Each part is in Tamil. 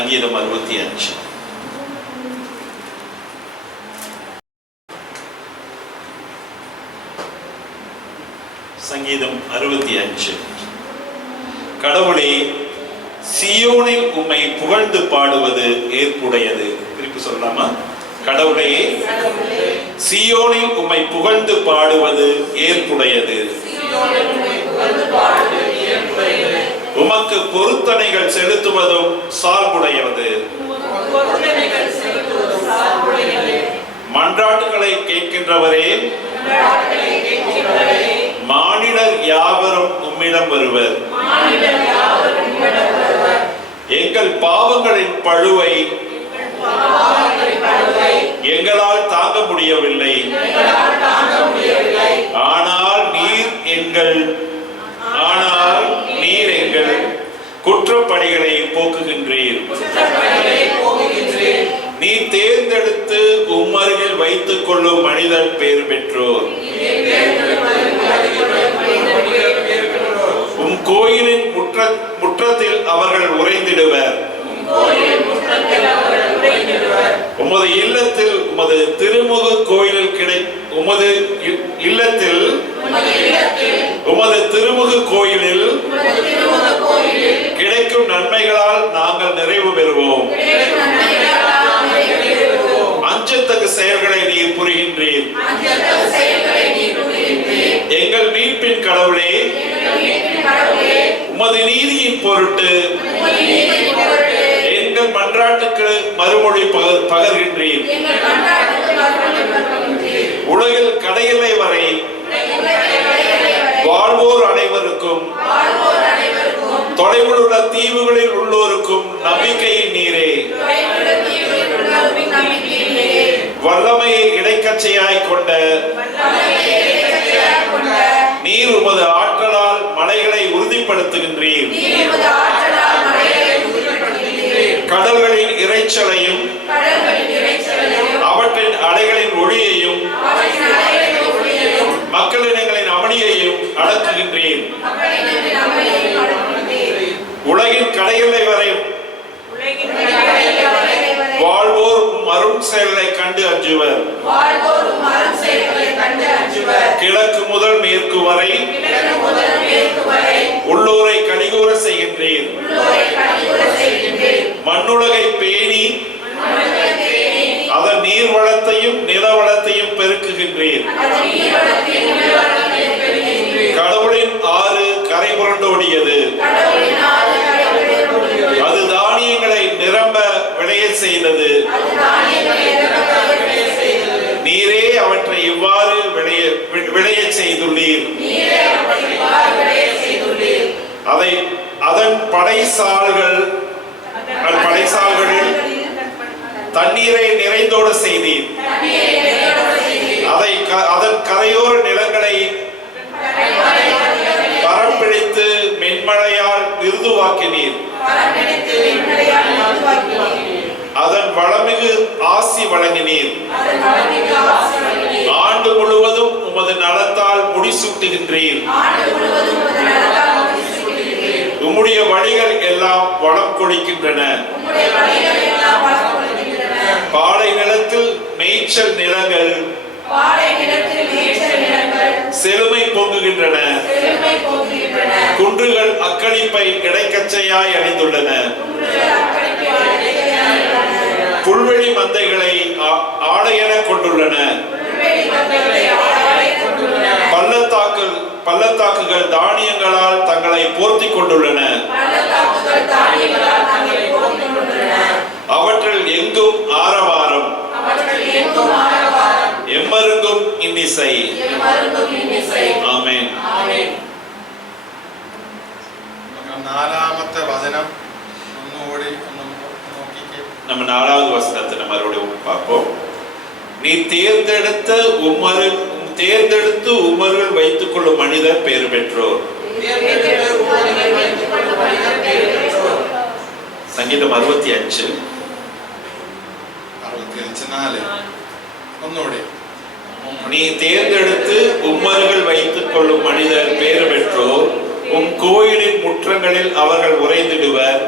சங்கீதம் 65. சங்கீதம் 65. கடவுளே, சியோனில் உம்மை புகழ்ந்து பாடுவது ஏற்புடையது. திருப்பி சொல்லலாமா? கடவுளே, சியோனில் உம்மை புகழ்ந்து பாடுவது ஏற்புடையது. உமக்கு பொருத்தனைகள் செலுத்துவதும் சார்புடையது. மன்றாட்டுகளை கேட்கின்றவரே, மானிடர் யாவரும் உம்மிடம் வருவர். எங்கள் பாவங்களின் பழுவை எங்களால் தாங்க முடியவில்லை. ஆனால் நீர் எங்கள் குற்றப்பணிகளை போக்குகின்றீர். நீ தேர்ந்தெடுத்து உம்மருகில் வைத்துக் கொள்ளும் மனிதர் பேர் பெற்றோர். உம் கோயிலின் முற்றத்தில் அவர்கள் உறைந்திடுவர். உமது இல்லத்தில் உமது திருமுக கோயிலில் கிடைக்கும் நன்மைகளால் நாங்கள் நிறைவு பெறுவோம். அஞ்சத்தக்க செயல்களை நீர் புரிகின்றீர். எங்கள் மீட்பின் கடவுளே, உமது நீதியின் பொருட்டு எங்கள் மன்றாட்டுக்கு மறுமொழி பகர்கின்றீர். உலகில் கடையிலை வரை வாழ்வோர் அனைவருக்கும், தொலைவில் உள்ள தீவுகளில் உள்ளோருக்கும் நம்பிக்கையின் நீரே. வல்லமையை இடைக்கச்சையாய் கொண்ட நீர் உமது ஆற்றலால் மலைகளை உறுதிப்படுத்துகின்றீர். கடல்களின் இரைச்சலையும் அவற்றின் அலைகளின் ஒளியையும் மக்களினங்களின் அமளியையும் அடக்குகின்றீர். உலகின் கடைகளை வரை வாழ்வோர் அரும் செயல்களை கண்டு அஞ்சுவர். கிழக்கு முதல் மேற்கு வரை உள்ளோரை கலிகூற செய்கின்றீர். மண்ணுலகை பேணி அதன் நீர் வளத்தையும் நில வளத்தையும் பெருக்குகின்றீர். கடவுளின் ஆறு கரை புரண்டோடியது. அது தானியங்களை நிரம்ப விளைய செய்தது. நீரே அவற்றை இவ்வாறு விளைய செய்துள்ளீர். அதன் படைசால்களில் தண்ணீரை நிறைந்தோட செய்தீர். அதன் கரையோர நிலங்களை பரப்பிடித்து மென்மழையால் மிருதுவாக்கினீர். அதன் வளமிகு ஆசி வழங்கினீர். ஆண்டு முழுவதும் உமது நலத்தால் முடிசூட்டுகின்றீர். உம்முடைய வழிகள் எல்லாம் வளம் கொளிக்கின்றன. பாலை நிலத்தில் மேய்ச்சல் நிலங்கள் செழுமை பொங்குகின்றன. குன்றுகள் அக்களிப்பை இடைக்கச்சையாய் அணிந்துள்ளன. புல்வெளி மந்தைகளை ஆடையென கொண்டுள்ளன. பள்ளத்தாக்குகள் தானியங்களால் தங்களை போர்த்திக் கொண்டுள்ளன. அவற்றில் எங்கும் ஆரவாரம், எம்மருங்கும் இன்னிசை. ஆமென். നാലാമത്തെ വചനം நம்ம 4வது வசனத்தை மறுபடியும் பார்ப்போம். நீ தேர்ந்தெடுத்து உமருள் வைத்துக் கொள்ளும் மனிதர் பேர் பெற்றோர். சங்கீதம் 65. நீ தேர்ந்தெடுத்து உம்மருள் வைத்துக் கொள்ளும் மனிதர் பேர் பெற்றோர். உம் கோயிலின் முற்றங்களில் அவர்கள் உறைந்திடுவர்.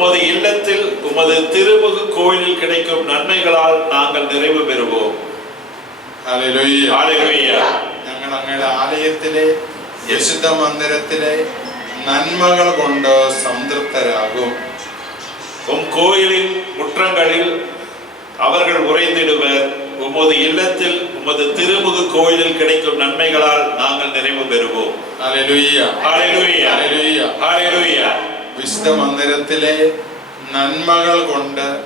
உமது இல்லத்தில் உமது திருமுக கோயிலில் கிடைக்கும் நன்மைகளால் நாங்கள் நிறைவு பெறுவோம். ഹല്ലേലൂയ. ഹല്ലേലൂയ. ഞങ്ങൾ അങ്ങയുടെ ആലയത്തിലെ വിശുദ്ധ മന്ദിരത്തിലെ നന്മകൾ കൊണ്ട് സംതൃപ്തരാകും. கோயிலின் முற்றங்களில் அவர்கள் உறைந்திடுவர். உமது இல்லத்தில் உமது திருமுக கோயிலில் கிடைக்கும் நன்மைகளால் நாங்கள் நிறைவு பெறுவோம். ഹല്ലേലൂയ. ഹല്ലേലൂയ. ഹല്ലേലൂയ. ഹല്ലേലൂയ. വിശുദ്ധ മന്ദിരത്തിലെ നന്മകൾ കൊണ്ട്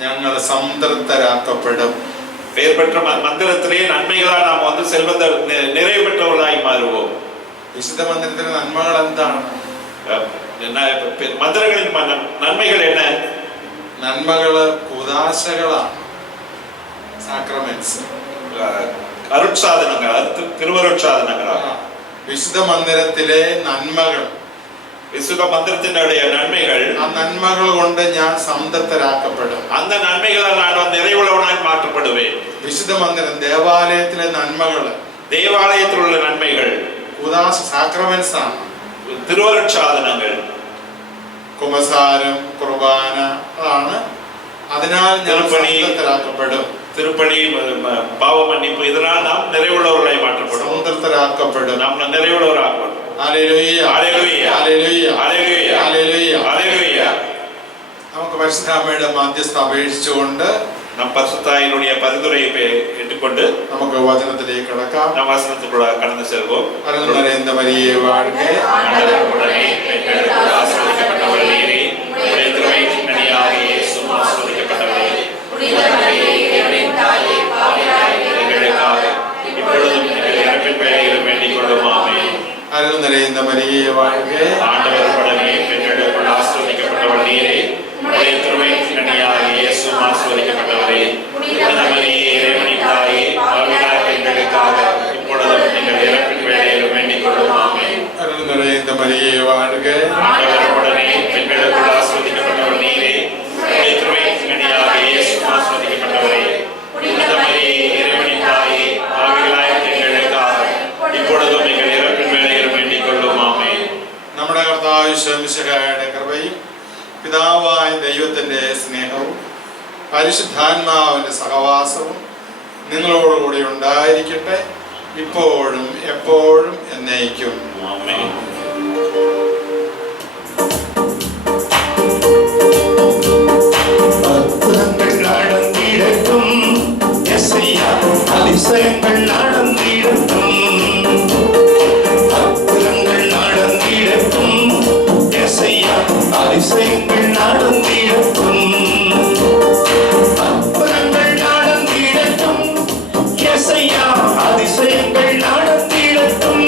ഞങ്ങൾ സംതൃപ്തരാക്കപ്പെടും. பெயர் பெற்ற மந்திரத்திலே நன்மைகளால் நாம் செல்வந்த நிறைவு பெற்றவர்களாய் மாறுவோம். വിശുദ്ധ മന്ദിരത്തിലെ നന്മകൾ എന്താണ്? மந்திரங்களின் நன்மைகள் என்ன? നന്മകള് കൂദാശകളാണ്. സാക്രമെന്റ്സ്, அருட்சாதனங்கள், திருவருட்சாதனங்கள். വിശുദ്ധ മന്ദിരത്തിലെ നന്മകൾ, விசுத்த மந்திரத்தினுடைய நன்மைகள், ആ നന്മകൾ കൊണ്ട് ഞാൻ സംതൃപ്തരാക്കപ്പെടും. அந்த நன்மைகளால் நான் நிறைவுள்ளவனாய் மாற்றப்படுவேன். വിശുദ്ധ മന്ദിരം, ദേവാലയത്തിലെ നന്മകൾ, தேவாலயத்தில் உள்ள நன்மைகள் കൂദാശ സാക്രമെന്റ്സ് ആണ്. திருவருட்சாதனங்கள், കുമ്പസാരം, കുർബാന ആണ്. അതിനാൽ ഞാൻ സംതൃപ്തരാക്കപ്പെടും. திருப்பணி, பாவ மன்னிப்பு, இதனால் நாம் நிறைவுள்ளவர்களாய் மாற்றப்படும். സംതൃപ്തരാക്കപ്പെടും. நாம் நிறைவுள்ளவராகப்படும். ഹല്ലേലൂയ. ഹല്ലേലൂയ. ഹല്ലേലൂയ. ഹല്ലേലൂയ. ഹല്ലേലൂയ. ഹല്ലേലൂയ. നമുക്ക് പരിശുദ്ധാമ്മയുടെ മധ്യസ്ഥ അപേക്ഷിച്ചുകൊണ്ട് நம் பரிசுத்தாயினுடைய பரிந்துரையை ஏற்றுக்கொண்டு നമുക്ക് വചനത്തിലേക്ക് കടക്കാം. நம் வசனத்துக்குள்ள கடந்து செல்வோம். அருள் நிறைந்த மரியே வாழ்க. ஆண்டவருடனே பெண்களுக்குள் ஆசீர்வதிக்கப்பட்டவள் நீரே. உம்முடைய திருவயிற்றின் கனியாகிய இயேசுவும் ஆசீர்வதிக்கப்பட்டவரே. புனித மரியே, இறைவனின் தாயே, பாவிகளாகிய எங்களுக்காக இப்பொழுதும் எங்கள் இறப்பின் வேளையிலும் வேண்டிக் கொள்ளும். ஆமென். அருள் நிறைந்த மரியே வாழ்க. ஆண்டவருடனே பெண்களுக்குள் ஆசீர்வதிக்கப்பட்டவள் நீரே. உம்முடைய திருவயிற்றின் கனியாகிய இயேசுவும் ஆசீர்வதிக்கப்பட்டவரே. புனித மரியே, இறைவனின் தாயே, பாவிகளாகிய எங்களுக்காக இப்பொழுதும் எங்கள் இறப்பின் வேளையிலும் வேண்டிக் கொள்ளும். ஆமென். அருள் நிறைந்த மரியே வாழ்க. ஆண்டவருடனே பெண்களுக்குள் ஆசீர்வதிக்கப்பட்டவள் நீரே. உம்முடைய திருவயிற்றின் கனியாகிய இயேசுவும் ஆசீர்வதிக்கப்பட்டவரே. புனித மரியே, இறைவனின் தாயே, பாவிகளாகிய எங்களுக்காக இப்பொழுதும் எங்கள் இறப்பின் வேளையிலும் வேண்டிக் கொள்ளும். ആമേൻ. നമ്മുടെ കർത്താവ് ഈശോ മിശിഹായുടെ കൃപയും പിതാവായ ദൈവത്തിന്റെ സ്നേഹവും പരിശുദ്ധാത്മാവിന്റെ സഹവാസവും നിങ്ങളോടുകൂടി ഉണ്ടായിരിക്കട്ടെ, ഇപ്പോഴും എപ്പോഴും എന്നേക്കും. ആമേൻ. அற்புதங்கள் நடந்திடட்டும் யெசையா, அதிசயங்கள் நடந்திடட்டும். அற்புதங்கள் நடந்திடட்டும் யெசையா, அதிசயங்கள் நடந்திடட்டும். அற்புதங்கள் நடந்திடட்டும் யெசையா, அதிசயங்கள் நடந்திடட்டும்.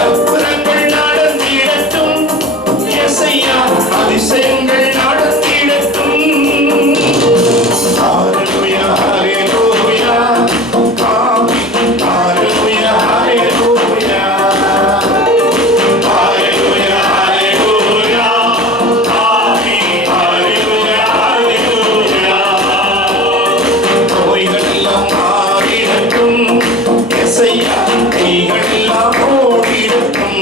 அற்புதங்கள் நடந்திடட்டும் யெசையா, அதிசயங்கள் நடந்திடட்டும். ஹல்லேலூயா, ஹல்லேலூயா. ஆமென். ஹல்லேலூயா, ஹல்லேலூயா. ஹல்லேலூயா, ஹல்லேலூயா. ஆமென். ஹல்லேலூயா, ஹல்லேலூயா. நோய்கள் எல்லாம் மாறிடட்டும் யெசையா, கைகள் எல்லாம் ஓடிடட்டும்.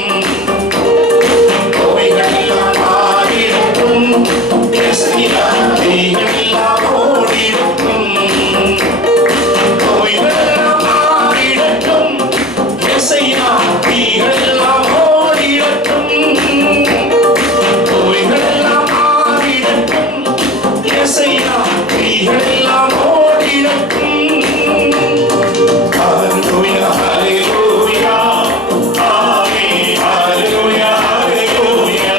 நோய்கள் எல்லாம் மாறிடட்டும் யெசையா, கைகள் எல்லாம் ஓடிடட்டும். நோய்கள் எல்லாம் மாறிடட்டும் யெசையா, கைகள் எல்லாம் ஓடிடட்டும். நோய்கள் எல்லாம் மாறிடட்டும் யெசையா, கைகள் எல்லாம் ஓடிடட்டும். ஹல்லேலூயா, ஹல்லேலூயா. ஆமென். ஹல்லேலூயா, ஹல்லேலூயா.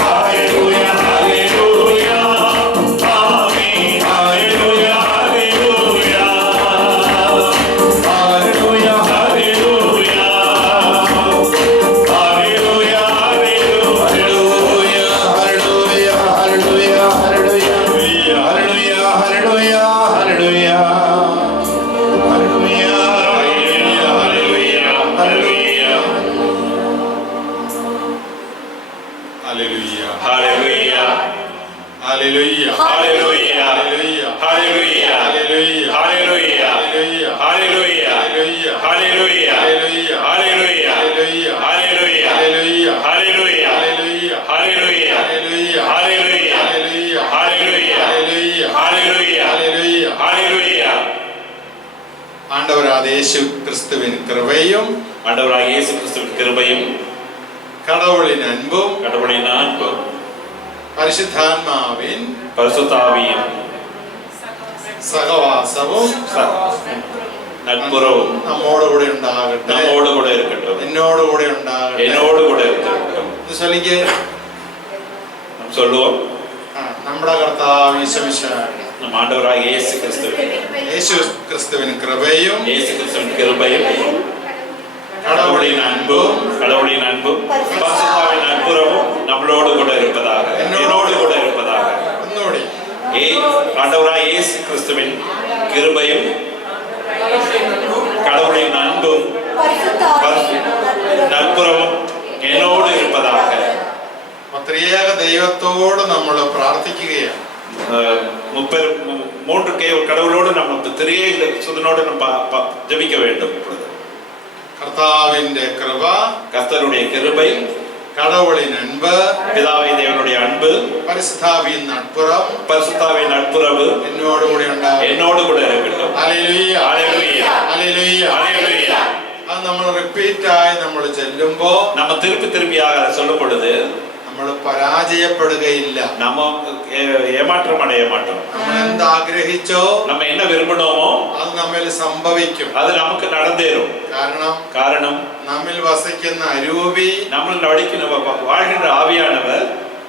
ஹல்லேலூயா, ஹல்லேலூயா. ஆமென். ஹல்லேலூயா, ஹல்லேலூயா. ஹல்லேலூயா, ஹல்லேலூயா. ஹல்லேலூயா, ஹல்லேலூயா. ஹல்லேலூயா, ஹல்லேலூயா. ஹல்லேலூயா, ஹல்லேலூயா. ஹல்லேலூயா, ஹல்லேலூயா. ഹല്ലേലൂയ. ഹല്ലേലൂയ. ഹല്ലേലൂയ. ഹല്ലേലൂയ. ഹല്ലേലൂയ. ഹല്ലേലൂയ. ഹല്ലേലൂയ. ഹല്ലേലൂയ. ഹല്ലേലൂയ. ഹല്ലേലൂയ. ഹല്ലേലൂയ. ഹല്ലേലൂയ. ഹല്ലേലൂയ. ഹല്ലേലൂയ. ഹല്ലേലൂയ. ഹല്ലേലൂയ. ഹല്ലേലൂയ. ഹല്ലേലൂയ. ഹല്ലേലൂയ. കർത്താവായ യേശു ക്രിസ്തുവിൻ കൃപയും ஆண்டவராக இயேசு கிறிஸ்துவின் கிருபையும் கடவுளின் அன்பும் கடவுளின் அன்பும் പരിശുദ്ധാത്മാവിൻ பரிசுத்த ஆவியும் സഹവാസവും நட்புறவும் നമ്മോടുകൂടെ ഉണ്ടാകട്ടെ. நம்மோடு கூட இருக்கட்டும், എന്നോടുകൂടെ ഉണ്ടാകട്ടെ. என்னோடு கூட இருக்கட்டும். ഇത് ചൊല്ലിക്ക്. நாம் சொல்லுவோம், നമ്മുടെ കർത്താവ് യേശുമിശിഹായ நம் ஆண்டவராக இயேசு கிறிஸ்துவின் கிருபையும் இயேசு கிறிஸ்துவின் கிருபையும் கடவுளின் அன்பும் கடவுளின் அன்பும் பரிசுத்தாவின் நட்புறவும் நம்மளோடு கூட இருப்பதாக, என்னோடு கூட இருப்பதாக. ഒന്നുകൂടി. ஆண்டவராக இயேசு கிறிஸ்துவின் கிருபையும் கடவுளின் அன்பும் நட்புறவும் என்னோடு இருப்பதாக. ത്രിയേക ദൈവത്തോട് നമ്മൾ പ്രാർത്ഥിക്കുകയാണ്. மூன்று கடவுளோடு நம்ம திரியேக சுதனோடு நம்ம ஜெபிக்க வேண்டும். கர்த்தாவிന്റെ கృப, கர்த்தருடைய கிருபை, கடவுளின் அன்பு, பிதாவை தேவனுடைய அன்பு, பரிசுத்தாவின் நட்புறம், பரிசுத்தாவின் நட்புறவு என்னோடு கூட ഉണ്ടാകട്ടെ. என்னோடு கூட இருக்கட்டும். ഹല്ലേലൂയ, ஹல்லேலூயா, ഹല്ലേലൂയ, ஹல்லேலூயா. അത് നമ്മൾ റിപ്പീറ്റായി നമ്മൾ ചെല്ലുമ്പോൾ நம்ம திருப்பியாக சொல்லும் பொழுது നമ്മൾ പരാജയപ്പെടുകയില്ല. நம்ம ஏமாற்றம் அடைய மாட்டோம். നമ്മൾ എന്ത് ആഗ്രഹിച്ചോ நம்ம என்ன விரும்பினோமோ അത് നമ്മിൽ സംഭവിക്കും. அது நமக்கு நடந்தேறும். காரணம் നമ്മിൽ വസിക്കുന്ന അരൂപി, നമ്മൾ வாழ்கின்ற ஆவியானவர்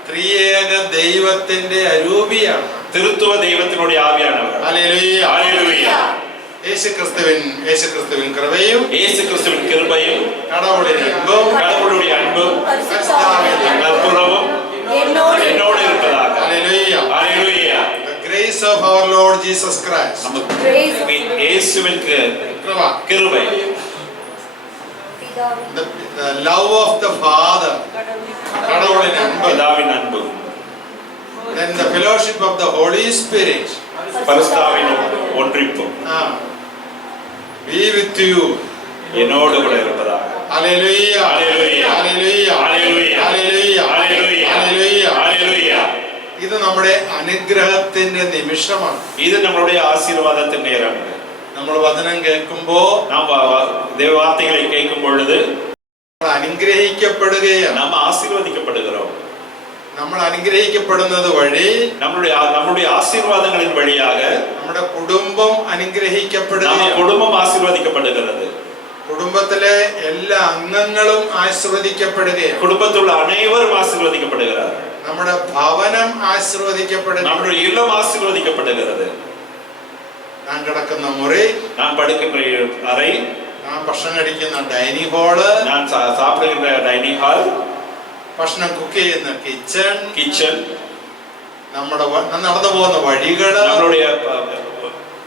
ത്രിയേക ദൈവത്തിന്റെ അരൂപിയാണ്. திருத்துவ தெய்வத்தினுடைய ஆவியானவர். ഹല്ലേലൂയ, ஹல்லேலூயா. യേശു ക്രിസ്തുവിൻ കൃപയും இயேசு கிறிஸ்துவின் கிருபையும் கடவுளுடைய அன்பும் நட்புறவும் என்னோடு இருப்பதாக. Hallelujah. Hallelujah. The grace of our Lord Jesus Christ, நமக்கு இயேசுவின் கிருபை, the love of the Father, கடவுளின் அன்பு, பிதாவின் அன்பு, then the fellowship of the Holy Spirit, பரிசுத்தாவின் ஒன்றிப்பு be with you, என்னோடு கூட இருப்பதாக. ஹல்லேலூயா, ஹல்லேலூயா, ஹல்லேலூயா, ஹல்லேலூயா, ஹல்லேலூயா, ஹல்லேலூயா, ஹல்லேலூயா, ஹல்லேலூயா. ഇത് നമ്മുടെ അനുഗ്രഹത്തിന്റെ നിമിഷമാണ്. இது நம்மளுடைய ஆசீர்வாதத்தின் நேரம். നമ്മൾ വചനം കേൾക്കുമ്പോൾ நாம் தேவ வார்த்தைகளை கேட்கும் பொழுது അനുഗ്രഹിക്കപ്പെടുകയാണ്. நாம் ஆசீர்வதிக்கப்படுகிறோம். നമ്മൾ അനുഗ്രഹിക്കപ്പെടുന്നത് വഴി நம்முடைய ஆசீர்வாதங்களின் வழியாக നമ്മുടെ കുടുംബം അനുഗ്രഹിക്കപ്പെടുകയാണ്. நம்ம குடும்பம் ஆசீர்வதிக்கப்படுகிறது. കുടുംബത്തിലെ എല്ലാ അംഗങ്ങളും ആശീർവദിക്കപ്പെടുകയാണ്. குடும்பத்தில் உள்ள அனைவரும் ஆசீர்வதிக்கப்படுகிறார்கள். നമ്മുടെ ഭവനം ആശീർവദിക്കപ്പെടുന്നു. நம்முடைய இல்லம் ஆசீர்வதிக்கப்படுகிறது. ഞാൻ കിടക്കുന്ന മുറി, நான் படுக்கின்ற அறை, ഞാൻ ഭക്ഷണം കഴിക്കുന്ന ഡൈനിങ് ഹാള്, நான் சாப்பிடுகின்ற டைனிங் ஹால், ഭക്ഷണം കുക്ക് ചെയ്യുന്ന கிச்சன், നമ്മുടെ നടന്നു പോകുന്ന വഴികള്, நம்மளுடைய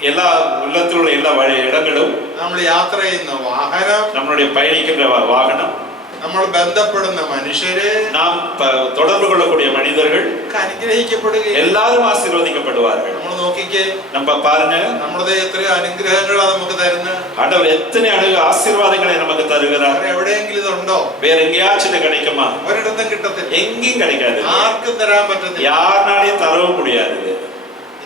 எல்லா உள்ளத்திலுள்ள எல்லா இடங்களும், നമ്മൾ യാത്ര ചെയ്യുന്ന വാഹനം, நம்மளுடைய பயணிக்கின்ற வாகனம், നമ്മൾ ബന്ധപ്പെടുന്ന മനുഷ്യര്, நாம் தொடர்பு கொள்ளக்கூடிய மனிதர்கள் അനുഗ്രഹിക്കപ്പെടുകയും எல்லாரும் ஆசீர்வதிக்கப்படுவார்கள். നമ്മൾ നോക്കിക്കേ, நம்ம பாருங்க, നമ്മുടെ എത്രയോ അനുഗ്രഹങ്ങളാണ് നമുക്ക് തരുന്നത്. ஆண்டவர் எத்தனை ஆசீர்வாதங்களை நமக்கு தருகிறார். എവിടെയെങ്കിലും ഇതുണ്ടോ? வேற எங்கேயாச்சும் இது கிடைக்குமா? ഒരിടത്തും കിട്ടത്തില്ല. எங்கேயும் கிடைக்காது. ആർക്കും തരാൻ പറ്റത്തില്ല. யாருனாலையும் தரவும் முடியாது.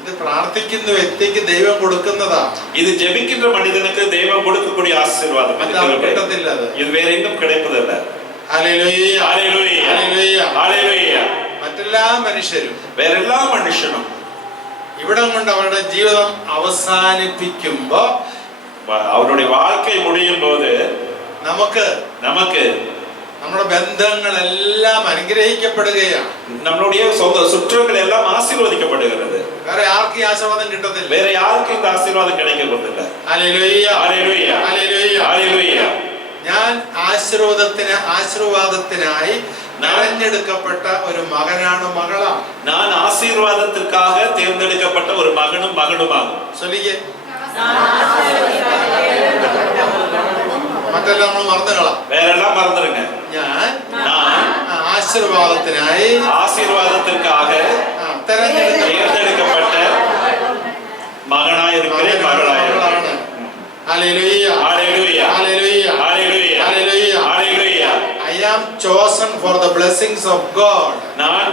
ഇത് പ്രാർത്ഥിക്കുന്ന വ്യക്തിക്ക് ദൈവം കൊടുക്കുന്നതാണ്. இது ஜெபிக்கின்ற மனிதனுக்கு தெய்வம் கொடுக்கக்கூடிய ஆசீர்வாதம். കിട്ടത്തില്ല. இது வேற எங்கும் கிடைப்பதில்லை. ഹല്ലേലൂയ, ஹல்லேலூயா, ഹല്ലേലൂയ, ஹல்லேலூயா. മറ്റെല്ലാ മനുഷ്യരും வேற எல்லா மனுஷனும் ഇവിടം കൊണ്ട് അവരുടെ ജീവിതം അവസാനിപ്പിക്കുമ്പോ அவருடைய வாழ்க்கை முடியும் போது நமக்கு നമ്മുടെ ബന്ധങ്ങളെല്ലാം അനുഗ്രഹിക്കപ്പെടുകയാണ്. நம்மளுடைய சொந்த சுற்றங்கள் எல்லாம் ஆசீர்வதிக்கப்படுகிறது. വേറെ ആർക്കും ആശീർവാദം കിട്ടത്തില്ല. வேற யாருக்கும் இந்த ஆசீர்வாதம் கிடைக்க போறதில்லை. ഹല്ലേലൂയ, ஹல்லேலூயா, ഹല്ലേലൂയ, ஹல்லேலூயா. ഞാൻ ആശീർവാദത്തിനായി തെരഞ്ഞെടുക്കപ്പെട്ട ഒരു മകനാണ്, മകളാണ്. நான் ஆசீர்வாதத்திற்காக தேர்ந்தெடுக்கப்பட்ட ஒரு மகனும் மகளுமாகும். சொல்லிக்கே. മറ്റെല്ലാം നമ്മൾ മറന്നുകളാം. வேறெல்லாம் மறந்துருங்க. ഞാൻ ஆசீர்வாதத்திற்காக தேர்ந்தெடுக்கப்பட்ட மகனாய் இருக்கிறேன், மகளாய் இருக்கிறேன். ഹല്ലേലൂയ, ஹல்லேலூயா, ഹല്ലേലൂയ, ஹல்லேலூயா, ഹല്ലേലൂയ, ஹல்லேலூயா. I am chosen for the blessings of God. நான்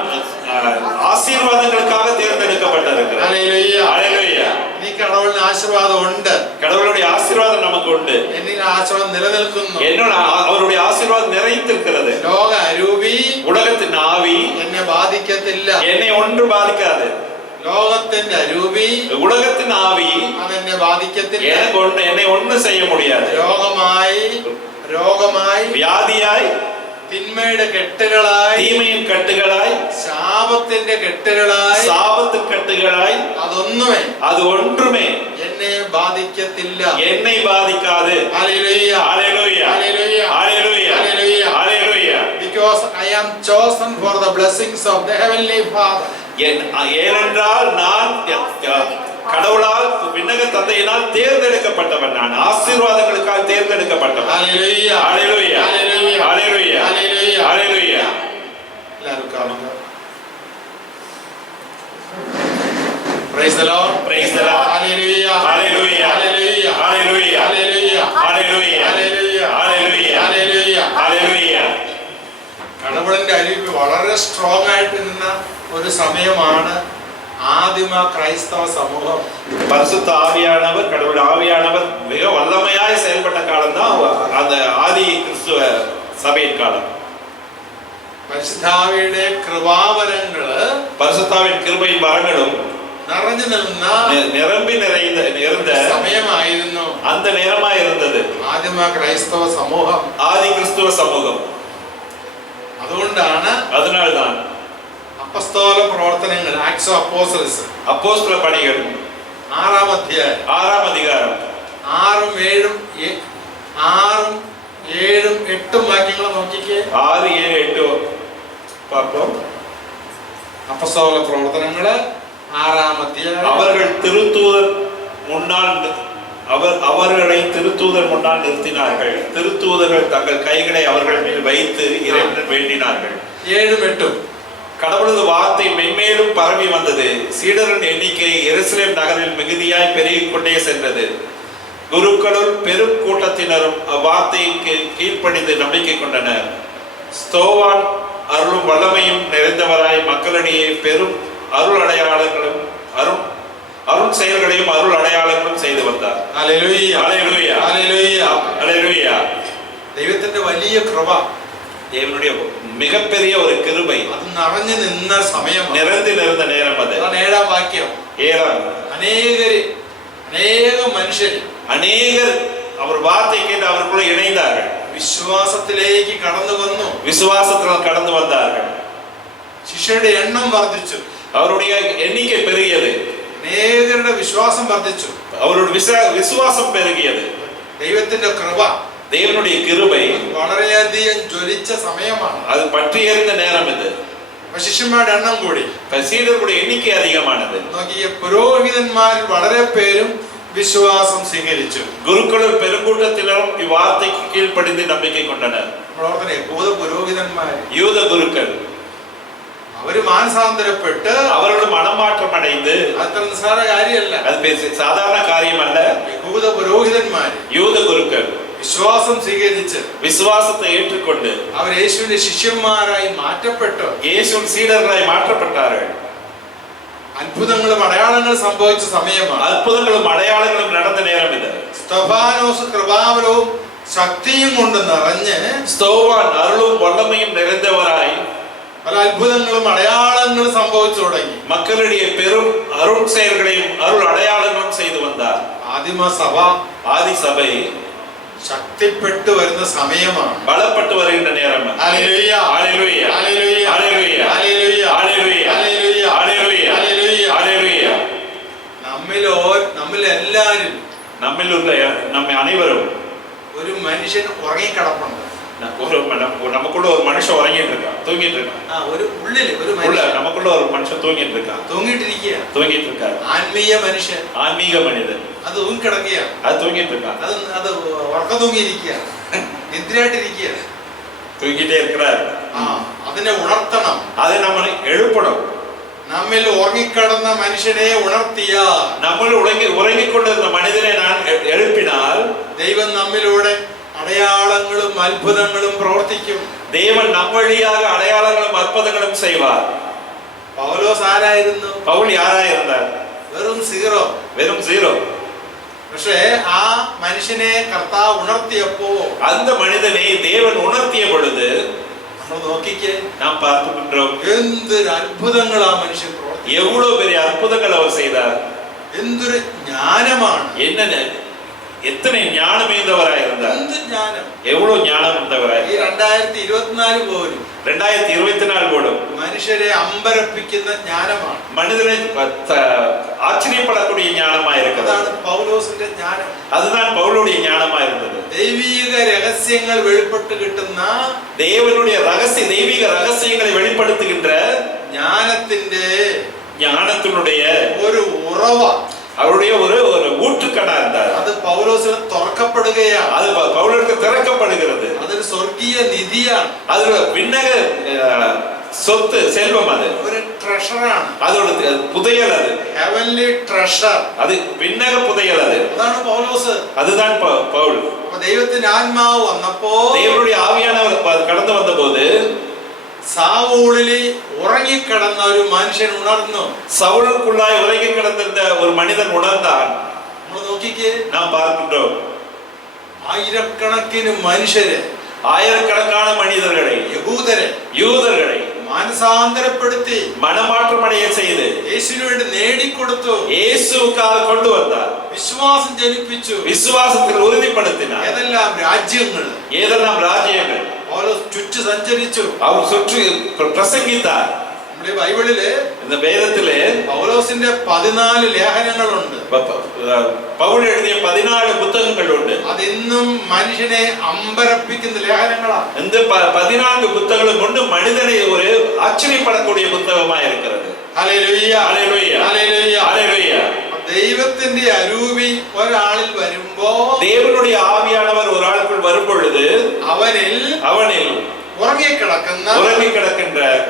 ஆசீர்வாதங்களுக்காக தேர்ந்தெடுக்கப்பட்டிருக்கிறார். ஹalleluya. ஹalleluya. എനിക്ക് കടവുളിന്റെ ആശീർവാദം ഉണ്ട്. கடவுளுடைய ஆசீர்வாதம் நமக்கு உண்டு. എന്നിൽ ആശീർവാദം നിലനിൽക്കുന്നു. என்னோட அவருடைய ஆசீர்வாதம் நிறைந்திருக்கிறது. ലോക അരൂപി உலகத்தின் ஆவி എന്നെ ബാധിക്കത്തില്ല. என்னை ஒன்று பாதிக்காது. ലോകത്തിന്റെ അരൂപി உலகத்தின் ஆவி അതെന്നെ ബാധിക്കത്തില്ല. என்னை ஒன்று செய்ய முடியாது. രോഗമായി வியாதியாய், തിന്മയുടെ കെട്ടുകളായി, தீமையின் கட்டுகளாய், ശാപത്തിന്റെ കെട്ടുകളായി, சாபத்து கட்டுகளாய், அது ஒன்றுமே എന്നെ ബാധിക്കത്തില്ല. என்னை பாதிக்காது. Hallelujah. Hallelujah. Hallelujah. Hallelujah. Hallelujah. Hallelujah. Because I am chosen for the blessings of the heavenly Father. ஏனென்றால் நான் கடவுளால் விண்ணக தந்தையினால் தேர்ந்தெடுக்கப்பட்டவன். நான் ஆசீர்வாதங்களுக்காக தேர்ந்தெடுக்கப்பட்டவன். ஹalleluya. ஹalleluya. ஹalleluya. ஹalleluya. ஹalleluya. ஹalleluya. எல்லாரும் காணுங்க. Praise the Lord. Praise the Lord. Hallelujah. Hallelujah. Hallelujah. Hallelujah. Hallelujah. Hallelujah. Hallelujah. Hallelujah. Hallelujah. Hallelujah. കടവുളിന്റെ അരിവ് വളരെ സ്ട്രോങ് ആയിട്ട് നിന്ന ഒരു സമയമാണ് ആദിമ ക്രൈസ്തവ സമൂഹം. பரிசுத்த ஆவியானவர், கடவுள் ஆவியானவர் மிக வல்லமையாய் செயல்பட்ட காலம் தான் அந்த ஆதி கிறிஸ்துவ சபையின் காலம். പരിശുദ്ധാവിയുടെ കൃപാവരങ്ങള്, பரிசுத்தாவின் கிருபையின் வரங்களும் നിറഞ്ഞു നിന്ന நிரம்பி நிறைந்த സമയമായിരുന്നു அந்த நேரமாய் இருந்தது ആദിമ ക്രൈസ്തവ സമൂഹം. ஆதி கிறிஸ்துவ சமூகம். അതുകൊണ്ടാണ് அதனால்தான் അപ്പസ്തോല പ്രവർത്തനങ്ങൾ, ആക്ട്സ് ഓഫ് അപ്പോസ്റ്റൽസ്, அப்போஸ்தல பணிகள் 6-ാം അധ്യായം 6-ാം அதிகாரம் 6-ഉം 7-ഉം 8-ഉം വാക്യങ്ങൾ നോക്കിക്കേ. 6, 7, 8 பார்ப்போம். അപ്പസ്തോല പ്രവർത്തനങ്ങള് 6-ാം അധ്യായം. அவர்களை திருத்தூதர் முன்னால் நிறுத்தினார்கள். திருத்தூதர்கள் தங்கள் கைகளை அவர்கள் மேல் வைத்து இறைவன் வேண்டினார்கள். 7-ഉം 8-ഉம். கடவுளது வார்த்தை மென்மேலும் பரவி வந்தது. சீடரின் எண்ணிக்கை எருசலேம் நகரில் மிகுதியாய் பெருகிக் கொண்டே சென்றது. குருக்களுள் பெரும் கூட்டத்தினரும் அவ்வார்த்தைக்கு கீழ்ப்படிந்து நம்பிக்கை கொண்டனர். ஸ்தோவான் அருளும் வல்லமையும் நிறைந்தவராய் மக்களிடையே பெரும் அருள் அடையாளங்களும் அருள் செயல்களையும் அருள் அடையாளங்களும் செய்து வந்தார். ഹല്ലേലൂയ. ஹalleluya. ഹല്ലേലൂയ. ஹalleluya. ദൈവത്തിന്റെ വലിയ കൃപ, தேவனுடைய மிகப்பெரிய ஒரு கிருபை അത് നിറഞ്ഞു നിന്ന സമയം, நிறைந்த நேரம் அது. 7-ാം വാക്യം. 7 അനേകം മനുഷ്യർ அநேகர் அவர் வார்த்தை கேட்டு அவருக்குள்ள இணைந்தார்கள். വിശ്വാസത്തിലേക്ക് കടന്നു വന്നു. விசுவாசத்தில் கடந்து வந்தார்கள். ശിഷ്യരുടെ എണ്ണം വർദ്ധിച്ചു. அவருடைய எண்ணிக்கை பெருகியது. അനേകരുടെ വിശ്വാസം വർദ്ധിച്ചു. அவருடைய விசுவாசம் பெருகியது. ദൈവത്തിന്റെ കൃപ, தேவனுடைய கிருபை വളരെയധികം ജ്വലിച്ച സമയമാണ്. அது பற்றி எறிந்த நேரம் இது. ശിഷ്യന്മാരുടെ എണ്ണം കൂടി. சீடர்களுடைய எண்ணிக்கை அதிகமானது. നോക്കിയ പുരോഹിതന്മാരിൽ വളരെ പേരും വിശ്വാസം സ്വീകരിച്ചു. குருக்களும் பெருங்கூட்டத்தினரும் இவ்வார்த்தைக்கு கீழ்ப்படிந்து நம்பிக்கை கொண்டனர். യഹൂദ പുരോഹിതന്മാർ, யூத குருக்கள் അവര് മാനസാന്തരപ്പെട്ട് அவர்களும் மனமாற்றம் அடைந்து, അത്ര നിസ്സാര കാര്യമല്ല, அது சாதாரண காரியம் அல்ல. യഹൂദ പുരോഹിതന്മാർ, யூத குருக்கள் വിശ്വാസം സ്വീകരിച്ച് விசுவாசத்தை ஏற்றுக்கொண்டு അവർ യേശുവിന്റെ ശിഷ്യന്മാരായി മാറ്റപ്പെട്ടു. இயேசுவின் சீடர்களாய் மாற்றப்பட்டார்கள். അത്ഭുതങ്ങളും അടയാളങ്ങളും സംഭവിച്ച സമയമാണ്. அற்புதங்களும் அடையாளங்களும் நடந்த நேரம் இது. സ്തഫാനോസ് കൃപാവരവും ശക്തിയും കൊണ്ട് നിറഞ്ഞ്, ஸ்தோவான் அருளும் வல்லமையும் நிறைந்தவராய் പല അത്ഭുതങ്ങളും അടയാളങ്ങളും സംഭവിച്ചു തുടങ്ങി. மக்களிடையே பெரும் அருள் செயல்களையும் அருள் அடையாளங்களும் செய்து வந்தார். ആദിമ സഭ, ஆதி சபை ശക്തിപ്പെട്ടു വരുന്ന സമയമാണ്. பலப்பட்டு வருகின்ற நேரம். ഹല്ലേലൂയ. ஹalleluya. ഹല്ലേലൂയ. ஹalleluya. ഹല്ലേലൂയ. ஹalleluya. ഹല്ലേലൂയ. ஹalleluya. ഹല്ലേലൂയ. ஹalleluya. നമ്മിലെല്ലാരും, நம்ம அனைவரும் ഒരു മനുഷ്യൻ ഉറങ്ങിക്കിടപ്പുണ്ട്. நமக்குள்ள ஒரு மனுஷன் உறங்கிட்டு இருக்கான், தூங்கிட்டு இருக்கான். ഒരു ഉള്ളിൽ ഒരു உள்ள മനുഷ്യൻ நமக்குள்ள ஒரு மனுஷன் தூங்கிட்டு இருக்கான், தூங்கிட்டு இருக்காரு. ആത്മീയ മനുഷ്യൻ, ஆன்மீக மனிதன் അത് തൂങ്ങിക്കിടക്കുകയാണ്. அது தூங்கிட்டு இருக்கான், അത് ഉറക്കം തൂങ്ങിയിരിക്കുകയാണ്, നിദ്രയായിട്ടിരിക്കുകയാണ്. தூங்கிட்டே இருக்கிறார். അതിനെ ഉണർത്തണം, அதை நம்ம எழுப்பணும். നമ്മിൽ ഉറങ്ങിക്കിടന്ന മനുഷ്യനെ ഉണർത്തിയ, നമ്മൾ ഉറങ്ങിക്കൊണ്ടിരുന്ന മനുഷ്യനെ ഞാൻ எழுப்பினால் ദൈവം നമ്മിലൂടെ അടയാളങ്ങളും അത്ഭുതങ്ങളും പ്രവർത്തിക്കും. தேவன் நம் வழியாக அடையாளங்களும் அற்புதங்களும் செய்வார். പൗലോസ് ആരായിരുന്നു? பவுல் யாராயிருந்தார்? വെറും സീറോ. வெறும் ஜீரோ. പക്ഷേ ആ മനുഷ്യനെ കർത്താവ് ഉണർത്തിയപ്പോ அந்த மனிதனை தேவன் உணர்த்திய பொழுது നമ്മൾ നോക്കിക്കേ, நாம் பார்க்கின்றோம் എന്തൊരു അത്ഭുതങ്ങൾ ആ മനുഷ്യൻ പ്രവർത്തിച്ചു. எவ்வளவு பெரிய அற்புதங்கள் அவர் செய்தார். എന്തൊരു ജ്ഞാനമാണ്, என்ன எத்தனை ஞானம் மிகுந்தவராய் இருந்தார். എന്ത് ജ്ഞാനം. எவ்வளவு ஞானம் இருந்தவராய். ഈ 2024 പോലും 2024 போடும் മനുഷ്യരെ അമ്പരപ്പിക്കുന്ന ജ്ഞാനമാണ്. மனிதனை ஆச்சரியப்படக்கூடிய ஞானமா இருக்கிறது. അതാണ് പൗലോസിന്റെ ജ്ഞാനം. அதுதான் பவுலுடைய ஞானமா இருந்தது. ദൈവീക രഹസ്യങ്ങൾ വെളിപ്പെട്ട് കിട്ടുന്ന தேவனுடைய தெய்வீக ரகசியங்களை வெளிப்படுத்துகின்ற ஞானத்தினுடைய ഒരു ഉറവ, அவருடைய ஒரு ஊற்றுக்கடா இருந்தார். അത് പൗലോസിന് തുറക്കപ്പെടുകയാണ്. அது பவுலுக்கு திறக்கப்படுகிறது. അതൊരു സ്വർഗീയ നിധിയാണ്. அது விண்ணக சொத்து, செல்வம். அது ഒരു ട്രഷറാണ്. அதோட புதையல். அது ഹെവൻലി ട്രഷർ. அது വിണ്ണക പുதைയൽ. അത് അതാണ് പൗലോസ്. அதுதான் பவுல். അപ്പൊ ദൈവത്തിന്റെ ആത്മാവ് വന്നപ്പോ, தேவனுடைய ஆவியானவர் கடந்து வந்தபோது സാവൂളിൽ ഉറങ്ങിക്കിടന്ന ഒരു മനുഷ്യൻ ഉണർന്നു. சவுலுக்குள்ளாய் உறங்கி கிடந்திருந்த ஒரு மனிதன் உணர்ந்தான். നമ്മൾ നോക്കിക്കേ, நாம் பார்க்கின்றோம் ആയിരക്കണക്കിന് മനുഷ്യരെ, ஆயிரக்கணக்கான மனிதர்களை, யூதர்களை മാനസാന്തരപ്പെടുത്തി மனமாற்றமடைய செய்து യേശുവിന് വേണ്ടി നേടിക്കൊടുത്തു. இயேசுவுக்காக கொண்டு வந்தார். വിശ്വാസം ജനിപ്പിച്ചു. விசுவாசத்தில் உறுதிப்படுத்தினார். ഏതെല്ലാം രാജ്യങ്ങൾ, ஏதெல்லாம் ராஜ்யங்கள் പൗലോസ് ചുറ്റി സഞ്ചരിച്ചു. அவர் சுற்றி பிரசங்கித்தார். നമ്മുടെ ബൈബിളില് இந்த வேதத்திலே പൗലോസിന്റെ 14 ലേഖനങ്ങളുണ്ട്. பவுல் எழுதிய 14 புத்தகங்கள் உண்டு. അതിന്നും മനുഷ്യനെ അമ്പരപ്പിക്കുന്ന ലേഖനങ്ങളാണ്. இந்த 14 புத்தகங்களும் கொண்டு மனிதனை ஒரு ஆச்சரியப்படக்கூடிய புத்தகமா இருக்கிறது. ഹല്ലേലൂയ, ഹല്ലേലൂയ, ഹല്ലേലൂയ, ഹല്ലേലൂയ. ദൈവത്തിന്റെ അരൂപി ഒരാളിൽ വരുമ്പോ, தேவனுடைய ஆவியானவர் ஒரு ஆளுக்குள் வரும் பொழுது അവനിൽ ഉറങ്ങിക്കിടക്കുന്ന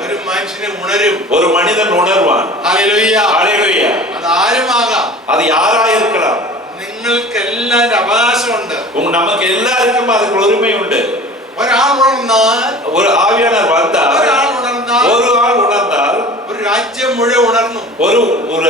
ഒരു മനുഷ്യനെ ഉണരും. ஒரு மனிதன் உணர்வான். Hallelujah, hallelujah. അത് ആരുമാകാം, அது யாராயிருக்கலாம். നിങ്ങൾക്ക് എല്ലാം അവകാശമുണ്ട്. நமக்கு எல்லாருக்கும் அதுக்கு உரிமை உண்டு. ഒരാൾ ഉണർന്നാൽ, ஒரு ആവിയാനவர் வந்தால், ഒരു ആൾ ഉണർന്നാൽ ഒരു രാജ്യം മുഴുവൻ ഉണർന്നു. ஒரு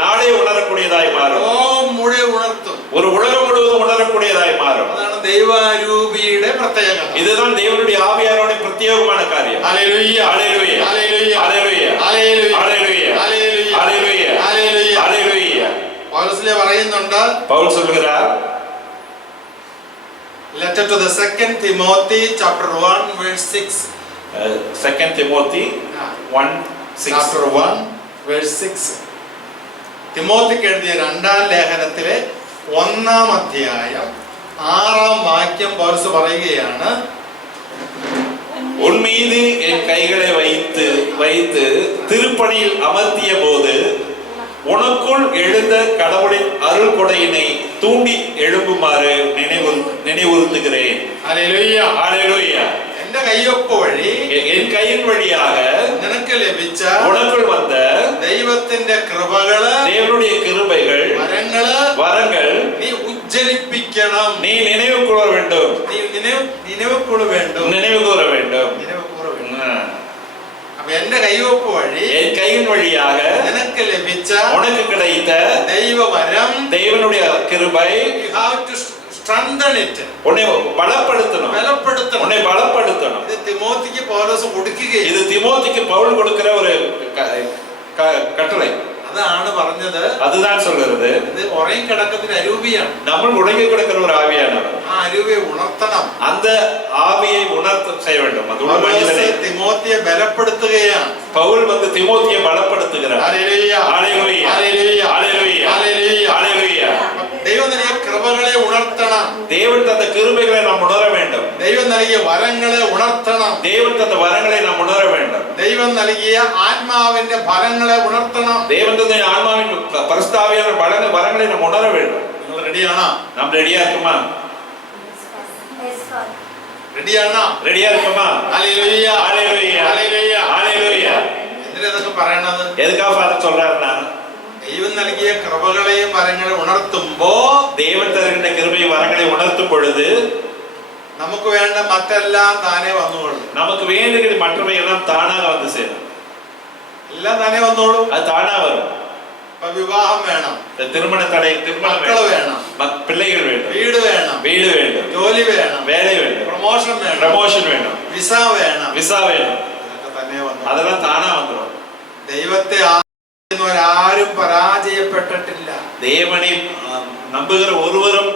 நாடே உணரக்கூடியதாய் மாறும். ലോകം മുഴുവൻ ഉണർത്തും. ஒரு உலகம் முழுவதும் உணரக்கூடியதாய் மாறும். അതാണ് ദൈവാരൂപിയുടെ പ്രത്യേകത. இதுதான் தேவனுடைய ஆவியானவருடைய பிரத்யேகமான காரியம். ഹല്ലേലൂയ, ஹல்லேலூயா, ഹല്ലേലൂയ, ஹல்லேலூயா, ഹല്ലേലൂയ, ஹல்லேலூயா, ഹല്ലേലൂയ, ஹல்லேலூயா, ഹല്ലേലൂയ. ஹல்லேலூயா. പൗലോസിലെ പറയുന്നുണ്ട്, பவுல் சொல்கிறார், letter to the 2 Timothy chapter 1 verse 6. 2 Timothy 1:6. chapter 1 verse 6. തിമോത്തിക്ക് എഴുതിയ 2-ാം ലേഖനത്തിലെ 1-ാം അധ്യായം 6-ാം വാക്യം പൗലോസ് പറയുകയാണ്, உன் மீது என் கைகளை வைத்து திருப்பணியில் அமர்த்திய போது உனக்குள் எழுந்த கடவுளின் அருள் கொடையினை தூண்டி எழும்புமாறு நினைவுறுத்துகிறேன். ഹല്ലേലൂയ, ஹல்லேலூயா. എന്റെ കയ്യൊപ്പ് വഴി, என் கையின் வழியாக നിനക്ക് ലഭിച്ച உனக்குள் வந்த ദൈവത്തിന്റെ കൃപകള്, தேவனுடைய கிருபைகள், வரங்கள் നീ ഉജ്ജ്വലിപ്പിക്കണം. நீ நினைவு கூற வேண்டும். நினைவு கூற வேண்டும். എന്റെ കൈവപ്പ് വഴി, என் கையின் வழியாக നിനക്ക് ലഭിച്ച உனக்கு கிடைத்த ദൈവവരം, தேவனுடைய கிருபை, you have to strengthen it. உன்னை பலப்படுத்தணும். உன்னை பலப்படுத்தணும். ഇത് തിമോത്തിക്ക് പൗലോസ് കൊടുക്കുകയാണ്. இது திமோத்திக்கு பவுல் கொடுக்கிற ஒரு கட்டளை. അതാണ് പറഞ്ഞത്. அதுதான் சொல்கிறது. ഇത് ഉറങ്ങി കിടക്കുന്ന അരൂപിയാണ്. നമ്മൾ ഉറങ്ങി കിടക്കുന്ന ഒരു ആവിയാണവർ. ആ അരൂപിയെ ഉണർത്തണം. அந்த ஆவியை உணர்த்த செய்ய வேண்டும். அது പൗലോസ് തിമോത്തിയെ ബലപ്പെടുത്തുകയാണ്. பவுல் வந்து திமோத்தியை பலப்படுத்துகிறார். ഹല്ലേലൂയ, ഹല്ലേലൂയ, ഹല്ലേലൂയ, ഹല്ലേലൂയ, ഹല്ലേലൂയ, ഹല്ലേലൂയ. ദൈവം നൽകിയ കൃപകളെ ഉണർത്തണം. தேவன் தந்த கிருபைகளை நாம் உணர வேண்டும். ദൈവം നൽകിയ വരങ്ങളെ ഉണർത്തണം. தேவன் தந்த வரங்களை நாம் உணர வேண்டும். ദൈവം നൽകിയ ആത്മാവിന്റെ ഫലങ്ങളെ ഉണർത്തണം. தேவன் தந்த ஆன்மாவின் பரிசுத்தாவியான வரங்களை நாம் உணர வேண்டும். നിങ്ങൾ റെഡിയാണോ? நாம் ரெடியா இருக்குமா? റെഡിയാണോ? ரெடியா இருக்குமா? ഹല്ലേലൂയ, ஹல்லேலூயா, ഹല്ലേലൂയ, ஹல்லேலூயா. എന്തിനാ ഇതൊക്കെ പറയണത്? எதுக்காக ஃபாதர் சொல்றாருன்னா, ദൈവം നൽകിയ കൃപകളെയും വരങ്ങളെ ഉണർത്തുമ്പോ, தேவன் தருகின்ற கிருபை வரங்களை உணர்த்தும் பொழுது നമുക്ക് വേണ്ട മറ്റെല്ലാം താനേ വന്നുകൊള്ളും. நமக்கு வேண்டுகிற மற்றவை எல்லாம் தானாக வந்து சேரும். എല്ലാം തന്നെ വന്നോളൂ. அது தானா வரும். ഇപ്പൊ വിവാഹം വേണം, திருமண தடை, திருமணம் മക്കള് വേണം, பிள்ளைகள் வேண்டும், വീട് വേണം, வீடு வேண்டும், ജോലി വേണം, வேலை வேண்டும், പ്രൊമോഷൻ വേണം, ப்ரமோஷன் வேணும், വിസ വേണം, விசா வேணும். ഇതൊക്കെ തന്നെ വന്നു. அதெல்லாம் தானா வந்துடும். ദൈവത്തെ ആരും പരാജയപ്പെട്ടിട്ടില്ല. தேவனை நம்புகிற ஒருவரும்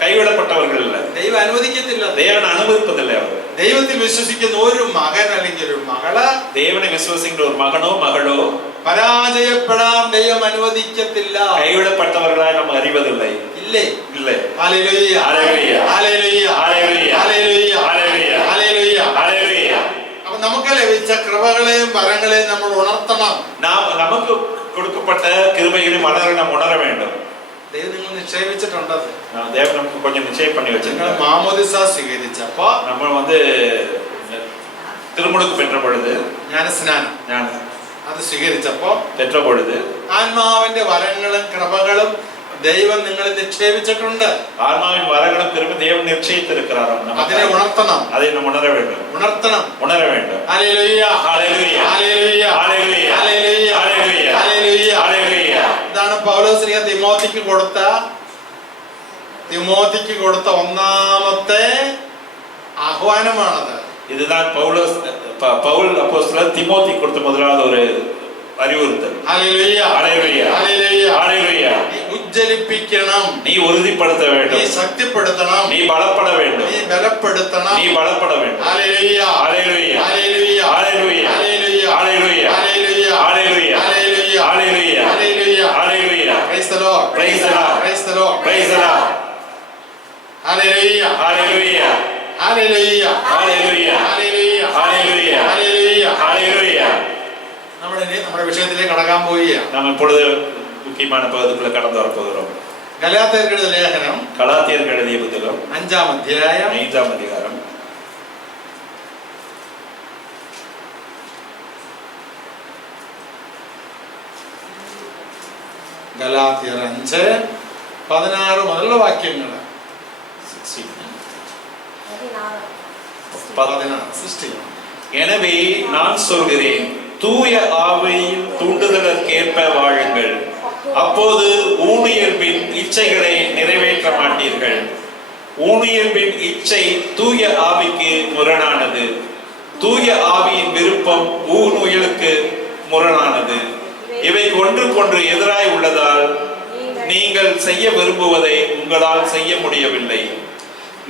கைவிடப்பட்டவர்கள் இல்ல. ദൈവം അനുവദിക്കത്തില്ല. தேவன் அனுமதிப்பதில்லை. அவர் ദൈവത്തിൽ വിശ്വസിക്കുന്ന ഒരു മകൻ അല്ലെങ്കിൽ ഒരു മകള്, தேவனை விசுவாசிக்கிற ஒரு மகனோ மகளோ പരാജയപ്പെടാൻ ദൈവം അനുവദിക്കത്തില്ല. கைவிடப்பட்டவர்களாய் நம்ம அறிவதில்லை. ഇല്ലേ? இல்லை. ഹല്ലേലൂയ, ഹല്ലേലൂയ, ഹല്ലേലൂയ, ഹല്ലേലൂയ, ഹല്ലേലൂയ, ഹല്ലേലൂയ, ഹല്ലേലൂയ. ഹല്ലേലൂയ. അപ്പൊ നമുക്ക് ലഭിച്ച കൃപകളെയും വരങ്ങളെയും നമ്മൾ ഉണർത്തണം. நமக்கு கொடுக்கப்பட்ட கிருபைகளையும் வளர நாம் உணர வேண்டும். ദൈവം നിങ്ങൾ നിക്ഷേപിച്ചിട്ടുണ്ടത്. தேவன் நமக்கு கொஞ்சம் நிச்சயம் பண்ணி നിങ്ങൾ வச்சிருக்காங்க. മാമോദിസ സ്വീകരിച്ചപ്പോ, நம்ம திருமுழுக்கு பெற்ற பொழுது, ജ്ഞാനസ്നാനം അത് സ്വീകരിച്ചപ്പോ பெற்ற பொழுது ആത്മാവിന്റെ വരങ്ങളും കൃപകളും ദൈവം നിങ്ങളെ നിക്ഷേപിച്ചിട്ടുണ്ട്. ஆன்மாவின் வரங்களும் கிருபை தேவன் நிச்சயித்திருக்கிறார். അതിനെ ഉണർത്തണം, அதை நாம் உணர வேண்டும், உணர வேண்டும். ഹല്ലേലൂയ, ഹല്ലേലൂയ, ഹല്ലേലൂയ, ഹല്ലേലൂയ, ഹല്ലേലൂയ, ഹല്ലേലൂയ, ഹല്ലേലൂയ. ഹല്ലേലൂയ. ഇതാണ് പൗലോസ് തിമോത്തിക്ക് കൊടുത്ത ഒന്നാമത്തെ ആഹ്വാനമാണത്. இதுதான் பவுல் அப்போஸ்தலர் தீமோத்தி கொடுத்த முதலாவது ஒரு அறிவுறுத்தல். ഹല്ലേലൂയ, ഹല്ലേലൂയ, ഹല്ലേലൂയ. ഹല്ലേലൂയ. നീ ഉജ്ജ്വലിപ്പിക്കണം, நீ உறுதிப்படுத்த നീ வேண்டும், ശക്തിപ്പെടുത്തണം, நீ பலப்பட வேண்டும், നീ ബലപ്പെടുത്തണം. நீ பலப்பட வேண்டும். ഹല്ലേലൂയ, ஹல்லேலூயா, ഹല്ലേലൂയ, ஹல்லேலூயா, ഹല്ലേലൂയ, ஹல்லேலூயா, ഹല്ലേലൂയ, ஹல்லேலூயா, ഹല്ലേലൂയ, ஹல்லேலூயா, ഹല്ലേലൂയ. ஹல்லேலூயா. Praise the Lord, Praise the Lord, praise the Lord, praise the Lord. ഹല്ലേലൂയ, ஹல்லேலூயா, ഹല്ലേലൂയ, ஹல்லேலூயா, ഹല്ലേലൂയ, ஹல்லேலூயா, ഹല്ലേലൂയ. ஹல்லேலூயா. നമ്മുടെ വിഷയത്തിലേക്ക് കടക്കാൻ പോവുകയാണ്. நாம் இப்பொழுது முக்கியமான பகுதிக்குள்ள கடந்து வர போகிறோம். ഗലാത്യർക്ക് എഴുതിയ ലേഖനം கலாத்தியருக்கு எழுதிய புத்தகம் 5-ാം അധ്യായം 5-ാം அதிகாரம் ഗലാത്യർ 5:16 മുതലുള്ള വാക്യങ്ങൾ. 16. எனவே நான் சொல்கிறேன், தூய ஆவியின் தூண்டுதலுக்கேற்ப வாழுங்கள், அப்போது ஊனியல்பின் இச்சைகளை நிறைவேற்ற மாட்டீர்கள். ஊனியல்பின் இச்சை தூய ஆவிக்கு முரணானது, தூய ஆவியின் விருப்பம் ஊனுயலுக்கு முரணானது. இவை ஒன்றுக்கொன்று எதிராய் உள்ளதால் நீங்கள் செய்ய விரும்புவதை உங்களால் செய்ய முடியவில்லை.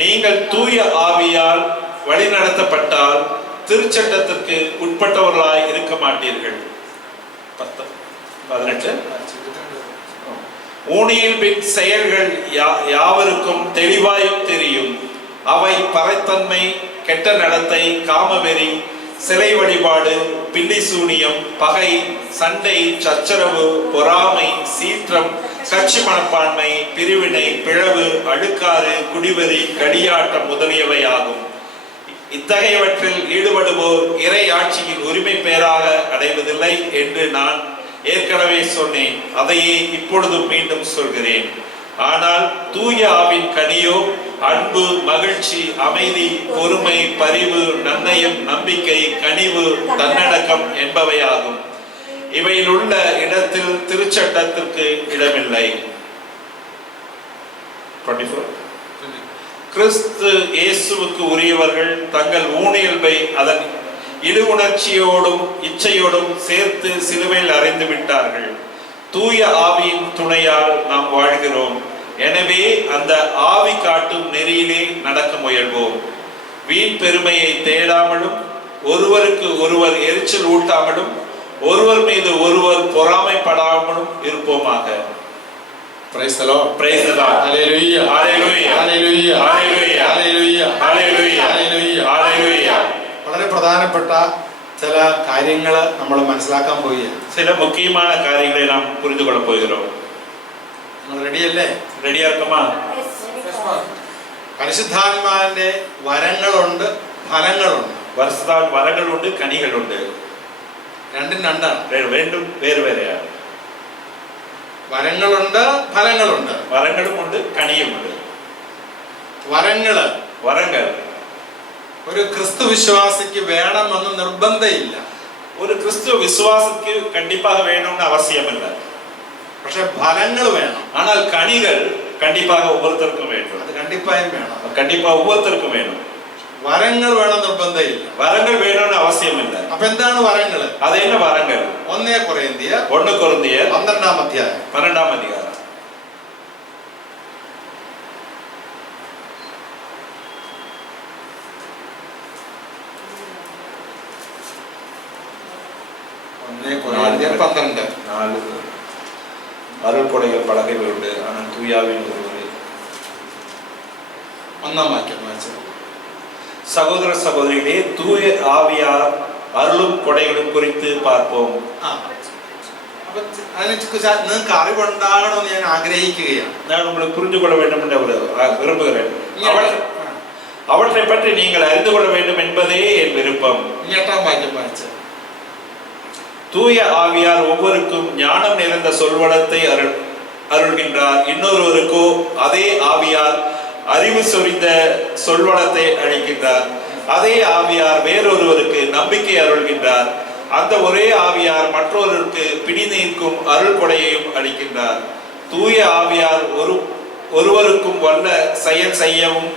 நீங்கள் தூய ஆவியால் வழிநடத்தப்பட்டால் திருச்சட்டத்திற்கு உட்பட்டவர்களாய் இருக்க மாட்டீர்கள். 18. ஊனியல்பின் செயல்கள் யாவருக்கும் தெளிவாய் தெரியும். அவை பறைத்தன்மை, கெட்ட நடத்தை, காமவெறி, சிலை வழிபாடு, பில்லி சூனியம், பகை, சண்டை, சச்சரவு, பொறாமை, சீற்றம், கட்சி மனப்பான்மை, பிரிவினை, பிளவு, அழுக்காறு, குடிவெறி, கடியாட்டம் முதலியவை ஆகும். இத்தகையவற்றில் ஈடுபடுவோர் இறை ஆட்சியின் உரிமை பெயராக அடைவதில்லை என்று நான் ஏற்கனவே சொன்னேன். அதையே இப்பொழுதும் மீண்டும் சொல்கிறேன். ஆனால் தூய ஆவின் கனியோ அன்பு, மகிழ்ச்சி, அமைதி, பொறுமை, பரிவு, நன்னயம், நம்பிக்கை, கனிவு, தன்னடக்கம் என்பவையாகும். இவையில் உள்ள இடத்தில் திருச்சட்டத்திற்கு இடமில்லை. 24. கிறிஸ்து இயேசுவுக்கு உரியவர்கள் தங்கள் ஊனியல்பை அதன் இடுவுணர்ச்சியோடும் இச்சையோடும் சேர்த்து சிலுவையில் அறைந்து விட்டார்கள். தூய ஆவியின் துணையால் நாம் வாழ்கிறோம். எனவே அந்த ஆவி காட்டும் நெறியிலே நடக்க முயல்வோம். வீண் பெருமையை தேடாமலும், ஒருவருக்கு ஒருவர் எரிச்சல் ஊட்டாமலும், ஒருவர் மீது ஒருவர் பொறாமைப்படாமலும் இருப்போமாக. Praise the Lord. Praise the Lord. Hallelujah. Hallelujah. Hallelujah. Hallelujah. Hallelujah. Hallelujah. Hallelujah. Hallelujah. വളരെ പ്രധാനപ്പെട്ട ചില കാര്യങ്ങൾ നമ്മൾ മനസ്സിലാക്കാൻ പോവുകയാണ്. சில முக்கியமான காரியங்களை நாம் புரிந்து கொள்ள போகிறோம். നിങ്ങൾ റെഡിയല്ലേ? ரெடியா இருக்குமா? പരിശുദ്ധാത്മാവിന്റെ വരങ്ങളുണ്ട്, ഫലങ്ങളുണ്ട്. வருஷத்தால் வரங்கள் உண்டு, கனிகள் உண்டு. രണ്ടും രണ്ടാണ്. ரெண்டும் வேறு வேறைയാണ്. വരങ്ങളുണ്ട്, ഫലങ്ങളുണ്ട്. வரங்களும் உண்டு, கனியும் உண்டு. வரങ്ങൾ ஒரு கிறிஸ்து വിശ്വാസിക്ക് വേണമെന്ന് നിർബന്ധമില്ല. ஒரு கிறிஸ்துவ விசுவாசத்துக்கு கண்டிப்பாக வேணும்னு அவசியம் இல்லை. പക്ഷെ ഫലങ്ങൾ വേണം. ஆனால் கனிகள் கண்டிப்பாக ஒவ்வொருத்தருக்கும் வேண்டும். അത് കണ്ടിപ്പായും വേണം. கண்டிப்பா ஒவ்வொருத்தருக்கும் வேணும். വരങ്ങൾ വേണം നിർബന്ധമില്ല. வரங்கள் வேணும்னு அவசியம் இல்லை. അപ്പൊ എന്താണ് വരങ്ങൾ? அது என்ன வரங்கள்? 1 കൊരിന്ത്യർ 12 അധ്യായം 12 அதிகாரம். കൊരിന്ത്യർ 12 4 அருள் கொடைகள் பலகைகள் உண்டு, ஆனால் தூயாவின் ஒருவரே. 1 വാക്യം വായിച്ചു. சகோதர சகோதரிகளே, தூய ஆவியார் அருளும் கொடைகளும் குறித்து பார்ப்போம். അപ്പൊ അതിനെക്കുറിച്ച് നിങ്ങൾക്ക് അറിവുണ്ടാകണമെന്ന് ഞാൻ ആഗ്രഹിക്കുകയാണ്. நான் உங்களுக்கு புரிந்து கொள்ள வேண்டும் என்று விரும்புகிறேன். அவற்றை பற்றி நீங்கள் அறிந்து கொள்ள வேண்டும் என்பதே என் விருப்பம். 8 വാക്യം വായിച്ചു. தூய ஆவியார் ஒவ்வொருக்கும் ஞானம் நிறைந்த சொல்வளத்தை அருள்கின்றார். இன்னொருவருக்கோ அதே ஆவியார் அறிவு சொரிந்த சொல்வளத்தை அளிக்கின்றார். அதே ஆவியார் வேறொருவருக்கு நம்பிக்கை அருள்கின்றார். அந்த ஒரே ஆவியார் மற்றொருவருக்கு பிடி நீக்கும் அருள் கொடையையும் அளிக்கின்றார். தூய ஆவியார் ஒருவருக்கும் வல்ல செயல் செய்யவும்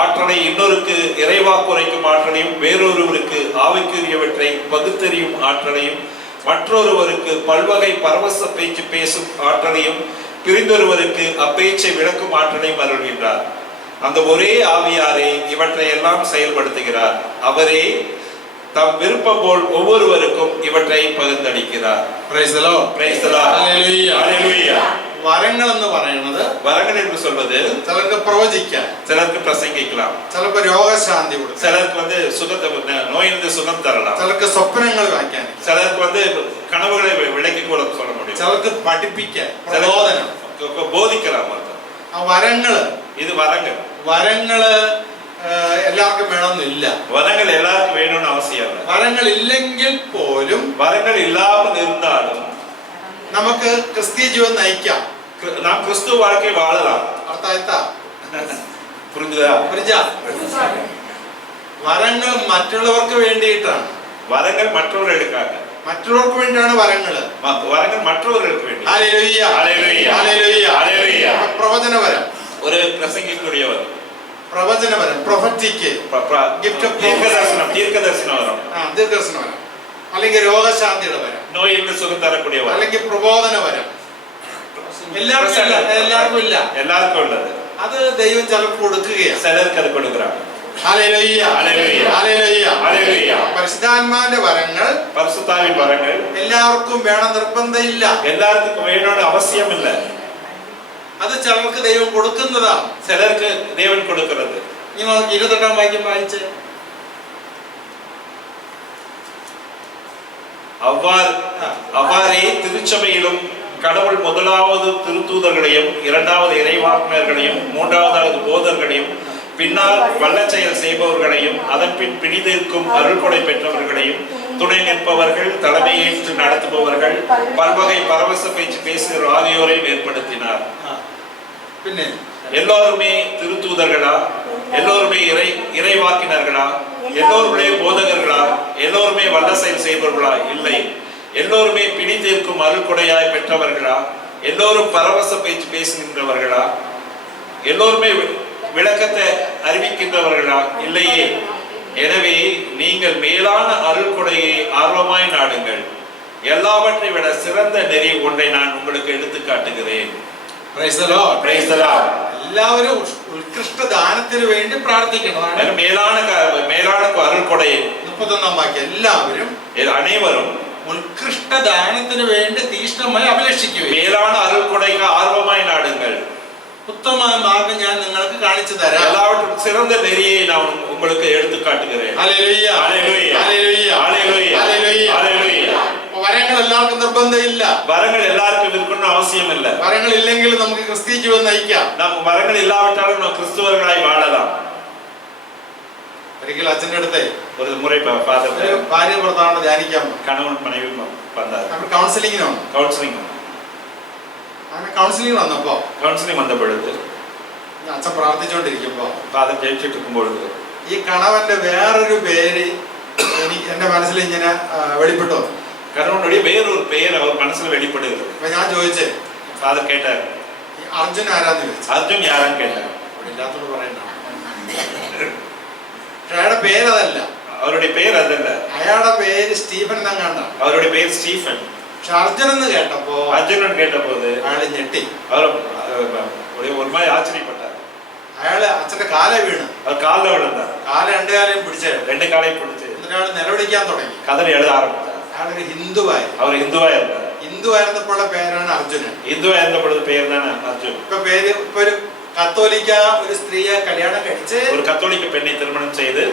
ஆற்றலை, இன்னொருக்கு இறைவாக்குரைக்கும் ஆற்றலையும், வேறொருவருக்கு ஆவிக்குரியவற்றை பகுத்தறியும் ஆற்றலையும், மற்றொருவருக்கு பல்வகை பரவச பேச்சு பேசும் ஆற்றலையும், பிரிந்தொருவருக்கு அப்பேச்சை விளக்கும் ஆற்றலையும் அருள்கின்றார். அந்த ஒரே ஆவியாரே இவற்றை எல்லாம் செயல்படுத்துகிறார். அவரே தம் விருப்பம் போல் ஒவ்வொருவருக்கும் இவற்றை பகிர்ந்தளிக்கிறார். Praise the Lord. Praise the Lord. Hallelujah. Hallelujah. വരങ്ങൾ എന്ന് പറയുന്നത് வரங்கள் என்று சொல்வது ചിലർക്ക് പ്രവചിക്കാൻ, சிலருக்கு பிரசங்கிக்கலாம், ചിലർക്ക് രോഗശാന്തി കൊടുക്കാം, சிலருக்கு சுகத்தை நோயிலிருந்து சுகம் தரலாம், ചിലർക്ക് സ്വപ്നങ്ങൾ വായിക്കാൻ, சிலருக்கு கனவுகளை விளக்கி கூட சொல்ல முடியும், ചിലർക്ക് പഠിപ്പിക്കാൻ, പ്രബോധനം, போதிக்கலாம். ആ വരങ്ങള്, இது வரங்கள். വരങ്ങള് എല്ലാവർക്കും വേണമെന്നില്ല. வரங்கள் எல்லாருக்கும் வேணும்னு அவசியம் இல்லை. വരങ്ങൾ ഇല്ലെങ്കിൽ പോലും வரங்கள் இல்லாமல் இருந்தாலும் നമുക്ക് ക്രിസ്തീയ ജീവിതം നയിക്കാം. நாம் கிறிஸ்துவ வாழ்க்கை வாழலாம். അർത്ഥായത്താ புரிஞ்சுதா? വരങ്ങൾ മറ്റുള്ളവർക്ക് വേണ്ടിയിട്ടാണ്. வரங்கள் மற்றவர்களுக்காக, മറ്റുള്ളവർക്ക് വേണ്ടിയാണ് വരങ്ങള്. வரங்கள் மற்றவர்களுக்கு வேண்டி. ഹല്ലേലൂയ, ഹല്ലേലൂയ, ഹല്ലേലൂയ, ഹല്ലേലൂയ. പ്രവചനവരം, ஒரு பிரசங்கிக்கூடியவர், പ്രവചനവരം, പ്രൊഫറ്റിക് ഗിഫ്റ്റ് ഓഫ് தீர்க்கதரிசனம், தீர்க்கதரிசனம் வரும், ദീർഘദർശനവരം, അല്ലെങ്കിൽ രോഗശാന്തിയുടെ വരം, நோயிலிருந்து சுகம் தரக்கூடியவர், അല്ലെങ്കിൽ പ്രബോധനവരം. എല്ലാവർക്കും ഇല്ല. எல்லாருக்கும் உள்ளது. അത് ദൈവം ചിലർക്ക് കൊടുക്കുകയാണ്. சிலருக்கு அது கொடுக்கிறார். ഹല്ലേലൂയ, ഹല്ലേലൂയ, ഹല്ലേലൂയ, ഹല്ലേലൂയ. പരിശുദ്ധാത്മാവിന്റെ വരങ്ങൾ பரிசுத்தாவின் வரங்கள் എല്ലാവർക്കും വേണം നിർബന്ധമില്ല. எல்லாருக்கும் வேணும்னு அவசியம் இல்லை. അത് ചിലർക്ക് ദൈവം കൊടുക്കുന്നതാണ്, சிலருக்கு தேவன் கொடுக்கிறது. ഇനി നമുക്ക് 28 വാക്യം വായിച്ച്. அவ்வாறே திருச்சபையிலும் கடவுள் முதலாவது திருத்தூதர்களையும், இரண்டாவது இறைவாக்கினர்களையும், மூன்றாவது போதர்களையும், பின்னால் வல்ல செயல் செய்பவர்களையும், அதன் பின் பிணிதீர்க்கும் அருள்கொடை பெற்றவர்களையும், துணை நிற்பவர்கள், தலைமையேற்று நடத்துபவர்கள், பல்வகை பரவச பேச்சு பேசுகிற ஆகியோரையும் ஏற்படுத்தினார். പിന്നെ எல்லோருமே திருத்தூதர்களா? எல்லோருமே இறைவாக்கினர்களா? எல்லோருமே போதகர்களா? எல்லோருமே வல்ல செயல் செய்பவர்களா? இல்லை. எல்லோருமே பிணி தீர்க்கும் அருள்கொடையாய் பெற்றவர்களா? எல்லோரும் பரவச பேச்சு பேசுகின்றவர்களா? எல்லோருமே விளக்கத்தை அறிவிக்கின்றவர்களா? இல்லையே. எனவே நீங்கள் மேலான அருள்கொடையை ஆர்வமாய் நாடுங்கள். எல்லாவற்றை விட சிறந்த நெறி ஒன்றை நான் உங்களுக்கு எடுத்து காட்டுகிறேன். Praise the Lord. Praise the Lord. എല്ലാവരും ഉത്കൃഷ്ട ദാനത്തിന് വേണ്ടി പ്രാർത്ഥിക്കണം. மேலான அருள்கொடை 31 വാക്യം. എല്ലാവരും அனைவரும் ഉത്കൃഷ്ട ദാനത്തിന് വേണ്ടി തീഷ്ണമായി അഭിലഷിക്കുക. மேலான அருள்கொடைக்கு ஆர்வமாய் நாடுங்கள். ഉത്തമമായ മാർഗ്ഗം ഞാൻ നിങ്ങൾക്ക് കാണിച്ചു തരാം. எல்லாவற்றும் சிறந்த நெறியை நான் உங்களுக்கு எடுத்து காட்டுகிறேன். ഹല്ലേലൂയ, ഹല്ലേലൂയ, ഹല്ലേലൂയ, ഹല്ലേലൂയ, ഹല്ലേലൂയ, ഹല്ലേലൂയ. വരങ്ങൾ എല്ലാവർക്കും നിർബന്ധമില്ല. வரங்கள் எல்லாருக்கும் இருக்கணும்னு அவசியம் இல்லை. വരങ്ങൾ ഇല്ലെങ്കിൽ നമുക്ക് ക്രിസ്തീയ ജീവിതം നയിക്കാം. நம்ம வரங்கள் இல்லாவிட்டாலும் நாம் கிறிஸ்துவர்களாய் வாழலாம். ഒരിക്കൽ അച്ഛൻ്റെ അടുത്ത് ஒரு முறை ஃபாதர் ഭാര്യ ഭർത്താവിനെ ധ്യാനിക്കാൻ கணவன் மனைவி வந்தார். കൗൺസിലിങ്ങിന് വന്നു. கவுன்சிலிங் അങ്ങനെ കൗൺസിലിംഗ് വന്നപ്പോ கவுன்சிலிங் வந்த பொழுது അച്ഛൻ പ്രാർത്ഥിച്ചുകൊണ്ടിരിക്കുമ്പോ ஃபாதர் ஜெயிச்சிட்டு இருக்கும் பொழுது ഈ കണവന്റെ വേറൊരു പേര് എനിക്ക് എൻ്റെ മനസ്സിൽ ഇങ്ങനെ വെളിപ്പെട്ടു വന്നു. கடவுளுடைய வேறொரு பெயர் அவர் மனசுல வெளிப்படுகிறது. അപ്പൊ ഞാൻ ചോദിച്ചേ, ஃபாதர் கேட்டார், ഈ അർജുൻ ആരാന്ന് ചോദിച്ചു. அர்ஜுன் யாரான்னு கேட்டார். ഇല്ലാത്തോട് പറയണ്ട. അയാളുടെ പേരതല്ല, அவருடைய பெயர் அதல்ல, അയാളുടെ പേര് സ്റ്റീഫൻ എന്നങ്ങാണ്ടാണ്. அவருடைய பெயர் ஸ்டீஃபன். പക്ഷെ അർജുൻ എന്ന് കേട്ടപ്പോ அர்ஜுனன் கேட்டபோது അയാൾ ഞെട്ടി. அவர் ஒரு மாதிரி ஆச்சரியப்பட்டார். അയാള് അച്ഛന്റെ കാല വീണ്, அவர் காலில் விழுந்தார். കാല രണ്ടു കാലയും പിടിച്ച് ரெண்டு காலையும் பிடிச்சு എന്നിട്ട് അയാൾ നിലവിളിക്കാൻ തുടങ്ങി. கதறி எழுத ஆரம்பித்தார். അയാളൊരു ഹിന്ദുവായി. அவர் இந்துவா இருந்தார். ഹിന്ദു ആയിരുന്നപ്പോഴുള്ള പേരാണ് അർജുനൻ. இந்துவா இருந்த பொழுது பெயர் தானே அர்ஜுன். ഇപ്പൊ ഒരു കത്തോലിക്ക ഒരു സ്ത്രീയെ കല്യാണം കഴിച്ച് ஒரு கத்தோலிக்க பெண்ணை திருமணம் செய்து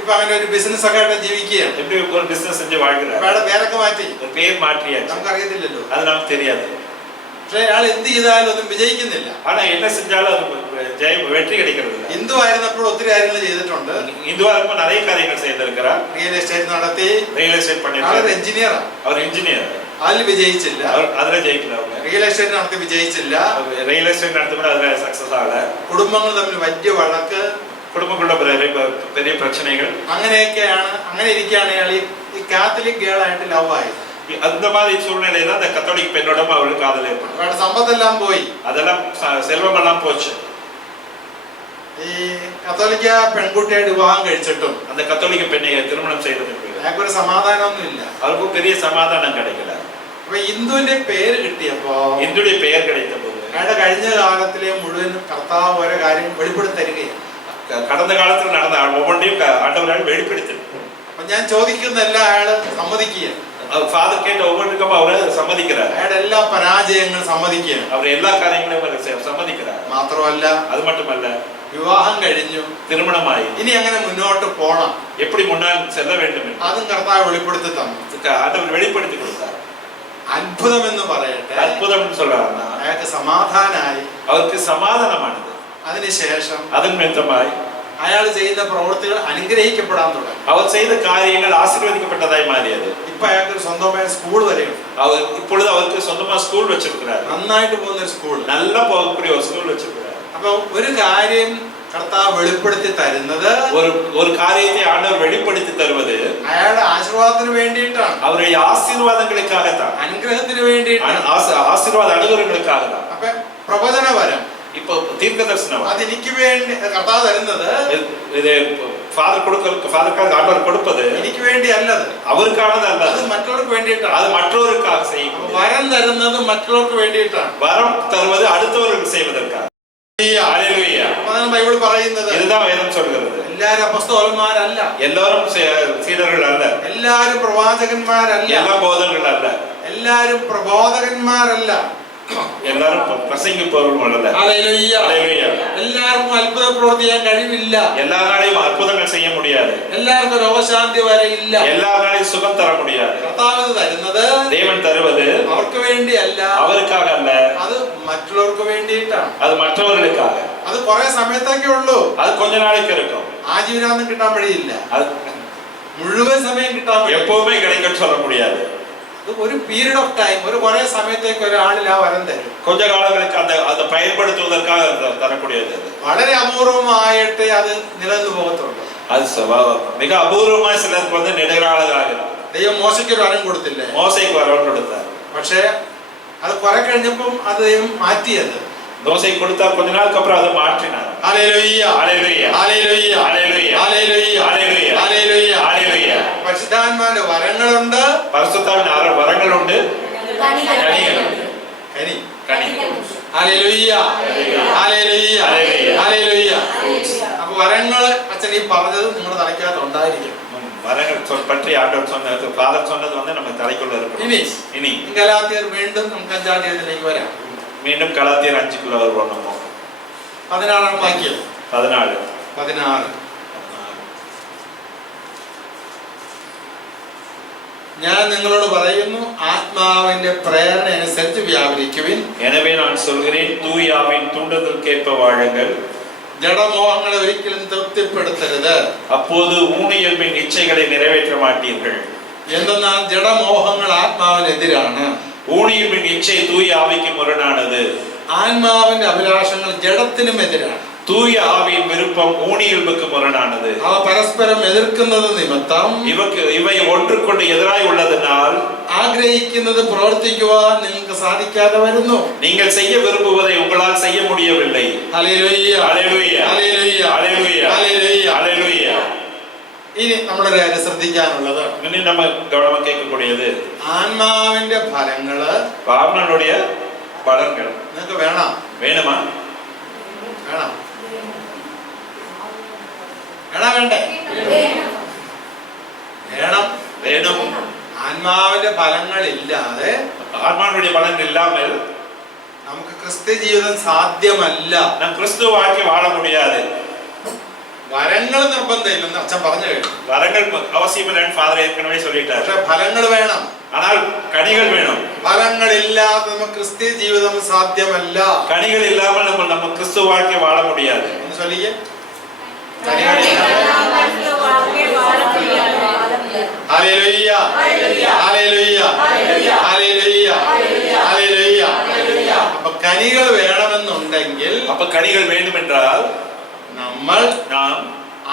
ഇപ്പൊ അങ്ങനെ ഒരു ബിസിനസ് ഒക്കെ ആയിട്ട് ജീവിക്കുകയാണ്. எப்படி ஒரு பிசினஸ் செஞ்சு வாழ்கிறார். അയാളുടെ പേരൊക്കെ മാറ്റി, ஒரு பெயர் மாற்றியாச்சு. നമുക്കറിയത്തില്ലല്ലോ. அது நமக்கு தெரியாது. പക്ഷെ അയാൾ എന്ത് ചെയ്താലും ഒന്നും വിജയിക്കുന്നില്ല. ஆனா என்ன செஞ்சாலும் அது வெற்றி கிடைக்கிறது இல்லை. ഹിന്ദു ആയിരുന്നപ്പോൾ ഒത്തിരി കാര്യങ്ങൾ ചെയ്തിട്ടുണ്ട്. இந்துவா இருக்கும் நிறைய காரியங்கள் செய்திருக்கிறார். റിയൽ എസ്റ്റേറ്റ് നടത്തി, ரியல் எஸ்டேட் അയാളൊരു பண்ணிருக்காரு. എഞ്ചിനീയറാണ്. அவர் இன்ஜினியர். അതിൽ വിജയിച്ചില്ല. அவர் அதுல ஜெயிக்கல. அவங்க റിയൽ എസ്റ്റേറ്റ് നടത്തി വിജയിച്ചില്ല. ரியல் எஸ்டேட் நடத்தும்போது அதுல சக்சஸ் ஆகல. കുടുംബങ്ങൾ തമ്മിൽ വലിയ വഴക്ക്, குடும்பக்குள்ள பெரிய பிரச்சனைகள். അങ്ങനെയൊക്കെയാണ്. അങ്ങനെ ഇരിക്കുകയാണ് അയാൾ ഈ കാത്തലിക് ഗേൾ ആയിട്ട് ലവ് ആയത്. அந்த மாதிரி சூழ்நிலையில அந்த கத்தோலிக் பெண்ணோட அவளுக்கு காதல் ஏற்படும். അവരുടെ സമ്പത്തെല്ലാം പോയി, அதெல்லாம் செல்வம் எல்லாம் போச்சு. ഈ കത്തോലിക്ക പെൺകുട്ടിയായിട്ട് വിവാഹം കഴിച്ചിട്ടും அந்த கத்தோலிக்க பெண்ணை திருமணம் செய்ததுக்கு അയാൾക്കൊരു സമാധാനമൊന്നുമില്ല. அவருக்கும் பெரிய சமாதானம் கிடைக்கல. അപ്പൊ ഹിന്ദുവിന്റെ പേര് കിട്ടിയപ്പോ இந்துடைய பெயர் கிடைத்த போது അയാളുടെ കഴിഞ്ഞ കാലത്തിലെ മുഴുവൻ കർത്താവ് ഓരോ കാര്യം വെളിപ്പെടുത്തി തരികയാണ്. கடந்த காலத்தில் நடந்த ஒவ்வொன்றையும் ஆண்டவரால் வெளிப்படுத்தி. അപ്പൊ ഞാൻ ചോദിക്കുന്നതെല്ലാം അയാള് സമ്മതിക്കുകയാണ്. ஃபாதர் கேட்ட ஒவ்வொன்றுக்கும் அவரை சம்மதிக்கிறார். അയാളുടെ എല്ലാ പരാജയങ്ങളും സമ്മതിക്കുകയാണ്. அவர் எல்லா காரியங்களையும் அவர் சம்மதிக்கிறார். മാത്രമല്ല, அது மட்டுமல்ல, വിവാഹം കഴിഞ്ഞു, திருமணமாயி ഇനി അങ്ങനെ മുന്നോട്ട് പോണം, எப்படி முன்னால் செல்ல வேண்டும் என்று അതും കർത്താവ് വെളിപ്പെടുത്തി തന്നു. ஆண்டவர் வெளிப்படுத்தி கொடுத்தார். അത്ഭുതം എന്ന് പറയട്ടെ, அற்புதம் சொல்றாருன்னா അയാൾക്ക് സമാധാനായി. அவருக்கு சமாதானமானது. അതിനുശേഷം அதன் நிமித்தமாய் അയാൾ ചെയ്യുന്ന പ്രവൃത്തികൾ അനുഗ്രഹിക്കപ്പെടാൻ തുടങ്ങി. அவர் செய்த காரியங்கள் ஆசீர்வதிக்கப்பட்டதாய் மாறியது. ഇപ്പൊ അയാൾക്ക് സ്വന്തമായ സ്കൂൾ വരെയുണ്ട്. அவர் இப்பொழுது அவருக்கு சொந்தமா ஸ்கூல் வச்சிருக்கிறார். നന്നായിട്ട് പോകുന്ന ഒരു സ്കൂൾ, நல்லா போகக்கூடிய ஒரு ஸ்கூல் வச்சிருக்கிறார். അപ്പൊ ഒരു കാര്യം കർത്താവ് വെളിപ്പെടുത്തി തരുന്നത്, ஒரு காரியத்தை ஆண்டவர் வெளிப்படுத்தி தருவது അയാളുടെ ആശീർവാദത്തിന് വേണ്ടിയിട്ടാണ്, அவருடைய ஆசீர்வாதங்களுக்காகத்தான், അനുഗ്രഹത്തിന് വേണ്ടിയിട്ടാണ്, ஆசீர்வாத அனுகிரகங்களுக்காக தான். അപ്പൊ പ്രവചനവരം, இப்போ தீர்க்க தரிசனம் അത് എനിക്ക് വേണ്ടി കർത്താവ് തരുന്നത്, இது ஃபாதருக்காக ஆண்டவர் கொடுப்பது എനിക്ക് വേണ്ടി അല്ലത്, அவருக்கானது அல்ல, അത് മറ്റുള്ളവർക്ക് വേണ്ടിയിട്ടാണ്. அது மற்றவருக்காக செய்யும். വരം തരുന്നത് മറ്റുള്ളവർക്ക് വേണ്ടിയിട്ടാണ്, வரம் தருவது அடுத்தவர்களுக்கு செய்வதற்காக. ஹல்லேலூயா. അതാണ് ബൈബിൾ പറയുന്നത്. இதுதான் வேதம் சொல்கிறது. എല്ലാരും അപ്പോസ്തലന്മാരല്ല, எல்லாரும் சீடர்கள் அல்ல, എല്ലാരും പ്രവാചകന്മാരല്ല, எல்லா போதகர்கள் அல்ல, എല്ലാരും പ്രബോധകന്മാരല്ല, எல்லாரும் பிரசங்கிப்பவர்கள் அல்ல. ഹല്ലേലൂയ. ஹல்லேலூயா. എല്ലാവർക്കും അത്ഭുത പ്രവർത്തിക്കാൻ കഴിവില്ല, எல்லா நாளையும் அற்புதங்கள் செய்ய முடியாது, എല്ലാവർക്കും രോഗശാന്തി വരെ ഇല്ല. எல்லா நாளையும் சுகம் தர முடியாது. കർത്താവ് തരുന്നത് தேவன் தருவது അവർക്ക് വേണ്ടിയല്ല, அவருக்காக அல்ல, അത് മറ്റുള്ളവർക്ക് വേണ്ടിയിട്ടാണ്. அது മற்றவர்களுக்காக. അത് കുറെ സമയത്തേക്കേ ഉള്ളൂ, அது கொஞ்ச நாளைக்கு இருக்கும். ആജീവനാന്തം കിട്ടാൻ വഴിയില്ല, அது മുഴുവൻ സമയം കിട്ടാൻ വഴി. எப்பவுமே கிடைக்கும்னு சொல்ல முடியாது. ഒരു പീരീഡ് ഓഫ് ടൈം, ഒരു കുറെ സമയത്തേക്ക് ഒരാളിൽ ആ വരം തരും. கொஞ்ச காலங்களுக்கு அதை பயன்படுத்துவதற்காக தரக்கூடியது. വളരെ അപൂർവമായിട്ടേ അത് നിലനിന്ന് പോകത്തുള്ളൂ. அது மிக அபூர்வமாய் சிலருக்கு வந்து நெடுகாலமாக இருக்கும். ദൈവം മോശയ്ക്ക് ഒരു വരം കൊടുത്തില്ലേ? மோசைக்கு வரவன் கொடுத்தார். പക്ഷേ അത് കുറെ കഴിഞ്ഞപ്പം അത് ദൈവം മാറ്റിയത്. மோசை கொடுத்தார், கொஞ்ச நாளுக்கு அப்புறம் அதை மாற்றினார். ഹല്ലേലൂയ, ஹல்லேலூயா, ഹല്ലേലൂയ, ஹல்லேலூயா, ഹല്ലേലൂയ, ஹல்லேலൂயா, ഹല്ലേലൂയ. ஹல்லேலூயா. പരിശുദ്ധാത്മാവിന്റെ വരങ്ങളുണ്ട്, பரிசுத்தாவின் 6 வரங்களுண்டு, கனிகளுண்டு. കനി. கனி. ഹല്ലേലൂയ, ഹല്ലേലൂയ, ഹല്ലേലൂയ. അപ്പൊ വരങ്ങള് അച്ഛൻ ഈ പറഞ്ഞത് നിങ്ങളുടെ തലയ്ക്കകത്ത് ഉണ്ടായിരിക്കും. வரங்கள் பற்றி ஆண்டவர் சொன்னது, ஃபாதர் சொன்னது வந்து நம்ம தலைக்குள்ள இருக்கும். இனி ഗലാത്യർ വീണ്ടും നമുക്ക് 5-ാം അധ്യായത്തിലേക്ക് വരാം. மீண்டும் கலாத்தியர் 5க்குள்ள வருவோம். நம்ம 16-ാം വാക്യം, 14. 16. ഞാൻ നിങ്ങളോട് പറയുന്നു, ആത്മാവിന്റെ പ്രേരണ അനുസരിച്ച് വ്യാപരിക്കുവിൻ. எனவே நான் சொல்கிறேன், தூயாவின் தூண்டுதலுக்கேற்ப வாழுங்கள். ജഡമോഹങ്ങളെ ഒരിക്കലും തൃപ്തിപ്പെടുത്തരുത്. அப்போது ஊனியல்பின் இச்சைகளை நிறைவேற்ற மாட்டீர்கள். എന്തെന്നാൽ ജഡമോഹങ്ങൾ ആത്മാവിനെതിരാണ്, ஊனியல்பின் இச்சை தூய ஆவிக்கு முரணானது. ആത്മാവിന്റെ അഭിലാഷങ്ങൾ ജഡത്തിനും എതിരാണ്. தூய ஆவியின் விருப்பம் ஊனியல்புக்கு முரணானது. അവ പരസ്പരം എതിർക്കുന്നത് നിമിത്തം இவை ஒன்றுக்கொண்டு எதிராய் உள்ளதனால் ആഗ്രഹിക്കുന്നത് പ്രവർത്തിക്കുവാൻ നിങ്ങൾക്ക് സാധിക്കാതെ വരുന്നു. நீங்கள் செய்ய விரும்புவதை உங்களால் செய்ய முடியவில்லை. ഹല്ലേലൂയ ഹല്ലേലൂയ ഹല്ലേലൂയ ഹല്ലേലൂയ ഹല്ലേലൂയ ഹല്ലേലൂയ. ഇനി നമ്മുടെ ഒരു കാര്യം ശ്രദ്ധിക്കാനുള്ളത്, இனி நம்ம கவனமா கேட்கக்கூடியது ആത്മാവിന്റെ ഫലങ്ങള് ஆவியானுடைய பலன்கள் നിങ്ങൾക്ക് വേണം. வேணுமா? വേണം വേണ്ടേ? വേണം. வேணும். ആത്മാവിന്റെ ഫലങ്ങളില്ലാതെ ஆவியானுடைய பலன் இல்லாமல் നമുക്ക് ക്രിസ്ത്യ ജീവിതം സാധ്യമല്ല. நம் கிறிஸ்துவ வாழ்க்கை வாழ முடியாது. വരങ്ങൾ നിർബന്ധമില്ലെന്ന് അച്ഛൻ പറഞ്ഞു കഴിഞ്ഞു. வரங்கள் அவசியமில்லைன்னு ஃபாதர் ஏற்கனவே சொல்லிட்டார். പക്ഷെ ഫലങ്ങൾ വേണം. ஆனால் கனிகள் வேணும். ഫലങ്ങളില്ലാതെ നമുക്ക് ക്രിസ്ത്യ ജീവിതം സാധ്യമല്ല. கனிகள் இல்லாமல் நம்ம கிறிஸ்துவ வாழ்க்கை வாழ முடியாது. ഒന്ന് ചൊല്ലിക്കേ. ഹല്ലേലൂയ ഹല്ലേലൂയ ഹല്ലേലൂയ ഹല്ലേലൂയ. അപ്പൊ കനികൾ വേണമെന്നുണ്ടെങ്കിൽ, அப்ப கனிகள் வேண்டும் என்றால் നമ്മൾ நாம்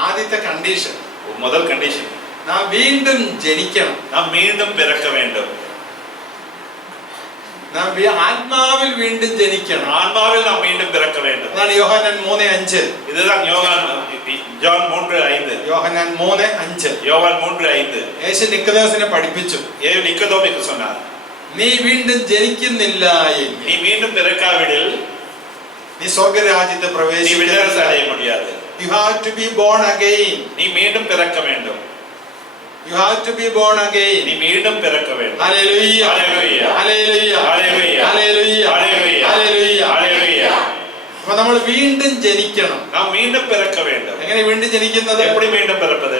ആദ്യത്തെ കണ്ടീഷൻ, முதல் கண்டிஷன் നാം വീണ്ടും ജനിക്കണം. நாம் மீண்டும் பிறக்க வேண்டும். നാം ആത്മാവിൽ വീണ്ടും ജനിക്കണം. ஆன்மாவில் நாம் மீண்டும் பிறக்க வேண்டும். അതാണ് യോഹന്നാൻ 3:5. இதுதான் ஜான் 3:5. യോഹന്നാൻ 3:5. யோவான் 3:5. യേശു നിക്കോദേമോസിനെ പഠിപ്പിച്ചു. நிக்கதோமுக்கு சொன்னார், നീ വീണ്ടും ജനിക്കുന്നില്ല എങ്കിൽ நீ மீண்டும் பிறக்காவிடில் നീ സ്വർഗ്ഗരാജ്യത്തെ நீ പ്രവേശിക്കില്ല. விண்ணரசு அடைய முடியாது. You have to be born again. நீ மீண்டும் பிறக்க வேண்டும். You have to be born again. நீ மீண்டும் பிறக்க வேண்டும். Hallelujah. Hallelujah. Hallelujah. Hallelujah. Hallelujah. Hallelujah. Hallelujah. Hallelujah. അപ്പോൾ നമ്മൾ വീണ്ടും ജനിക്കണം. நாம் மீண்டும் பிறக்க வேண்டும். എങ്ങനെ വീണ്ടും ജനിക്കുന്നത്? எப்படி மீண்டும் பிறப்பது?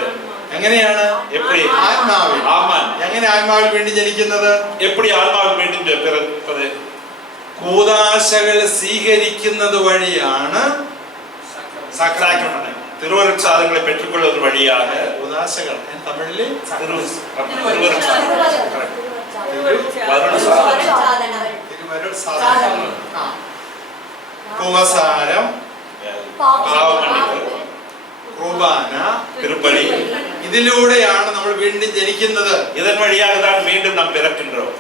എങ്ങനെയാണ്? எப்படி? ആത്മാവിൽ. ஆமான். എങ്ങനെ ആത്മാവിൽ വീണ്ടും ജനിക്കുന്നത്? எப்படி ஆன்மாவில் மீண்டும் பிறப்பது? കൂദാശകൾ സ്വീകരിക്കുന്നത് വഴിയാണ്. சாக்ரமெண்ட், திருவருட்சாதனங்களை பெற்றுக்கொள்வது வழியாக. കൂദാശകൾ തമിഴില് കുമ്പസാരം, കുർബാന, திருப்பலி, ഇതിലൂടെയാണ് നമ്മൾ വീണ്ടും ജനിക്കുന്നത്. இதன் வழியாக தான் மீண்டும் நாம் பிறக்கின்றோம்.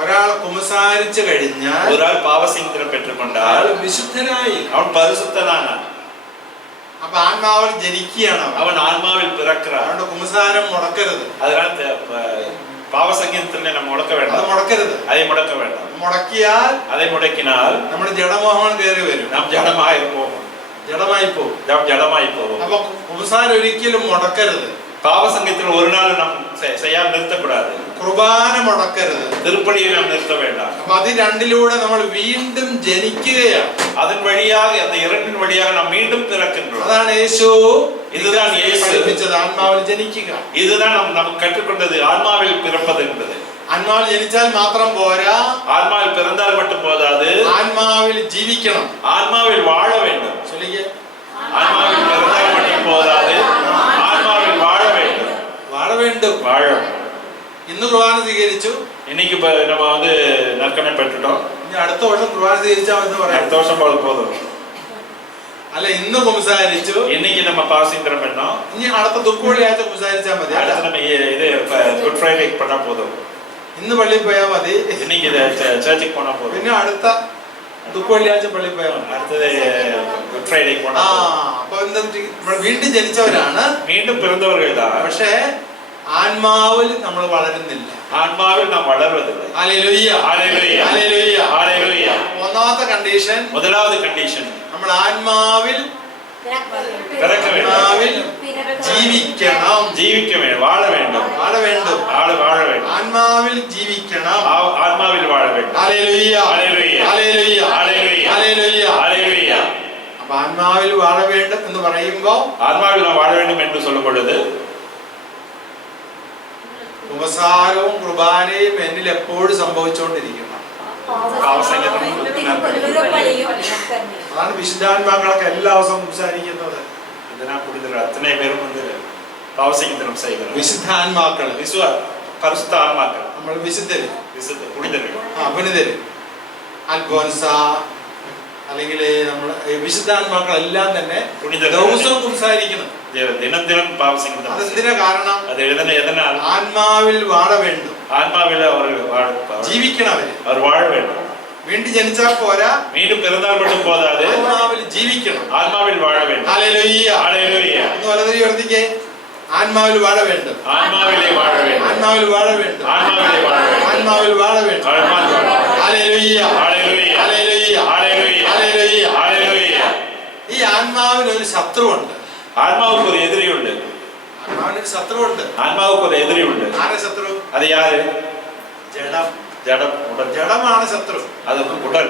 ഒരാൾ കുമ്പസാരിച്ചു കഴിഞ്ഞാൽ ஒரு ஆள் பாவசிங்கம் பெற்றுக்கொண்டால் വിശുദ്ധനായി. அவன் பரிசுத்தனான. അപ്പൊ ആത്മാവിൽ ജനിക്കുകയാണ് അവൻ. அவன் ஆன்மாவில் பிறக்கிறான். അതുകൊണ്ട് കുമ്പസാരം മുടക്കരുത്. அதனால் பாவசங்கீதத்திலே நம்ம முடக்க അത് வேண்டாம். മുടക്കരുത്. அதை முடக்க வேண்டாம். മുടക്കിയാൽ அதை முடக்கினால் നമ്മുടെ ജഡമോഹങ്ങൾ കയറി വരും. நாம் ஜடமாய் போவோம். ജഡമായി പോകും. நாம் ஜடமாய் போவோம். അപ്പൊ കുമ്പസാരം ഒരിക്കലും മുടക്കരുത്. பாவசங்கத்தில் ஒரு நாள் நாம் செய்யாமல் நிறுத்தக்கூடாது. കുർബാന മുടക്കരുത്. திருப்பலியை நாம் நிறுத்த வேண்டாம். അപ്പൊ അത് രണ്ടിലൂടെ നമ്മൾ വീണ്ടും ജനിക്കുകയാണ്. அதன் வழியாக, அந்த இரண்டின் வழியாக நாம் மீண்டும் பிறக்கின்றோம். അതാണ് യേശു இதுதான் இயேசு പഠിപ്പിച്ചത്, ആത്മാവിൽ ജനിക്കുക. இதுதான் நமக்கு கற்றுக்கொண்டது, ஆன்மாவில் பிறப்பது என்பது. ആത്മാവിൽ ജനിച്ചാൽ മാത്രം പോരാ, ஆன்மாவில் பிறந்தால் மட்டும் போதாது, ആത്മാവിൽ ജീവിക്കണം. ஆன்மாவில் வாழ வேண்டும். ചൊല്ലിക്കേ. ஆன்மாவில் பிறந்தால் மட்டும் போதாது, ஆன்மாவில் வாழ வேண்டும். വാഴ വേണ്ടും. வாழும். ഇന്ന് കുർബാന സ്വീകരിച്ചു, இன்னைக்கு நம்ம நற்கனை பெற்றுட்டோம். ഇനി അടുത്ത വർഷം കുർബാന സ്വീകരിച്ചാൽ എന്ന് പറയാം. அடுத்த வருஷம் போதும். അല്ല, ഇന്ന് കുമ്പസാരിച്ചു, இன்னைக்கு நம்ம பாவசிங்கம் பண்ணோம், ഇനി അടുത്ത ദുഃഖവെള്ളിയാഴ്ച കുമ്പസാരിച്ചാൽ മതി. அடுத்து நம்ம இது குட் ஃப்ரைடே பண்ணா போதும். ഇന്ന് പള്ളിയിൽ പോയാൽ മതി, இன்னைக்கு சர்ச்சுக்கு போனா போதும். പിന്നെ അടുത്ത ദുഃഖവെള്ളിയാഴ്ച പള്ളിയിൽ പോയാൽ മതി. அடுத்தது குட் ஃப்ரைடே போனா അപ്പൊ എന്താ, നമ്മൾ വീണ്ടും ജനിച്ചവരാണ്, மீண்டும் பிறந்தவர்கள் தான். പക്ഷേ ആത്മാവിൽ നമ്മൾ വളരുന്നില്ല. ஆன்மாவில் நாம் வளர்வதில்லை. ഹല്ലേലൂയ ஹல்லேலூயா. ഹല്ലേലൂയ ஹல்லேலூயா. ഒന്നാമത്തെ കണ്ടീഷൻ, முதலாவது கண்டிஷன், നമ്മൾ ആത്മാവിൽ பிறக்க வேண்டும். ആത്മാവിൽ ജീവിക്കണം. ஜீவிக்க வேண்டும், வாழ வேண்டும். വാഴ വേണ്ടും. வாழ வேண்டும். ആത്മാവിൽ ജീവിക്കണം. ஆன்மாவில் வாழ வேண்டும். ഹല്ലേലൂയ ഹല്ലേലൂയ. ഹല്ലേലൂയ ஹல்லேலூயா. ഹല്ലേലൂയ. ஹல்லேலூயா. അപ്പൊ ആത്മാവിൽ വാഴ വേണ്ടും എന്ന് പറയുമ്പോ ஆன்மாவில் நாம் வாழ வேண்டும் என்று சொல்லும் பொழுது ഉപസാരവും കുർബാനയും എന്നിൽ എപ്പോഴും സംഭവിച്ചുകൊണ്ടിരിക്കണം. അതാണ് വിശുദ്ധാത്മാക്കളൊക്കെ എല്ലാ ദിവസവും സംസാരിക്കുന്നത്. இதெல்லாம் புரிதல் அத்தனை பேரும் பாவசங்கீதனம் செய்கிறோம். വിശുദ്ധാത്മാക്കൾ, பரிசுத்த ஆன்மாக்கள், നമ്മൾ വിശുദ്ധര്, புனிதர்கள், പുനിതര്, അൽഫോൻസ, അല്ലെങ്കിൽ നമ്മുടെ വിശുദ്ധാത്മാക്കളെല്ലാം തന്നെ പുണ്യ ദിവസവും കുംസാരിക്കണം. ദിനം ദിനം പാവസിക്കുന്നത്. അതെന്തിനാ കാരണം? അത് എഴുതനാൽ ആത്മാവിൽ വാഴ വേണ്ടും, ആത്മാവിൽ അവർ ജീവിക്കണം. അവർ വാഴ വേണം. വീണ്ടും ജനിച്ചാൽ പോരാ, വീണ്ടും പിറന്നാൽ மட்டும் போதாது, ആത്മാവിൽ ജീവിക്കണം. ആത്മാവിൽ വാഴ വേണം. Hallelujah, hallelujah. ഒന്ന് വലതുകൈ ഉയർത്തിക്കേ. ആത്മാവിൽ വാഴ വേണ്ടും, ആത്മാവിലെ വാഴ വേണം, ആത്മാവിൽ വാഴ വേണ്ടും, ആത്മാവിലെ വാഴ വേണം, ആത്മാവിൽ വാഴ വേണ്ടും. ഹല്ലേലൂയ, ഹല്ലേലൂയ, ഹല്ലേലൂയ, ഹല്ലേലൂയ, ഹല്ലേലൂയ. ഹല്ലേലൂയ. ഈ ആത്മാവിന് ഒരു ശത്രുവുണ്ട്. ആത്മാവുക്ക് ഒരു എതിരിയുണ്ട്. ആത്മാവിനൊരു ശത്രുവുണ്ട്. ആത്മാവുക്ക് ഒരു എതിരിയുണ്ട്. ആരെ ശത്രു? അത് യാര്? ജഡം. ജഡം, ഉടൽ. ജഡമാണ് ശത്രു. അത് ഉടൽ.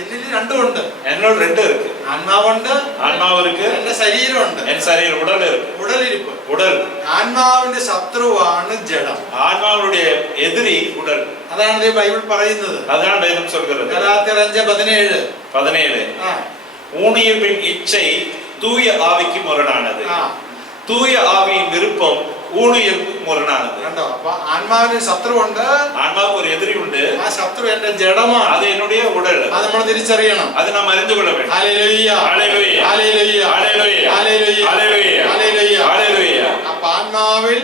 ഇതിൽ രണ്ടുമുണ്ട്. എന്നോട് ரெண்டு இருக்கு. ആത്മാവുണ്ട്, ആത്മാവ് இருக்கு, എന്റെ ശരീരമുണ്ട്, എൻ ശരീരം ഉടൽ இருக்கு. ഉടലിരിപ്പ്. ഉടൽ. ആത്മാവിന്റെ ശത്രുവാണ് ജഡം. ആത്മാവിനുடைய എതിരി ഉടൽ. അതാണ് ബൈബിൾ പറയുന്നത്. അതാണ് വേദം சொல்கிறது. ഗലാത്യർ 5:17. 17. ஊனியர்பின் இச்சை தூய ஆவிக்கு முரணானது, தூய ஆவியின் விருப்பம் ஊனியருக்கு முரணானது. കണ്ടോ? അപ്പൊ ആത്മാവിന് ശത്രുവുണ്ട്, ആത്മാവുக்கு ഒരു എതിരി ഉണ്ട്. ആ ശത്രു എന്റെ ജഡമാണ്, അത് என்னுடைய உடல். അത് നമ്മൾ തിരിച്ചറിയണം. അത് നാം അറിഞ്ഞു കൊள்ள வேண்டும். ഹല്ലേലൂയ, ഹല്ലേലൂയ, ഹല്ലേലൂയ, ഹല്ലേലൂയ, ഹല്ലേലൂയ, ഹല്ലേലൂയ, ഹല്ലേലൂയ. ഹല്ലേലൂയ. അപ്പൊ ആത്മാവിൽ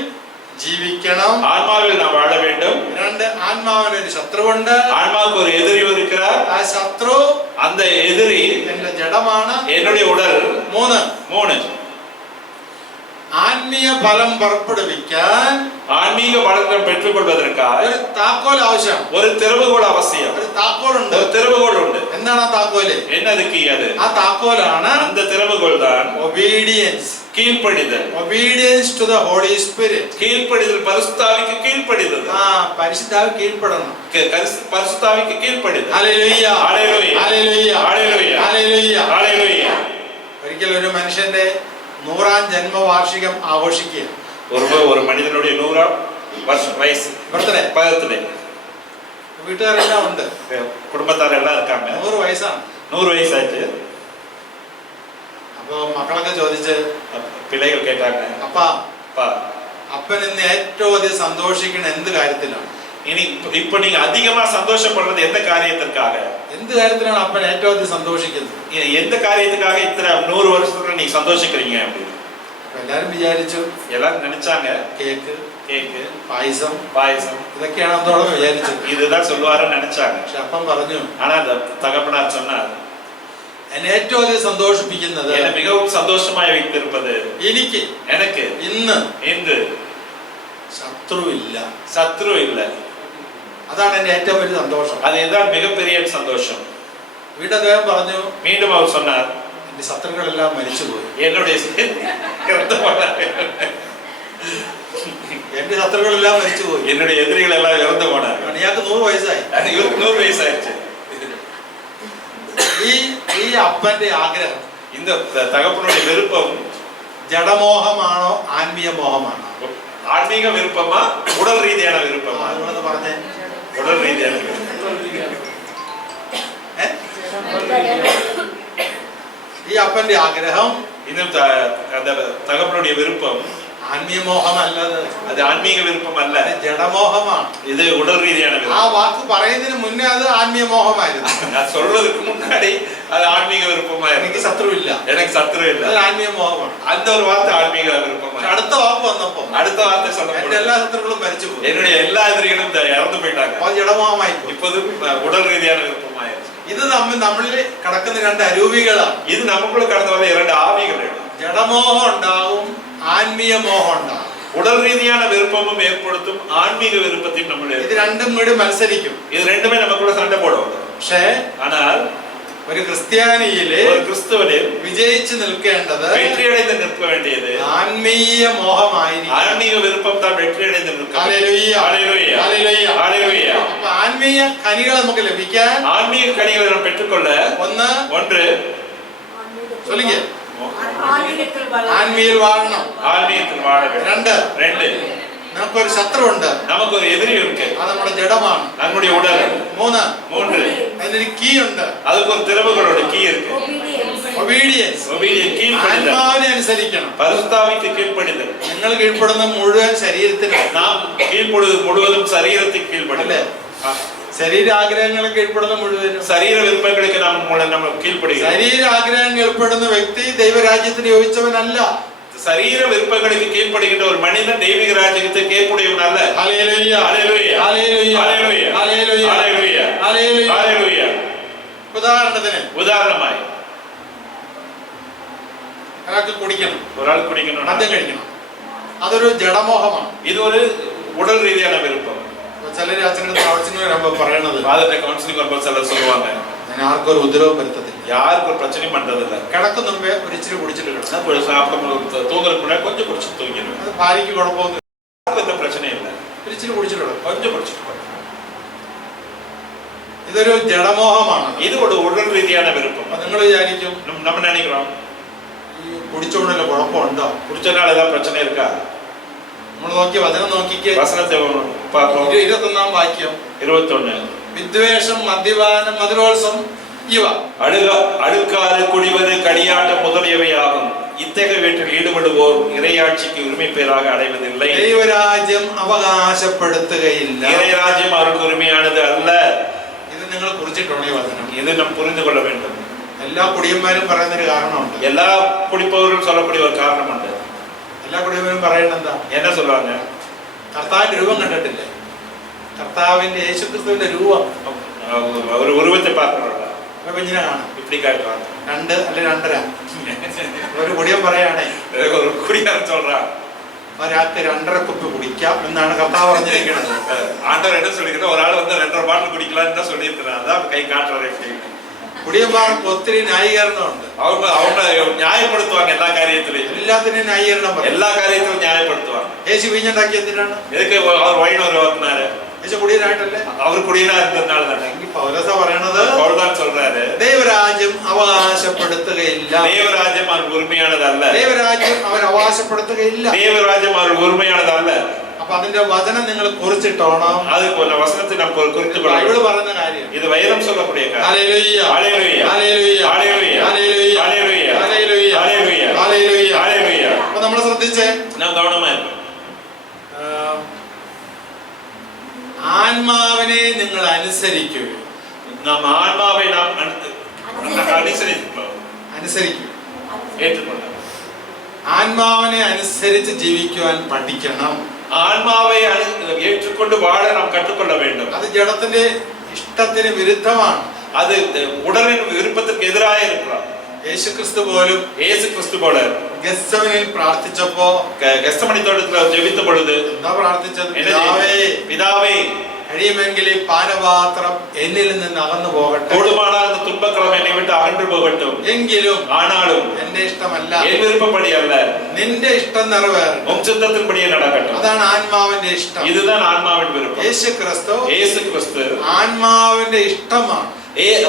ജീവിക്കണം. ആത്മാവിൽ നാം വാഴ வேண்டும். രണ്ട്, ആത്മാവിന് ഒരു ശത്രുവുണ്ട്, ആത്മാവുக்கு ஒரு எதிரி இருக்கிறார். ആ ശത്രു அந்த எதிரி എന്റെ ജഡമാണ്, என்னுடைய உடல். മൂന്ന്, ആത്മീയ ഫലം പുറപ്പെടുവിക്കാൻ ஆன்மீக பலன்கள் பெற்றுக் கொள்வதற்காக ഒരു താക്കോൽ ആവശ്യമാണ്. ஒரு திறவுகோல் அவசியம். ഒരു താക്കോലുണ്ട്. ஒரு திறவுகோல் உண்டு. എന്താണ് ആ താക്കോല്? என்னது கீ? அது ആ താക്കോലാണ് அந்த திறவுகோல் தான் obedience. கீழ்ப்படிதல். obedience to the holy spirit. கீழ்ப்படிதல், பரிசுத்தாவிக்கு கீழ்ப்படிதல். പരിശുദ്ധാവി കീഴ്പ്പെടണം. பரிசுத்தாவிக்கு கீழ்ப்படிதல். ഹല്ലേലൂയ, ഹല്ലേലൂയ, ഹല്ലേലൂയ, ഹല്ലേലൂയ, ഹല്ലേലൂയ. ഹല്ലേലൂയ. ഒരിക്കൽ ഒരു മനുഷ്യന്റെ 100ാം ജന്മവാർഷികം ആഘോഷിക്കുക. ஒரு மனிதனுடைய 100ஆம் வயசு பர்த்டே. വീട്ടുകാരെല്ലാം ഉണ്ട്, குடும்பத்தாரெல்லாம் இருக்காங்க. 100 വയസ്സാണ്. 100 வயசாச்சு. അപ്പൊ മക്കളൊക്കെ ചോദിച്ച്, பிள்ளைகள் கேட்டாங்க, അപ്പാ அப்பா, അപ്പൻ ഇന്ന് ഏറ്റവും അധികം സന്തോഷിക്കുന്ന എന്ത് കാര്യത്തിലാണ്? இனி இப்ப நீங்க அதிகமா சந்தோஷப்படுறது எந்த காரியத்திற்காக? എന്ത് കാര്യത്തിലാണ് അപ്പൻ ഏറ്റവും അധികം സന്തോഷിക്കുന്നത്? எந்த காரியத்துக்காக இத்தனை 100 வருஷத்துல நீங்க சந்தோஷிக்கிறீங்க அப்படின்னு എല്ലാരും വിചാരിച്ചു, எல்லாரும் நினைச்சாங்க. കേക്ക്, பாயசம் ഇതൊക്കെയാണ് അതോടെ വിചാരിച്ചത്. இதுதான் சொல்லுவாருன்னு நினைச்சாங்க. പക്ഷെ അപ്പം പറഞ്ഞു, ஆனா அந்த தகப்பனார் சொன்னார், എന്നെ ഏറ്റവും അധികം സന്തോഷിപ്പിക്കുന്നത്, என்னை மிகவும் சந்தோஷமாய் வைத்திருப்பது, எனக்கு இன்று சத்ரு இல்ல. അതാണ് എന്റെ ഏറ്റവും വലിയ സന്തോഷം. அதுதான் மிகப்பெரிய சந்தோஷம். വീണ്ടും അദ്ദേഹം പറഞ്ഞു, மீண்டும் அவர் சொன்னார், എന്റെ ശത്രുക്കളെല്ലാം മരിച്ചുപോയി. என்னுடைய എന്റെ ശത്രുക്കളെല്ലാം മരിച്ചുപോയി, என்னுடைய எதிரிகள் எல்லாம் இறந்து போனாங்க. ഇയാൾക്ക് 100 വയസ്സായി. இவருக்கு 100 வயசாயிருச்சு. ഈ അപ്പന്റെ ആഗ്രഹം, இந்த தகப்பனுடைய விருப்பம் ജഡമോഹമാണോ ആത്മീയ മോഹമാണോ? ஆன்மீக விருப்பமா, உடல் ரீதியான விருப்பமா? അതുകൊണ്ട് പറഞ്ഞേ, உடல் ரீதியான விருப்பம். ഈ അപ്പന്റെ ആഗ്രഹം, இந்த அந்த தகப்பனுடைய விருப்பம் ആത്മീയ മോഹമല്ലത്, அது ആത്മീക വിരുപ്പം അല്ല, ജഡമോഹമാണ്. ഇത് ഉടൽ രീതിയാണ്. ആ വാക്ക് പറയുന്നതിന് മുന്നേ അത് ആത്മീയ മോഹമായിരുന്നു. ഞാൻ சொல்றதுக்கு முன்னாடி அது ஆன்மீக விருப்பமாയിരുന്നു. എനിക്ക് ശത്രുവില്ല, எனக்கு சத்ரு இல்ல, അത് ആത്മീയ മോഹമാണ്. அந்த ஒரு வார்த்தை ஆன்மீக விருப்பமா. അടുത്ത വാക്ക് വന്നപ്പോ, அடுத்த வார்த்தை சொன்னப்போ എന്റെ എല്ലാ ശത്രുക്കളും മരിച്ചുപോയി, என்னுடைய எல்லா எதிரிகளும் இறந்து போயிட்டாங்க. അത് ജഡമോഹമായി. இப்போது உடல் ரீதியான விருப்பமாயிருச்சு. ഇത് നമ്മളിൽ കിടക്കുന്ന രണ്ട് അരൂപികളാണ്. ഇത് നമുക്കുള്ള കടന്നു വന്ന രണ്ട് ആവികളാണ്. ജഡമോഹം ഉണ്ടാവും, ആത്മീയ മോഹം ഉണ്ടാവും. உடல் ரீதியான விருப்பமும் ஏற்படுத்தும், ஆன்மீக விருப்பத்தையும் நம்ம ഇത് രണ്ടും കൂടി മത്സരിക്കും. இது ரெண்டுமே நமக்குள்ள சண்டை போடும். പക്ഷേ ஆனால் ഒരു ക്രിസ്ത്യാനിയില്, ஒரு கிறிஸ்தவனில் വിജയിച്ചു നിൽക്കേണ്ടത്, வெற்றியடைந்து நிற்க வேண்டியது ആത്മീയ മോഹമായിരിക്കും. ஆன்மீக விருப்பம் தான் வெற்றியடைந்து நிற்க. ഹല്ലേലൂയ, ஹல்லேலூயா, ഹല്ലേലൂയ, ஹல்லேலூയ. അപ്പോൾ ആത്മീയ കനികൾ നമുക്ക് ലഭിക്കാൻ, ஆன்மீக கனிகளை நாம் பெற்றுக்கொள்ள, ஒன்று சொல்லுங்க, ആത്മീയത്തിൽ വാഴണം. ஆன்மீகத்தில் வாழ வேண்டும். ரெண்டு, നമുക്കൊരു ശത്രുവുണ്ട്, நமக்கு ஒரு எதிரி இருக்கு, അത് നമ്മുടെ ജഡമാണ്, நம்முடைய உடல். മൂന്ന്, അതിനൊരു കീ ഉണ്ട്, அதுக்கு ஒரு திறவுகளோட கீ இருக்கு. ഒബീഡിയൻസ്, கீழ்ப்படிதல், ആത്മാവിനെ അനുസരിക്കണം. பரிசுத்தாவிக்கு கீழ்ப்படிதல். നിങ്ങൾ കീഴ്പ്പെടുന്ന മുഴുവൻ ശരീരത്തിനും, நாம் கீழ்ப்படுவது முழுவதும் சரீரத்துக்கு கீழ்ப்படிதல். ശരീരാഗ്രഹങ്ങൾക്ക് കീഴ്പ്പെടുന്ന മുഴുവനും சரீர விருப்பங்களுக்கு நம்ம கீழ்ப்படுகிறோம். ശരീരാഗ്രഹം കീഴ്പ്പെടുന്ന വ്യക്തി ദൈവരാജ്യത്തിന് യോജിച്ചവനല്ല. சரீர விருப்பங்களுக்கு கீழ்ப்படுகின்ற ஒரு மனிதன் தெய்வீக ராஜ்யத்தை கேட்புடையவன் அல்ல. ஹல்லேலூயா ஹல்லேலூயா ஹல்லேலூயா ஹல்லேலூயா ஹல்லேலூயா ஹல்லேலூயா ஹல்லேலூயா. ஹல்லேலூயா. உதாரணமாய் ഒരാൾക്ക് കുടിക്കണം, ஒராள் குடிக்கணும், മദ്യം കഴിക്കണം. അതൊരു ജഡമോഹമാണ്. இது ஒரு உடல் ரீதியான விருப்பம். ചിലര് അച്ഛനടുത്ത് ആവശ്യങ്ങൾ വരുമ്പോ പറയണത് ஃபாதர்ட்ட கவுன்சிலிங் வரும்போது சிலர் சொல்லுவாங்க, ഞാൻ ആർക്കും ഒരു ഉപദ്രവം വരുത്തത്തില്ല, யாருக்கும் ஒரு பிரச்சனையும் பண்றது இல்ல, കിടക്കും മുമ്പേ ഒരു ഇച്ചിരി കുടിച്ചിട്ട് കിടക്കും, சாப்பிட தூங்குறதுக்கு முன்னாடி கொஞ்சம் குடிச்சு தூங்கிடுவேன், അത് ഭാര്യയ്ക്ക് കുഴപ്പമൊന്നും எந்த பிரச்சனையும் இல்லை, ഒരു ഇച്ചിരി കുടിച്ചിട്ട് കിടക്കും. கொஞ்சம் குடிச்சிட்டு போய். ഇതൊരു ജഡമോഹമാണ്. இது ஒரு உடல் ரீதியான விருப்பம். അപ്പൊ നിങ്ങൾ വിചാരിക്കും நம்ம நினைக்கிறோம் ഈ കുടിച്ചോണ്ടല്ലോ കുഴപ്പമുണ്ടോ? குடிச்சனால ஏதாவது பிரச்சனை இருக்கா? നമ്മൾ നോക്കിയ വചനം നോക്കിക്കേ, வசனத்தை பார்ப்போம். 21 വാക്യം. 21. വിദ്വേഷം, മദ്യപാനം, മധുരോത്സവം ഇവ அழுக்காறு, குடிவது, களியாட்டம் முதலியவையாகும். இத்தகைய வீட்டில் ஈடுபடுவோர் இறையாட்சிக்கு உரிமை பேராக அடைவதில்லை. ദൈവരാജ്യം അവകാശപ്പെടുത്തുകയില്ല. இறைராஜ்யம் அவருக்கு உரிமையானது அல்ல. ഇത് നിങ്ങൾ കുറിച്ചിട്ടുള്ള ഈ വചനം இது நாம் புரிந்து கொள்ள வேண்டும். എല്ലാ കുടിയന്മാരും പറയുന്നൊരു കാരണമുണ്ട്. எல்லா குடிப்பவர்களும் சொல்லக்கூடிய ஒரு காரணம் உண்டு. എല്ലാ കുടിയന്മാരും പറയുന്നത് എന്താ? என்ன சொல்லுவாங்க? കർത്താവിന്റെ രൂപം കണ്ടിട്ടില്ലേ? കർത്താവിന്റെ യേശുക്രിസ്തുവിന്റെ രൂപം ஒரு உருவத்தை பார்க்கணும்ல, കുഞ്ഞിനെ കാണും. இப்படி காட்டுவாங்க. 2 അല്ലെ 2.5. ഒരു കുടിയൻ പറയാണേ, ஒரு குடியார் சொல்றான், ഒരാൾക്ക് 2.5 കുപ്പി കുടിക്കാം എന്നാണ് കർത്താവ് പറഞ്ഞിരിക്കുന്നത്. ஆண்டவர் என்ன சொல்லிருக்காரு? ஒரு ஆள் வந்து 2.5 பாட்டில் குடிக்கலாம்னு தான் சொல்லியிருக்கிறார். அதான் கை காட்டுறாரு. കുടിയന്മാർക്ക് ഒത്തിരി ന്യായീകരണമുണ്ട്. அவங்க நியாயப்படுத்துவாங்க எல்லா காரியத்திலையும். എല്ലാത്തിനും ന്യായീകരണം പറയും. எல்லா காரியத்திலும் நியாயப்படுத்துவாங்க. യേശു വീഞ്ഞുണ്ടാക്കി എന്തിനാണ്? எதுக்கு அவர் வைன் உருவாக்குனாரு? യേശു കുടിയനായിട്ടല്ലേ? அவர் குடியனா இருந்ததுனால தானே. പൗലോസാ പറയണത്, பவுல்தான் சொல்றாரு, ദൈവരാജ്യം അവകാശപ്പെടുത്തുകയില്ല. தேவராஜ்யம் அவருக்கு உரிமையானது அல்ல. ദൈവരാജ്യം അവർ അവകാശപ്പെടുത്തുകയില്ല. தேவராஜ்யம் அவருக்கு உரிமையானது அல்ல. അപ്പൊ അതിന്റെ വചനം നിങ്ങൾ കുറിച്ചിട്ടോണം. அதுக்கு ஒரு வசனத்தை நாம் குறித்து ബൈബിൾ പറയുന്ന കാര്യം இது வேதம் சொல்லக்கூடிய காரியம். ഹല്ലേലൂയ ஹல்லேலூயா ഹല്ലേലൂയ ஹல்லேலூயா ഹല്ലേലൂയ ஹல்லேலூயா ഹല്ലേലൂയ ஹல்லேலூயா ഹല്ലേലൂയ. ஹல்லேலூயா. അപ്പൊ നമ്മൾ ശ്രദ്ധിച്ചേ, நாம் கவனமா இருக்கணும். ആത്മാവിനെ നിങ്ങൾ അനുസരിക്കൂ. நாம் ஆன்மாவை நாம் അനുസരിക്കും, ஏற்றுக்கொள்ளணும். ആത്മാവിനെ അനുസരിച്ച് ജീവിക്കുവാൻ പഠിക്കണം. ஆன்மாவை ஏற்றுக்கொண்டு வாழ நாம் கற்றுக்கொள்ள வேண்டும். അത് ജഡത്തിന്റെ ഇഷ്ടത്തിന് വിരുദ്ധമാണ്. அது உடலின் விருப்பத்திற்கு எதிராக இருக்கிறார். യേശുക്രിസ്തു പോലും இயேசு கிறிஸ்து போல ഗെത്സമനിൽ പ്രാർത്ഥിച്ചപ്പോ கெத்செமனி தோட்டத்தில் ஜெபித்த பொழுது എന്താ പ്രാർത്ഥിച്ചത്? பிதாவே, കഴിയുമെങ്കിൽ ഈ പാനപാത്രം എന്നിൽ നിന്ന് അകന്നു പോകട്ടെ, கூடுமானால் அந்த துன்பக்களம் என்னை விட்டு அகன்று போகட்டும், എങ്കിലും ஆனாலும் എന്റെ ഇഷ്ടമല്ല, என் விருப்பப்படி அல்ல, നിന്റെ ഇഷ്ടം നിറവേറണം. உம் சித்தத்தின்படியே நடக்கட்டும். അതാണ് ആത്മാവിന്റെ ഇഷ്ടം. இதுதான் ஆன்மாவின் விருப்பம். இயேசு கிறிஸ்து ആത്മാവിന്റെ ഇഷ്ടമാണ്.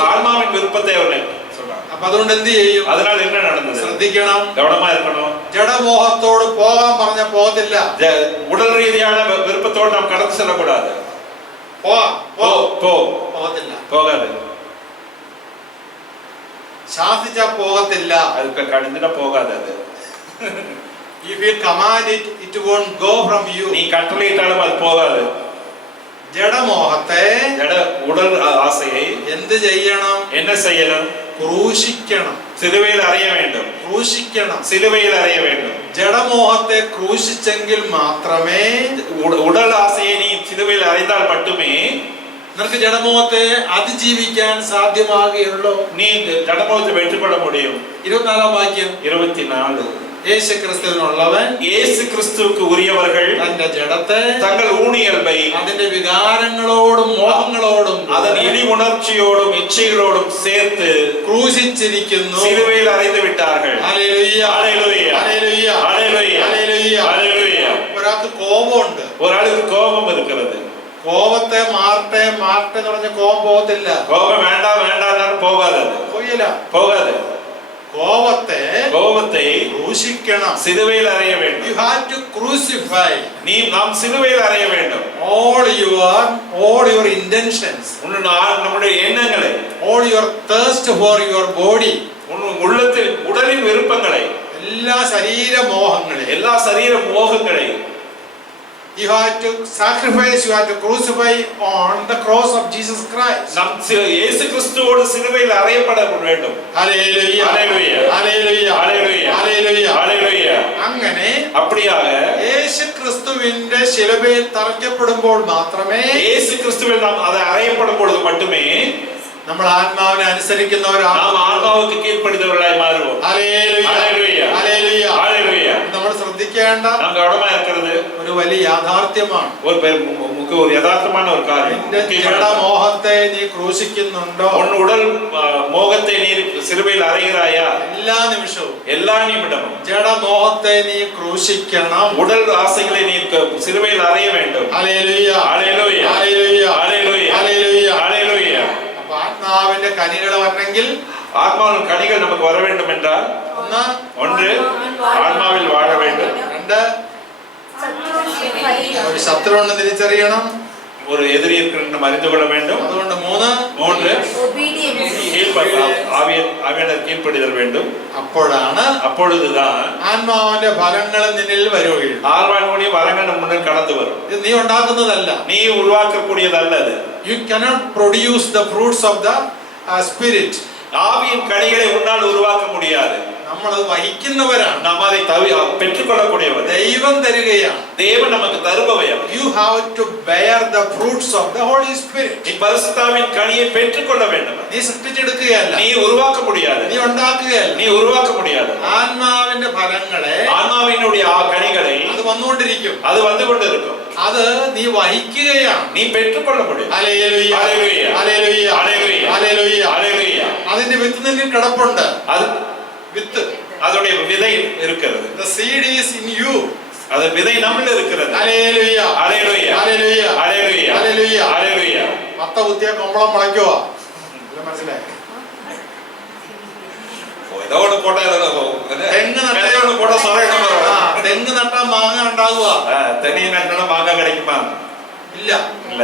ஆன்மாவின் விருப்பத்தை அவர் சொல்றார். അപ്പൊ അതുകൊണ്ട് എന്ത് ചെയ്യും? அதனால என்ன நடந்தது? ശ്രദ്ധിക്കണം, கவனமா இருக்கணும். ജഡമോഹത്തോട് പോകാൻ പറഞ്ഞ പോകത്തില്ല. உடல் ரீதியான விருப்பத்தோடு நாம் கடந்து செல்லக்கூடாது. പോകത്തില്ല, போகாது. ശാസിച്ചാ പോകത്തില്ല. அதுக்கு கடந்துட்டா போகாது. அது if you command it, it won't go from you. நீ கட்டளையிட்டாலும் அது போகாது. ജഡമോഹത്തെ, உடல் ஆசையை എന്ത് ചെയ്യണം? என்ன செய்யணும்? ക്രൂശിക്കണം. சிலுவையில் அறைய வேண்டும். ക്രൂശിക്കണം, சிலுவையில் அறைய வேண்டும். ജഡമോഹത്തെ ക്രൂശിച്ചെങ്കിൽ മാത്രമേ, உடல் ஆசையை நீ சிலுவையில் அறைந்தால் மட்டுமே നിനക്ക് ജഡമോഹത്തെ അതിജീവിക്കാൻ സാധ്യമാകുകയുള്ളൂ. நீ ஜடமோகத்தை வெற்றிக்கொள்ள முடியும். 24 വാക്യം. 24. യേശു ക്രിസ്തുവിനുള്ളവൻ, இயேசு கிறிஸ்துவுக்கு உரியவர்கள் തന്റെ ജഡത്തെ தங்கள் ஊனியல்பை അതിന്റെ വികാരങ്ങളോടും മോഹങ്ങളോടും அதன் இழி உணர்ச்சியோடும் இச்சைகளோடும் சேர்த்து ക്രൂശിച്ചിരിക്കുന്നു. சிலுவையில் அறைந்து விட்டார்கள். ഹല്ലേലൂയ ஹல்லேலூயா ഹല്ലേലൂയ ஹல்லேலூயா ഹല്ലേലൂയ. ஹல்லேலூயா. ഒരാൾക്ക് കോപമുണ്ട്. ஒரு ஆளுக்கு கோபம் இருக்கிறது. കോപത്തെ മാറട്ടെ മാറട്ടെ എന്ന് പറഞ്ഞ കോപം പോകത്തില്ല. கோபம் வேண்டாம் வேண்டாம் போகாது. പോയില്ല. போகாது. கோபத்தை ക്രൂശിക്കണം. சிலுவையில் அறைய வேண்டும். You have to crucify. நாம் சிலுவையில் அறைய வேண்டும். all your intentions, நம்முடைய எண்ணங்களை, all your thirst for your body, உள்ளத்தில் உடலின் விருப்பங்களை, എല്ലാ ശരീര മോഹങ്ങളെ, எல்லா சரீர மோகங்களை, you have to sacrifice, you have to crucify on the cross of Jesus Christ. நம் இயேசு கிறிஸ்துவோடு சிலுவையில் அறையப்பட வேண்டும். Hallelujah. Hallelujah. Hallelujah. Hallelujah. Hallelujah. Hallelujah. അങ്ങനെ அப்படியாக യേശു ക്രിസ്തുവിന്റെ ശിലുവയിൽ തറയ്ക്കപ്പെടുമ്പോൾ മാത്രമേ இயேசு கிறிஸ்துவில் நாம் அதை அறையப்படும் பொழுது மட்டுமே നമ്മൾ ആത്മാവിനെ അനുസരിക്കുന്നവരാണ്. நாம் ஆத்மாவுக்கு கீழ்ப்படிந்தவர்களாய் மாறுவோம். Hallelujah. Hallelujah. Hallelujah. Hallelujah. നമ്മൾ ശ്രദ്ധിക്കേണ്ട நாம் கவனமா இருக்கிறது ഒരു വലിയ യാഥാർത്ഥ്യമാണ്. ஒரு யதார்த்தமான ஒரு காரியம். നിന്റെ ജഡമോഹത്തെ നീ ക്രൂശിക്കുന്നുണ്ടോ? உன் உடல் மோகத்தை நீ சிலுவையில் அறைகிறாயா? എല്ലാ നിമിഷവും எல்லா நிமிடமும் ജഡമോഹത്തെ നീ ക്രൂശിക്കണം. உடல் ஆசைகளை நீ சிலுவையில் அறைய வேண்டும். ഹല്ലേലൂയ. ஹalleluya. ഹല്ലേലൂയ. ஹalleluya. ഹല്ലേലൂയ. ஹalleluya. അപ്പോൾ ആത്മാവിന്റെ കനികൾ വരണമെങ്കിൽ ஆத்மாவின் கனிகள் நமக்கு வர வேண்டும் என்றால் ஒன்று ஆத்மாவில் வாழ வேண்டும். രണ്ട് ഒരു ശത്രുവിനെ തിരിച്ചറിയണം. ஒரு எதிரி இருக்கிற அறிந்து கொள்ள வேண்டும். അതുകൊണ്ട് മൂന്ന് ஆவியானவர் கீழ்ப்படிதல் வேண்டும். അപ്പോഴാണ് அப்பொழுதுதான் ആത്മാവിന്റെ ഫലങ്ങൾ നിന്നിൽ വരികയുള്ളൂ. ஆத்மாவினுடைய வரங்கள் நம் முன்னில் கடந்து வரும். ഇത് നീ ഉണ്ടാക്കുന്നതല്ല. நீ உருவாக்கக்கூடியதல்ல அது. You cannot produce the fruits of the spirit. ஆவியின் கனிகளை உன்னால் உருவாக்க முடியாது. നമ്മൾ അത് വഹിക്കുന്നവരാണ്. நாம் அதை பெற்றுக்கொள்ளக்கூடியவர். ദൈവം തരികയാണ്. தேவன் நமக்கு தருபவையார். You have to bear the fruits of the Holy Spirit. நீ பரிசுத்தாவின் கனியை பெற்றுக்கொள்ள வேண்டும். നീ സൃഷ്ടിച്ചെടുക്കുകയല്ല. நீ உருவாக்க முடியாது. നീ ഉണ്ടാക്കുകയല്ല. நீ உருவாக்க முடியாது. ആത്മാവിന്റെ ഫലങ്ങളെ ஆன்மாவினுடைய கனிகளை അത് വന്നുകൊണ്ടിരിക്കും. அது வந்து கொண்டிருக்கும். അത് നീ വഹിക്കുകയാണ്. நீ பெற்றுக்கொள்ள முடியும். ഹല്ലേലൂയ. ഹല്ലേലൂയ. ഹല്ലേലൂയ. ഹല്ലേലൂയ. ഹല്ലേലൂയ. ஹalleluya. അതിന്റെ വിത്ത് നിന്നിൽ കിടപ്പുണ്ട്. அது വിത്ത്. அதோடைய விதை இருக்கிறது. The seed is in you. அது விதை நம்மில் இருக்கிறது. ഹല്ലേലൂയ. ஹalleluya. ഹല്ലേലൂയ. ஹalleluya. ഹല്ലേലൂയ. ஹalleluya. മത്ത കുത്തിയ കൊമ്പളം മുളയ്ക്കുവാ. മനസ്സിലായി? ஏதோ ஒன்று போட்டா തെങ്ങ് നട്ടാ മാങ്ങ ഉണ്ടാകുക. தென்னை நட்டா மாங்காய் கிடைக்குமா? ഇല്ല. இல்ல.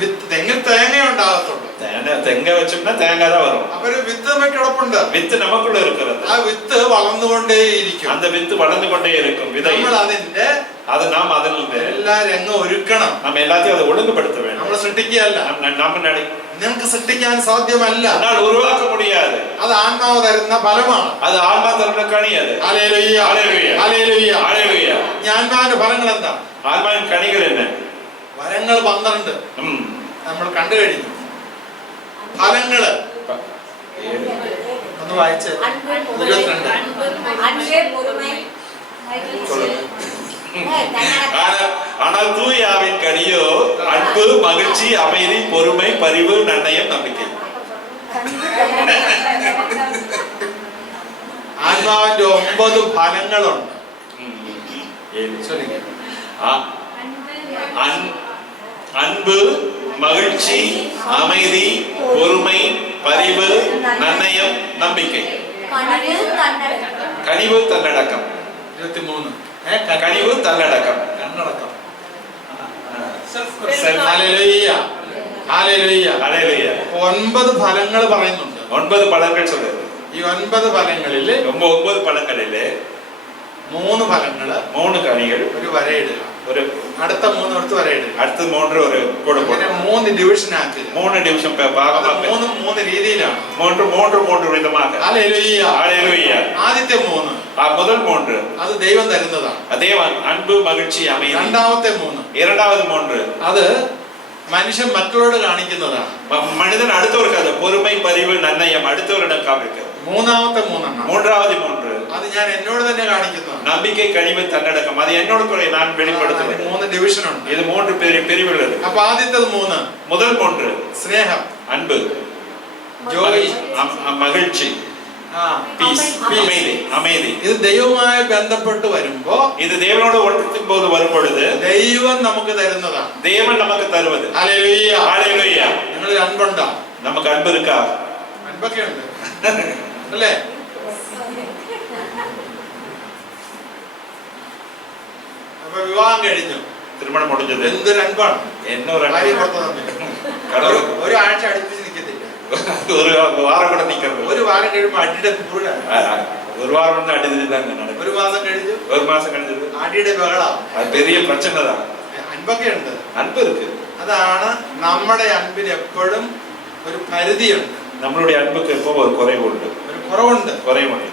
വിത്ത് തെങ്ങിൽ തേങ്ങ ഉണ്ടാകത്തുള്ളൂ. തെങ്ങ വെച്ചோம்னா தேங்காய் தான் வரும். അപ്പൊ വിത്ത് കിടപ്പുണ്ട്. வித்து நமக்குள்ள இருக்கிறது. ആ വിത്ത് വളർന്നുകൊണ്ടേയിരിക്കും. அந்த வித்து வளர்ந்து கொண்டே இருக்கும். விதை നമ്മൾ അതിന്റെ அது நாம் அதில் എല്ലാ രംഗം ഒരുക്കണം. நம்ம எல்லாத்தையும் அதை ஒழுங்குபடுத்த வேண்டும். നമ്മൾ സൃഷ്ടിക്കുകയല്ല. നിനക്ക് സൃഷ്ടിക്കാൻ സാധ്യമല്ല. உருவாக்க முடியாது. അത് ആത്മാവ് തരുന്ന ഫലമാണ്. அது ஆன்மா தருന്ന கனி அது. ഹല്ലേലൂയ. ஹalleluya. ഹല്ലേലൂയ. ஹalleluya. ആത്മാവിന്റെ ഫലങ്ങൾ എന്താ? ஆன்மாவின் கனிகள் என்ன? വരങ്ങൾ 12 നമ്മൾ കണ്ടു കഴിഞ്ഞു. ഫലങ്ങള് ഒന്ന് വായിച്ചേ. 22. ஆனால் தூயாவின் கனியோ அன்பு, மகிழ்ச்சி, அமைதி, பொறுமை, பரிவு, நன்னயம், நம்பிக்கை. ആത്മാവിന്റെ 9 ഫലങ്ങളുണ്ട്. அன்பு, மகிழ்ச்சி, அமைதி, பொறுமை, பரிவு, நன்னயம், நம்பிக்கை. கனிவு, தன்னடக்கம். 23. கனிவு, தன்னடக்கம். കണ്ണടക്കം. ഹല്ലേലൂയ. ഹല്ലേലൂയ. ஹalleluya. 9 ഫലങ്ങൾ പറയുന്നുണ്ട്. 9 பழங்கள் சொல்லுது. ഈ 9 ഫലങ്ങളില് 9 பழங்களிலே 3 ഫലങ്ങള് 3 கனிகள் ഒരു വരയിടുക. ஒரு അടുത്ത 3 എടുത്ത് വരയിടുക. அடுத்து 3 ஒரு கோடு போடு. 3 ഡിവിഷൻ ആക്കുക. 3 டிவிஷன் பாகமாக 3 രീതിയിലാണ്. 3 விதமாக. ഹല്ലേലൂയ. ஹalleluya. ആദ്യത്തെ 3 முதல் 3 അത് ദൈവം തരുന്നതാണ്. தேவன் அன்பு, மகிழ்ச்சி, அமைதி. രണ്ടാമത്തെ 3 இரண்டாவது 3 അത് മനുഷ്യൻ മറ്റുള്ളവരോട് കാണിക്കുന്നതാണ്. மனிதன் அடுத்தவருக்கு அது பொறுமை, பரிவு, நன்னயம் அடுத்தவரிடம் காமிக்கிறது. മൂന്നാമത്തെ 3 மூன்றாவது 3 അത് ഞാൻ എന്നോട് തന്നെ കാണിക്കുന്നതാണ്. நம்பிக்கை, கனிவு, தன்னடக்கம். அது என்னோட கூட நான் வெளிப்படுத்துவேன். 3 ഡിവിഷൻ ഉണ്ട്. இது 3 பிரிவுகள் இருக்கு. അപ്പൊ ആദ്യത്തേത് 3 முதல் 3 സ്നേഹം, அன்பு, ജോയ്, மகிழ்ச்சி, பீஸ், அமைதி. ഇത് ദൈവവുമായി ബന്ധപ്പെട്ട് വരുമ്പോ இது தேவனோடு ஒன்றிக்கும் போது வரும் பொழுது ദൈവം നമുക്ക് തരുന്നതാണ്. தேவன் நமக்கு தருவது. ഹല്ലേലൂയ. ஹalleluya. നിങ്ങൾ അൻപുണ്ടോ? நமக்கு அன்பு இருக்கா? അൻപൊക്കെ ഉണ്ട് അല്ലേ? അപ്പൊ വിവാഹം കഴിഞ്ഞു, திருமணம் முடிஞ்சது. എന്തൊരു അൻപാണ്. என்ன ஒரு ഭാര്യ அன்பு. പുറത്ത് തമ്മിൽ கடவுள் ഒരാഴ്ച അടുപ്പിച്ച് നിൽക്കത്തില്ല. ஒரு வாரம் கூட நிக்கிறது. ഒരു വാരം കഴിയുമ്പോ അടിയുടെ പൂഴാണ്. ஒரு வாரம் வந்து அடிதான் நடக்கும். ഒരു മാസം കഴിഞ്ഞു ஒரு மாசம் கழிஞ்சது അടിയുടെ ബഹളാണ്. அது பெரிய பிரச்சனை தான். അൻപൊക്കെ ഉണ്ട്. அன்பு இருக்கு. അതാണ് നമ്മുടെ അൻപിന് എപ്പോഴും ഒരു പരിധിയുണ്ട്. நம்மளுடைய அன்புக்கு எப்போ ஒரு குறைவு உண்டு. ഒരു കുറവുണ്ട്. குறைவுண்டு.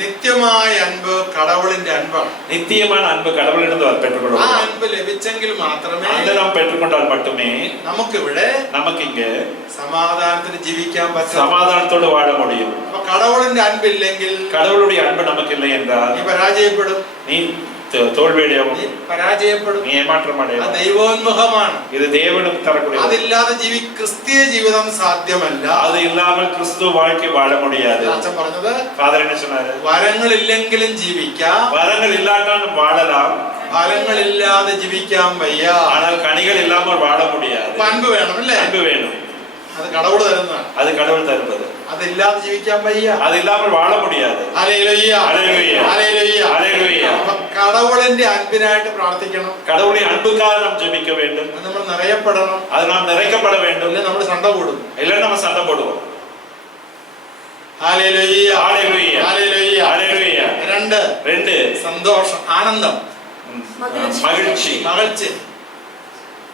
നിത്യമായ അൻപ് കടവുളിന്റെ അൻപാണ്. நித்தியமான அன்பு கடவுளிடம் ആ பெற்றுக்கொள்ளும். അൻപ് ലഭിച്ചെങ്കിൽ മാത്രമേ அதை நாம் பெற்றுக்கொண்டால் மட்டுமே നമുക്കിവിടെ நமக்கு இங்க സമാധാനത്തിന് ജീവിക്കാൻ പറ്റും. சமாதானத்தோடு வாழ முடியும். അപ്പൊ കടവുളിന്റെ അൻപില്ലെങ്കിൽ கடவுளுடைய அன்பு நமக்கு இல்லை என்றால் നീ പരാജയപ്പെടും. நீ தோல்வியடையவும், നീ പരാജയപ്പെടും. நீ ஏமாற்றம் ആ அடையவும். ദൈവോന്മുഖമാണ്. இது தேவனுக்கு தரக்கூடிய. അതില്ലാതെ ക്രിസ്തീയ ജീവിതം സാധ്യമല്ല. அது இல்லாமல் கிறிஸ்துவ வாழ்க்கை வாழ முடியாது. അച്ഛൻ പറഞ്ഞത് ஃபாதர் என்ன சொன்னாரு? വരങ്ങളില്ലെങ്കിലും ജീവിക്കാം, வரங்கள் இல்லாட்டாலும் வாழலாம், ഫലങ്ങളില്ലാതെ ജീവിക്കാൻ വയ്യ. ஆனால் கனிகள் இல்லாமல் வாழ முடியாது. അപ്പൊ അൻപ് വേണം അല്ലേ? அன்பு வேணும். അത് കടവുള് തരുന്നതാണ്. அது கடவுள் தருவது. അതില്ലാതെ ജീവിക്കാൻ വയ്യ. அது இல்லாமல் வாழ முடியாது. ഹല്ലേലൂയ, ഹല്ലേലൂയ, ഹല്ലേലൂയ, ഹല്ലേലൂയ. അപ്പൊ കടവുളിന്റെ അൻപിനായിട്ട് പ്രാർത്ഥിക്കണം. கடவுளின் அன்புக்காக நாம் ஜெபிக்க வேண்டும். അത് നമ്മൾ നിറയപ്പെടണം. அது நாம் நிறைக்கப்பட வேண்டும். അല്ലെങ്കിൽ നമ്മൾ സണ്ട കൂടും. இல்லை நம்ம சண்டை போடுவோம். ഹല്ലേലൂയ, ஹல்லேலூயா, ഹല്ലേലൂയ. ஹல்லேலூயா. രണ്ട് സന്തോഷം, ആനന്ദം, மகிழ்ச்சி. മகிழ்ச்சி.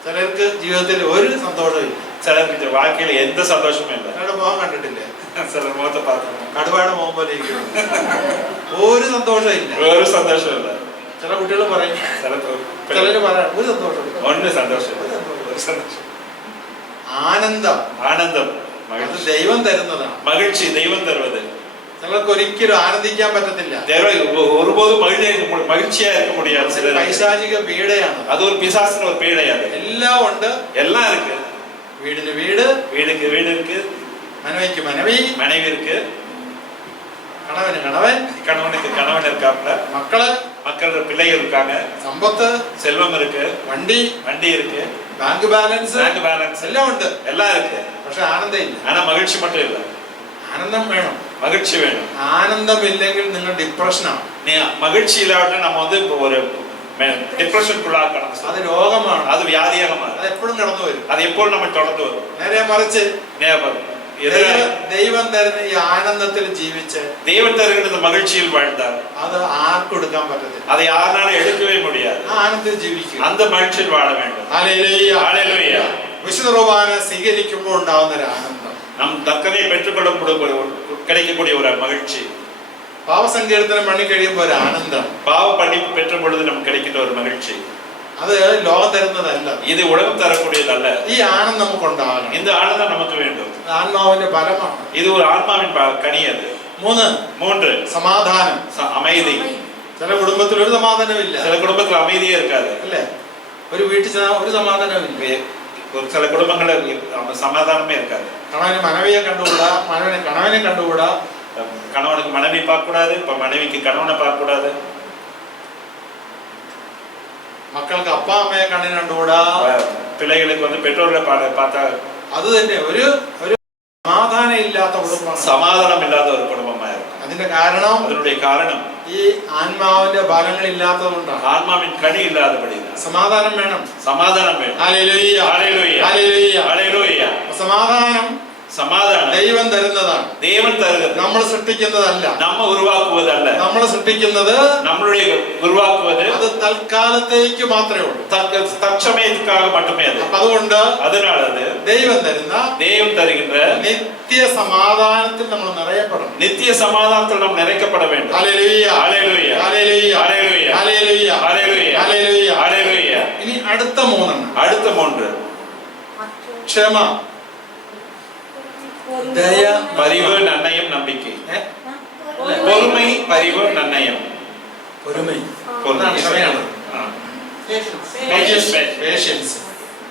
ചിലർക്ക് ജീവിതത്തിൽ ഒരു സന്തോഷമില്ല. சிலருக்கு வாழ்க்கையில எந்த சந்தோஷமும் இல்லை. ചിലരുടെ മുഖം കണ്ടിട്ടില്ലേ? சிலர் முகத்தை பார்த்து കടുവയുടെ മുഖം പോലെ ഇരിക്കുന്നു. ഒരു സന്തോഷമില്ല. ஒரு சந்தோஷம் இல்லை. ചില കുട്ടികൾ പറയും, சிலர் ചിലര് പറയാം ഒരു സന്തോഷമില്ല. ஒண்ணு சந்தோஷம் இல்லை. ஒரு சந்தோஷம். ആനന്ദം ஆனந்தம், അത് மகிழ்ச்சி. ദൈവം തരുന്നതാണ്. மகிழ்ச்சி தெய்வம் தருவது. ചിലർക്ക് ഒരിക്കലും ആനന്ദിക്കാൻ പറ്റത്തില്ല. ஒருபோதும் மகிழ்ச்சியா இருக்க முடியாது. சிலர் പൈശാചിക പീഡയാണ്. அது ஒரு பிசாசின் ஒரு பீடை. அது എല്ലാം ഉണ്ട്. எல்லாம் இருக்கு. വീടിന് വീട്, வீடுக்கு வீடு இருக்கு, മനവയ്ക്ക് മനവി, மனைவி இருக்கு, കണവന് കണവൻ, கணவனுக்கு கணவன் இருக்காங்க, മക്കള്, மக்கள் பிள்ளைகள் இருக்காங்க, സമ്പത്ത്, செல்வம் இருக்கு, വണ്ടി, வண்டி இருக்கு, ബാങ്ക് ബാലൻസ്, பேங்க் பேலன்ஸ் എല്ലാം ഉണ്ട്. எல்லாம் இருக்கு. പക്ഷെ ആനന്ദം ഇല്ല. ஆனா மகிழ்ச்சி மட்டும் இல்ல. ആനന്ദം വേണം. மகிழ்ச்சி வேணும். ആനന്ദം ഇല്ലെങ്കിൽ നിങ്ങൾ ഡിപ്രഷനാണ്. நீ மகிழ்ச்சி இல்லாவிட்டா நம்ம வந்து ஒரு டிப்ரெஷனுக்குள்ளாக கடந்து അത് രോഗമാണ്. அது வியாதியாக மாறும். അത് എപ്പോഴും കടന്നു വരും. அது எப்போது நம்ம தொடர்ந்து வரும். നേരെ മറിച്ച് எதிராக ദൈവം തരുന്ന ഈ ആനന്ദത്തിൽ ജീവിച്ച് தேவன் தருகிற மகிழ்ச்சியில் வாழ்ந்தார் അത് ആർക്കും എടുക്കാൻ പറ്റത്തില്ല. அதை யாராலும் எடுக்கவே முடியாது. ആ ആനന്ദത്തിൽ ജീവിക്കുക. அந்த மகிழ்ச்சியில் வாழ வேண்டும். ഹല്ലേലൂയ, ஹல்லேலூயா. വിശുദ്ധ കുർബാന സ്വീകരിക്കുമ്പോൾ ഉണ്ടാവുന്ന ഒരു ആനന്ദം, நம் தக்கனை பெற்றுக்கொள்ளக்கூடிய கிடைக்கக்கூடிய ஒரு மகிழ்ச்சி, പാവസങ്കീർത്തനം പണി കഴിയുമ്പോൾ ഒരു ആനന്ദം, பாவ படிப்பு பெற்ற பொழுது நமக்கு கிடைக்கின்ற ஒரு மகிழ்ச்சி, അത് ലോകം തരുന്നതല്ല. இது உலகம் தரக்கூடியதல்ல. ഈ ആനന്ദം നമുക്ക് ഉണ്ടാകണം. இந்த ஆனந்தம் நமக்கு வேண்டும். ആത്മാവിന്റെ ഫലമാണ്. இது ஒரு ആത്മാവിൻ கனி. அது 3 സമാധാനം, அமைதி. ചില കുടുംബത്തിൽ ഒരു സമാധാനമില്ല. சில குடும்பத்துல அமைதியே இருக்காது. അല്ലേ? ഒരു വീട്ടിൽ ചെന്നാൽ ഒരു സമാധാനമില്ല. ஒரு சில குடும்பங்கள்ல சமாதானமே இருக்காது. കണവന് മനവിയെ കണ്ടുകൂടാ, മനവനെ കണവനെ കണ്ടുകൂടാ, கணவனுக்கு மனைவி பார்க்க கூடாது, இப்ப மனைவிக்கு கணவனை பார்க்க கூடாது, മക്കൾക്ക് അപ്പ അമ്മയെ കണ്ണിന് കണ്ടുകൂടാ, பிள்ளைகளுக்கு வந்து பெற்றோர்களை பார்த்தா അത് തന്നെ ഒരു സമാധാനം ഇല്ലാത്ത കുടുംബമാണ്. சமாதானம் இல்லாத ஒரு குடும்பமா இருக்கும். അതിന്റെ കാരണം அதனுடைய காரணம் ഈ ആത്മാവിന്റെ ഫലങ്ങൾ ഇല്ലാത്തതുകൊണ്ടാണ്. ஆன்மாவின் கனி இல்லாதபடி. സമാധാനം വേണം. சமாதானம் வேணும். ഹല്ലേലൂയ, ஹல்லேலூயா, ഹല്ലേലൂയ. ஹல்லேலூயா. സമാധാനം சமாதானம் ദൈവം തരുന്നതാണ്. தேவன் தருகிறது. നമ്മൾ സൃഷ്ടിക്കുന്നതല്ല. நம்ம உருவாக்குவதல்ல. നമ്മൾ സൃഷ്ടിക്കുന്നത് நம்மளுடைய உருவாக்குவது അത് തൽക്കാലത്തേക്ക് മാത്രമേ ഉള്ളൂ. தற்சமயத்துக்காக மட்டுமே அது. അപ്പൊ അതുകൊണ്ട് அதனால அது ദൈവം തരുന്ന தேவன் தருகின்ற നിത്യ സമാധാനത്തിൽ നമ്മൾ നിറയപ്പെടണം. நித்திய சமாதானத்தில் நாம் நிறைக்கப்பட வேண்டும். ഹല്ലേലൂയ, ഹല്ലേലൂയ, ഹല്ലേലൂയ, ഹല്ലേലൂയ, ഹല്ലേലൂയ, ഹല്ലേലൂയ, ഹല്ലേലൂയ. ഹല്ലേലൂയ. ഇനി അടുത്ത 3 அடுத்த 3 ക്ഷമ, ദയ, பரிவு, நன்னயம், நம்பிக்கை. ഏ? பொறுமை, பரிவு, நன்னயம். ഒരുമൈ, பொறுமை, ക്ഷമയാണ്. ஆ. Patience,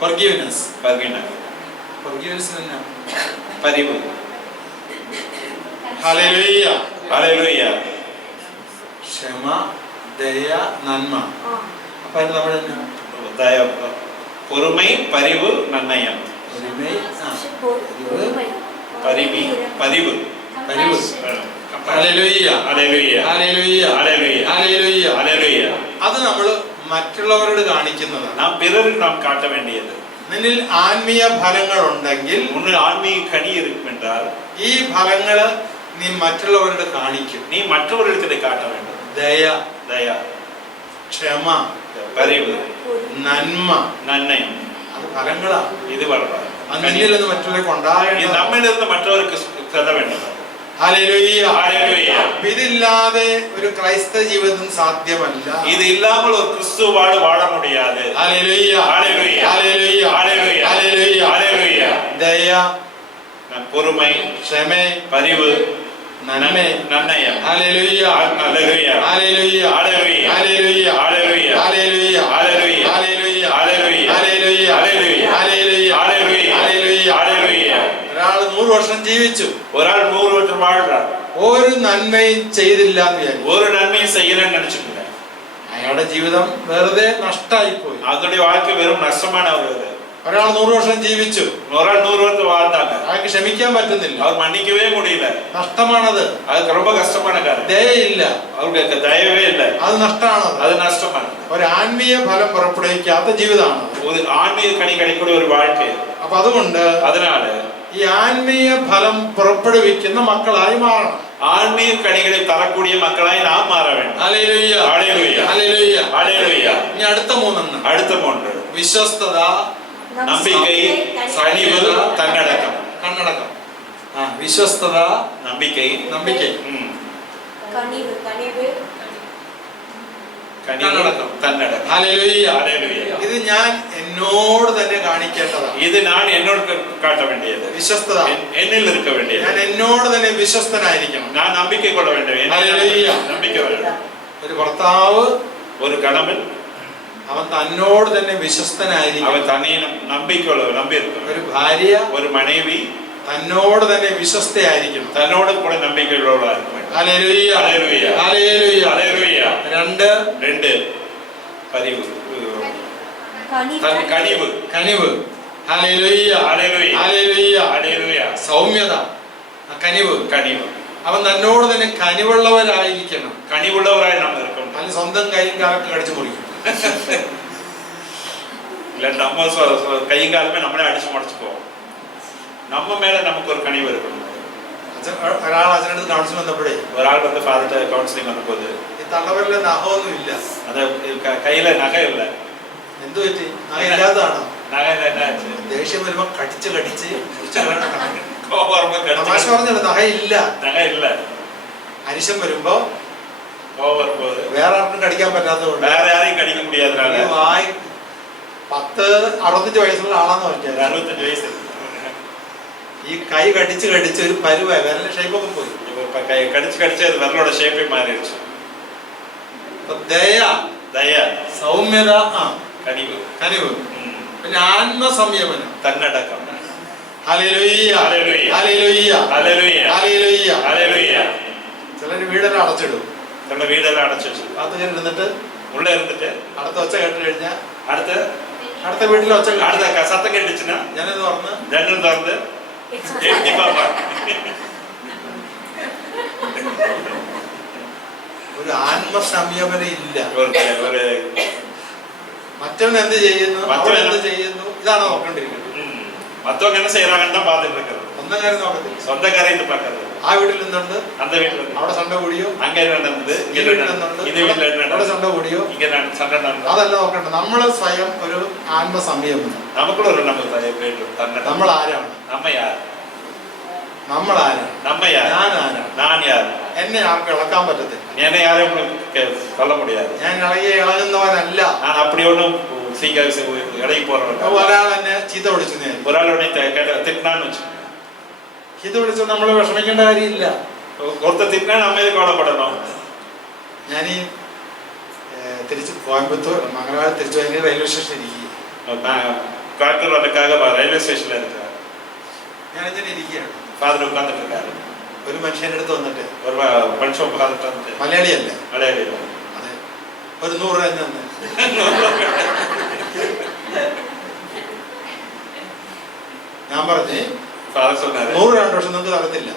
forgiveness. பகிர்ணம், forgiveness തന്നെ. பரிவு. ഹല്ലേലൂയ. ஹல்லேலூயா. ക്ഷമ, ദയ, നന്മ. അപ്പൊ അതിന് നമ്മൾ തന്നെ பொறுமை, பரிவு, நன்னயம். ഒരുമൈ, பரிவி, பதிவு. പരിവ്. ഹല്ലേലൂയ, ஹல்லேலூயா, ഹല്ലേലൂയ, ஹல்லேலூயா, ഹല്ലേലൂയ. ஹல்லேலூயா. അത് നമ്മൾ മറ്റുള്ളവരോട് കാണിക്കുന്നതാണ്. நாம் பிறருக்கு நாம் காட்ட வேண்டியது. നിന്നിൽ ആത്മീയ ഫലങ്ങൾ ഉണ്ടെങ്കിൽ உன்னு ஆன்மீக கனி இருக்கும் என்றால் ഈ ഫലങ്ങള് നീ മറ്റുള്ളവരോട് കാണിക്കും. நீ மற்றவர்களுக்கு இதை காட்ட வேண்டும். ദയ, தயா, ക്ഷമ, பரிவு, നന്മ, നന്മയും. അത് ഫലങ്ങളാണ്. ഇത് വളരെ അത് നിന്നിൽ നിന്ന് മറ്റുള്ളവർക്ക് ഉണ്ടാകേണ്ടത്. നമ്മിൽ നിന്ന് മറ്റവർക്ക് ശ്രദ്ധ വേണ്ടത്. ഹല്ലേലൂയ. ഹല്ലേലൂയ. ഇതില്ലാതെ ഒരു ക്രൈസ്തവ ജീവിതം സാധ്യമല്ല. ഇത് ഇല്ലാமல் ഒരു ക്രിസ്തു വാழ முடியாது. ഹല്ലേലൂയ. ഹല്ലേലൂയ. ഹല്ലേലൂയ. ഹല്ലേലൂയ. ഹല്ലേലൂയ. ഹല്ലേലൂയ. ദയ, பொறுமை, ക്ഷമ, பரிவு, നന്മ, நன்னயம். ഹല്ലേലൂയ. ഹല്ലേലൂയ. ഹല്ലേലൂയ. ഹല്ലേലൂയ. ഹല്ലേലൂയ. ഹല്ലേലൂയ. ഹല്ലേലൂയ. ഹല്ലേലൂയ. ഹല്ലേലൂയ. ഹല്ലേലൂയ. ഹല്ലേലൂയ. ഹല്ലേലൂയ. ഹല്ലേലൂയ. ഹല്ലേലൂയ. ഹല്ലേലൂയ. ഹല്ലേലൂയ. ഒരാൾ 100 വർഷം ജീവിച്ചു, ഒരാൾ 100 വർഷം വാഴறார், ഒരു നന്മയും ചെയ്തില്ല എന്ന് വിചാരിച്ചു. ഒരു നന്മയും ചെയ്യലെന്ന് நினைச்சிருக்கல. അയാളുടെ ജീവിതം വെറുതെ നഷ്ടമായി പോയി. അവരുടെ வாழ்க்கை വെറും നഷ്ടമാണ് അവരുടെ. ഒരാൾ 100 വർഷം ജീവിച്ചു, ഒരാൾ 100 വർഷം வாழ்ந்தாங்க, അയാൾക്ക് ക്ഷമിക്കാൻ പറ്റുന്നില്ല, അവർ മன்னிக்கவே முடியல. നഷ്ടമാണത്. അത് ரொம்ப കഷ്ടമാണ് കാര്യം. ദയയില്ല, അവർക്ക് ദയവേ ഇല്ല, അത് നഷ്ടമാണ്. അത് നഷ്ടമാണ്. ഒരു ആത്മീയ ഫലം പുറപ്പെടുവിക്കാത്ത ജീവിതമാണ്, ഒരു ആത്മീയ കണി കണിക്കൂടിയ ഒരു வாழ்க்கை. അപ്പൊ അതുകൊണ്ട് അതിനാല് ഈ ആത്മീയ ഫലം പുറപ്പെടുവിക്കുന്ന മക്കളായി മാറണം. ആത്മീയ കണികളിൽ തറக்கூடிய മക്കളായി നാം മാറ വേണം. ഹല്ലേലൂയ. ഹല്ലേലൂയ. ഹല്ലേലൂയ. ഹല്ലേലൂയ. ഇനി അടുത്ത 3 അടുത്ത 3 വിശ്വസ്തത, നമ്പിക്കൈ, കനിവ്, തന്നടക്കം. കണ്ണടക്കം. വിശ്വസ്തത, നമ്പിക്കൈ, നമ്പിക്കൈ, കനിവ്, കനിവ്, കനിവ്, തന്നടക്കം. ഹല്ലേലൂയ. ഹല്ലേലൂയ. ഇത് ഞാൻ എന്നോട് തന്നെ കാണിക്കേണ്ടതാണ്. ഇത് ഞാൻ എന്നോട് കാട്ട വേണ്ടിയത്. വിശ്വസ്തത എന്നിൽ இருக்க വേണ്ടിയത്. ഞാൻ എന്നോട് തന്നെ വിശ്വസ്തനായിരിക്കണം. ഞാൻ നമ്പിക്കൈ കൊള്ള വേണ്ടത്. ഹല്ലേലൂയ. നമ്പിക്കൈ വേണം. ഒരു ഭർത്താവ്, ഒരു കണവൻ അവൻ തന്നോട് തന്നെ വിശ്വസ്തനായിരിക്കും. അവൻ തന്നെ നമ്പിക്കയുള്ളവർ, നമ്പിയിരിക്കും. ഒരു ഭാര്യ, ഒരു മனைவி തന്നോട് തന്നെ വിശ്വസ്തയായിരിക്കണം. തന്നോട് കൂടെ നമ്പിക്കയുള്ളവരായിരിക്കും. ഹല്ലേലൂയ. ഹല്ലേലൂയ. ഹല്ലേലൂയ. ഹല്ലേലൂയ. 2 പതിവ്, കനിവ്, കനിവ്, കനിവ്. ഹല്ലേലൂയ. ഹല്ലേലൂയ. ഹല്ലേലൂയ. ഹല്ലേലൂയ. സൗമ്യത, കനിവ്. കനിവ്. അവൻ തന്നോട് തന്നെ കനിവുള്ളവരായിരിക്കണം. കനിവുള്ളവരായി നാം നിൽക്കണം. അതിന് സ്വന്തം കൈയും കാലൊക്കെ കടിച്ചു മുറിക്കും. இல்ல நம்ம கையும் காலமே நம்மளே அடிச்சு முடிச்சு போவோம். நம்ம மேல நமக்கு ஒரு கனிவு இருக்கணும். ഒരാൾ അച്ഛനടുത്ത് കൗൺസിലിംഗ് വന്നപ്പോഴേ ഒരാൾ வந்து ஃபாதர் கவுன்சிலிங் വന്നപ്പോൾ ഈ തള്ളവരിലെ നഖമൊന്നും ഇല്ല. അത് കയ്യിലെ നഖ ഇല്ല. എന്തു പറ്റി? നഖ ഇല്ലാത്തതാണോ? നഖ എന്നാச்சு? ദേഷ്യം വരുമ്പോ കടിച്ച് கோபம் തമാശ പറഞ്ഞത് നഖ ഇല്ല. നഖ ഇല്ല. അരിശം വരുമ്പോ கோபம் வரும்போது വേറെ ആർക്കും കടിക്കാൻ പറ്റാത്തതുകൊണ്ട് வேற யாரையும் கடிக்க முடியாதனால 65 വയസ്സുള്ള ആളാന്ന് പറഞ്ഞത് 65 വയസ്സ് ഈ കൈ കടിച്ച് ഒരു പരുവായി വിരലിന്റെ ഷേപ്പൊക്കെ പോയി. കടിച്ച് അത് വിരലോടെ ഷേപ്പേ മാറിയിച്ചു. ദയ, ദയ, സൗമ്യത, കനിവ്, കനിവ്, പിന്നെ ആത്മസംയമനം, തന്നടക്കം. ഹല്ലേലൂയ. ഹല്ലേലൂയ. ഹല്ലേലൂയ. ഹല്ലേലൂയ. ഹല്ലേലൂയ. ഹല്ലേലൂയ. ചിലര് വീടെല്ലാം അടച്ചിടും. നമ്മുടെ വീടെല്ലാം അടച്ചു വെച്ചു. അകത്ത് ഇരുന്നിട്ട് ഉള്ള ഇരുന്നിട്ട് അടുത്ത ഒച്ച കേട്ട് കഴിഞ്ഞാൽ അടുത്ത വീട്ടിലെ ഒച്ച അടുത്ത സത്തം കേട്ടിച്ചുன்னா ഞാനത് തുറന്ന് ജനൽ തുറന്ന് എത്തി പാപ്പാ. ഒരു ആത്മസംയമനം ഇല്ല. ഒരു മറ്റവൻ എന്ത് ചെയ്യുന്നു, അവൻ എന്ത് ചെയ്യുന്നു, ഇതാണ് നോക്കേണ്ടിരിക്കുന്നത്. மத்தவங்க என்ன செய்யறாங்கன்னு தான் பார்த்துட்டு இருக்கிறது. സ്വന്തം കാര്യം നോക്കത്തില്ല. சொந்த காரியத்தை பார்க்கறது. ആ വീട്ടിൽ എന്തുണ്ട്, அந்த வீட்டுல അവിടെ സണ്ട കൂടിയോ, அங்க என்ன நடந்தது, ഈ വീട്ടിൽ എന്തുണ്ട്, இந்த வீட்டுல என்ன അവിടെ நடந்தது, സണ്ട കൂടിയോ, இங்க சண்டை நடந்தது. അതല്ല നോക്കണ്ട. നമ്മള് സ്വയം ഒരു ആത്മസംയമനം. நமக்குள்ள ஒரு நம்ம வேண்டும் தன்னை. നമ്മൾ ആരാണ്, நம்ம யார், നമ്മൾ ആരാണ്, நம்ம யார், ഞാൻ ആരാണ്, நான் யார். എന്നെ ആർക്കും ഇളക്കാൻ പറ്റത്തില്ല. என்னை யாரும் சொல்ல முடியாது. ഞാൻ ഇളകുന്നവനല്ല. நான் அப்படி ஒன்றும் சீக்கிரம் இடைக்கு போறவன். ഒരാൾ എന്നെ ചീത്ത വിളിച്ചു, ஒரு ஆள் திட்டினான்னு வச்சு ചീത്ത വിളിച്ച നമ്മൾ വിഷമിക്കേണ്ട കാര്യമില്ല. ஒருத்தர் திட்டினா நம்ம எதுக்கு கவலைப்படணும். ഞാനീ തിരിച്ച് കോയമ്പത്തൂർ മംഗളവാരം തിരിച്ചു കഴിഞ്ഞ റെയിൽവേ സ്റ്റേഷൻ ഇരിക്കുക. காட்டூர் அதுக்காக ரயில்வே ஸ்டேஷன்ல இருக்கிறார். ഞാനിങ്ങനെ ഇരിക്കുകയാണ്. ஃபாதர் உட்கார்ந்துட்டு இருக்காரு. ഒരു മനുഷ്യൻ്റെ അടുത്ത് വന്നിട്ട്, ஒரு மனுஷன் உட்கார்ந்துட்டு வந்து മലയാളിയല്ല, மலையாளியில അതെ, ഒരു 100 രൂപ തന്നെ. ഞാൻ പറഞ്ഞ് ஃபாதர் சொன்னாரு 100 വർഷം നിങ്ങൾക്ക് തരത്തില്ല.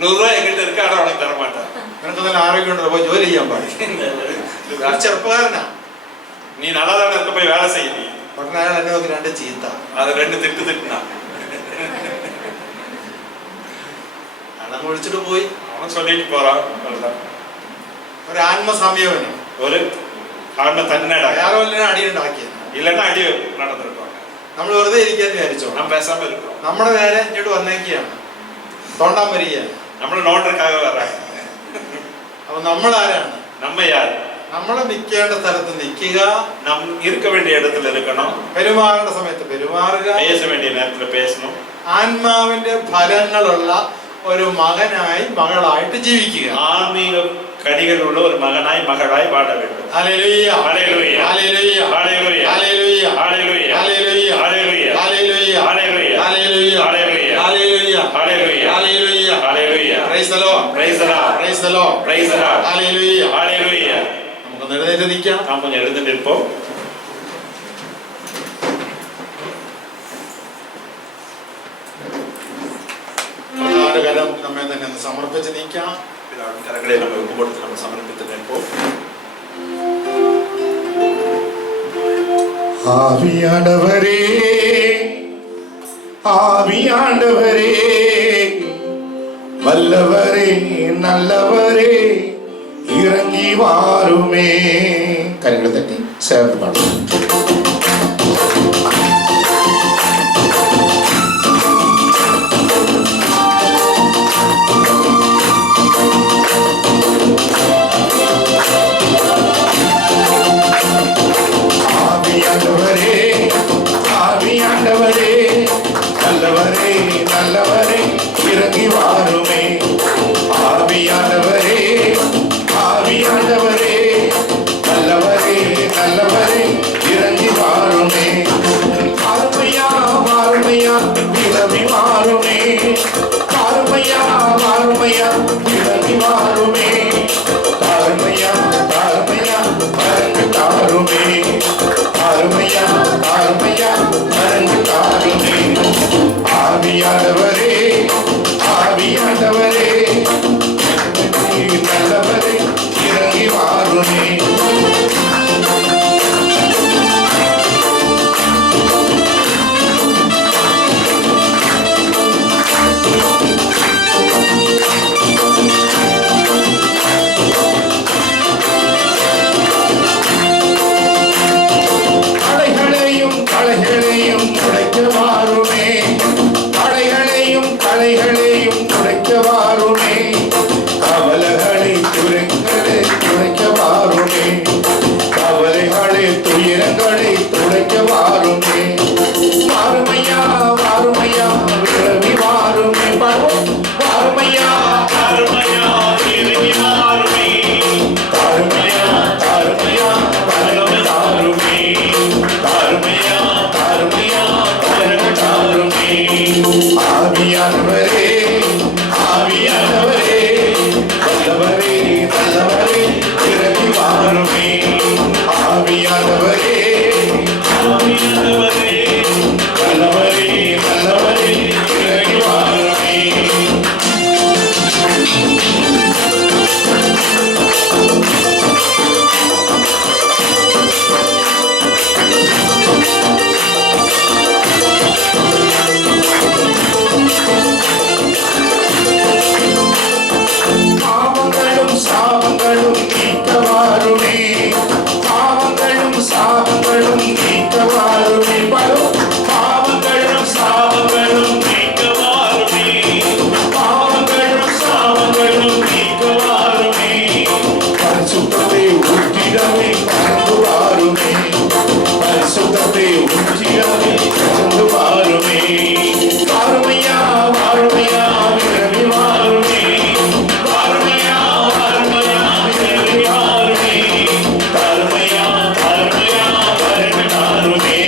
100 ரூபாய் எங்கிட்ட இருக்கு, ஆனா உனக்கு தர மாட்டேன். നിനക്ക് നല്ല ആരോഗ്യമുണ്ടല്ലോ, പോയി ജോലി ചെയ്യാൻ പാടില്ല. ചെറുപ്പക്കാരനാ, நீ நல்லா தானே இருக்க, போய் வேலை செய்ய. நீ ഉടനെ അയാൾ എന്നെ നോക്കി 2 ചീത്ത. அது 2 திட்டுனா അയാളെ വിളിച്ചിട്ട് പോയി. அவன் சொல்லிட்டு போறான். ഒരു ആത്മസംയമനം. ஒரு ஆன்ம தன்னடா. അയാളെ വല്ല അടിയുണ്ടാക്കിയത്. இல்லைன்னா அடி நடந்திருப்பாங்க. നമ്മൾ വെറുതെ ഇരിക്കാന്ന് വിചാരിച്ചോ, நம்ம பேசாம இருக்கோம். നമ്മുടെ നേരെ ഇങ്ങോട്ട് വന്നേക്കുകയാണ്, തോണ്ടാൻ വരികയാണ്. நம்மள நோண்டறதுக்காக வர்றாங்க. അപ്പൊ നമ്മൾ ആരാണ്? நம்ம யார்? നമ്മളെ നിൽക്കേണ്ട സ്ഥലത്ത് നിൽക്കുക, நம் இருக்க வேண்டிய இடத்துல இருக்கணும், പെരുമാറേണ്ട സമയത്ത് പെരുമാറുക, பேச வேண்டிய நேரத்துல பேசணும், ആത്മാവിന്റെ ഫലങ്ങളുള്ള ഒരു മകനായി മകളായിട്ട് ജീവിക്കുക. ஆன்மீக கனிகள் உள்ள ஒரு மகனாய் மகளாய் வாழ வேண்டும். ഹല്ലേലൂയ, ஹல்லேலூயா, ഹല്ലേലൂയ, ஹல்லேலூயா, ഹല്ലേലൂയ, ஹல்லேலூயா, ഹല്ലേലൂയ, ஹல்லேலூயா, ഹല്ലേലൂയ, ஹல்லேலூயா, ഹല്ലേലൂയ, ஹல்லேலூயா, ഹല്ലേലൂയ, ஹல்லேலூயா, ഹല്ലേലൂയ, ஹல்லேலூயா. Praise the Lord, Praise the Lord, praise the Lord, praise the Lord, ഹല്ലേലൂയ. ஹல்லேலூயா. നമുക്ക് എഴുന്നേറ്റ് നിൽക്കാം. நாம் கொஞ்சம் எழுந்து நிற்போம். കരം നമ്മെ തന്നെ ഒന്ന് സമർപ്പിച്ച് നിൽക്കാം. பிதாவின் கரங்களை நம்ம ஒப்பு கொடுத்து நம்ம சமர்ப்பித்து நிற்போம். ஆவியானவரே, ஆவியானவரே, வல்லவரே, நல்லவரே, இறங்கி வாருமே. கரங்களை தட்டி சேர்ந்து பாடுவோம். ஆவியானவரே, ஆவியானவரே, நல்லவரே, நல்லவரே, இறங்கி வாருமே. ஆவியானவரே, ஆவியானவரே, நல்லவரே, நல்லவரே, இறங்கி வாருமே. அருமையா, அருமையா, இறங்கி வாருமே. அருமையா, அருமையா, இறங்கி வாருமே. அருமையா, அருமையா, மறந்து தாருமே. அருமையா, அருமையா, மறந்து தாருமே. ஆவியானவரே, ஆவியானவரே, நல்லவரே, இறங்கி வாருமே. களைகளையும் களைகளையும் உடைக்க வாருமே. களைகளையும் களைகளையும் உடைக்க வாருமே. கவலைகளை துடைக்க வாருமே. கவலைகளை துயரங்களை துடைக்க வாருமே. வாருமையா, வாருமையா, விரவி வாருமே. வாருமையா, அருமையா, இறங்கி வாருமே. அருமையா, அருமையா, வரங்கள் தாருமே. அருமையா, அருமையா, வரங்கள் தாருமே. ஆவியானவரே, ஆவியானவரே, வல்லவரே, நல்லவரே, இறங்கி வாருமே. ஆவியானவரே, ஆவியானவரே, நல்லவரே, நல்லவரே, இறங்கி வாருமே. பாவங்களும் சாபங்களும் நீக்க வாருமே. பாவங்களும் சாபங்களும் நீக்க வாருமே. பாவங்களும் சாபங்களும் நீக்க வாருமே. பாவங்களும் சாபங்களும் நீக்க வாருமே. பரிசுத்தத்தை ஊற்றிடவே கலந்து வாருமே. பரிசுத்தத்தை ஊற்றிடவே கலந்து வாருமே. வாருமையா, வாருமையா, விரவி வாருமே. வாருமையா, வாருமையா, விரவி வாருமே. அருமையா, அருமையா, வரங்கள் தாருமே.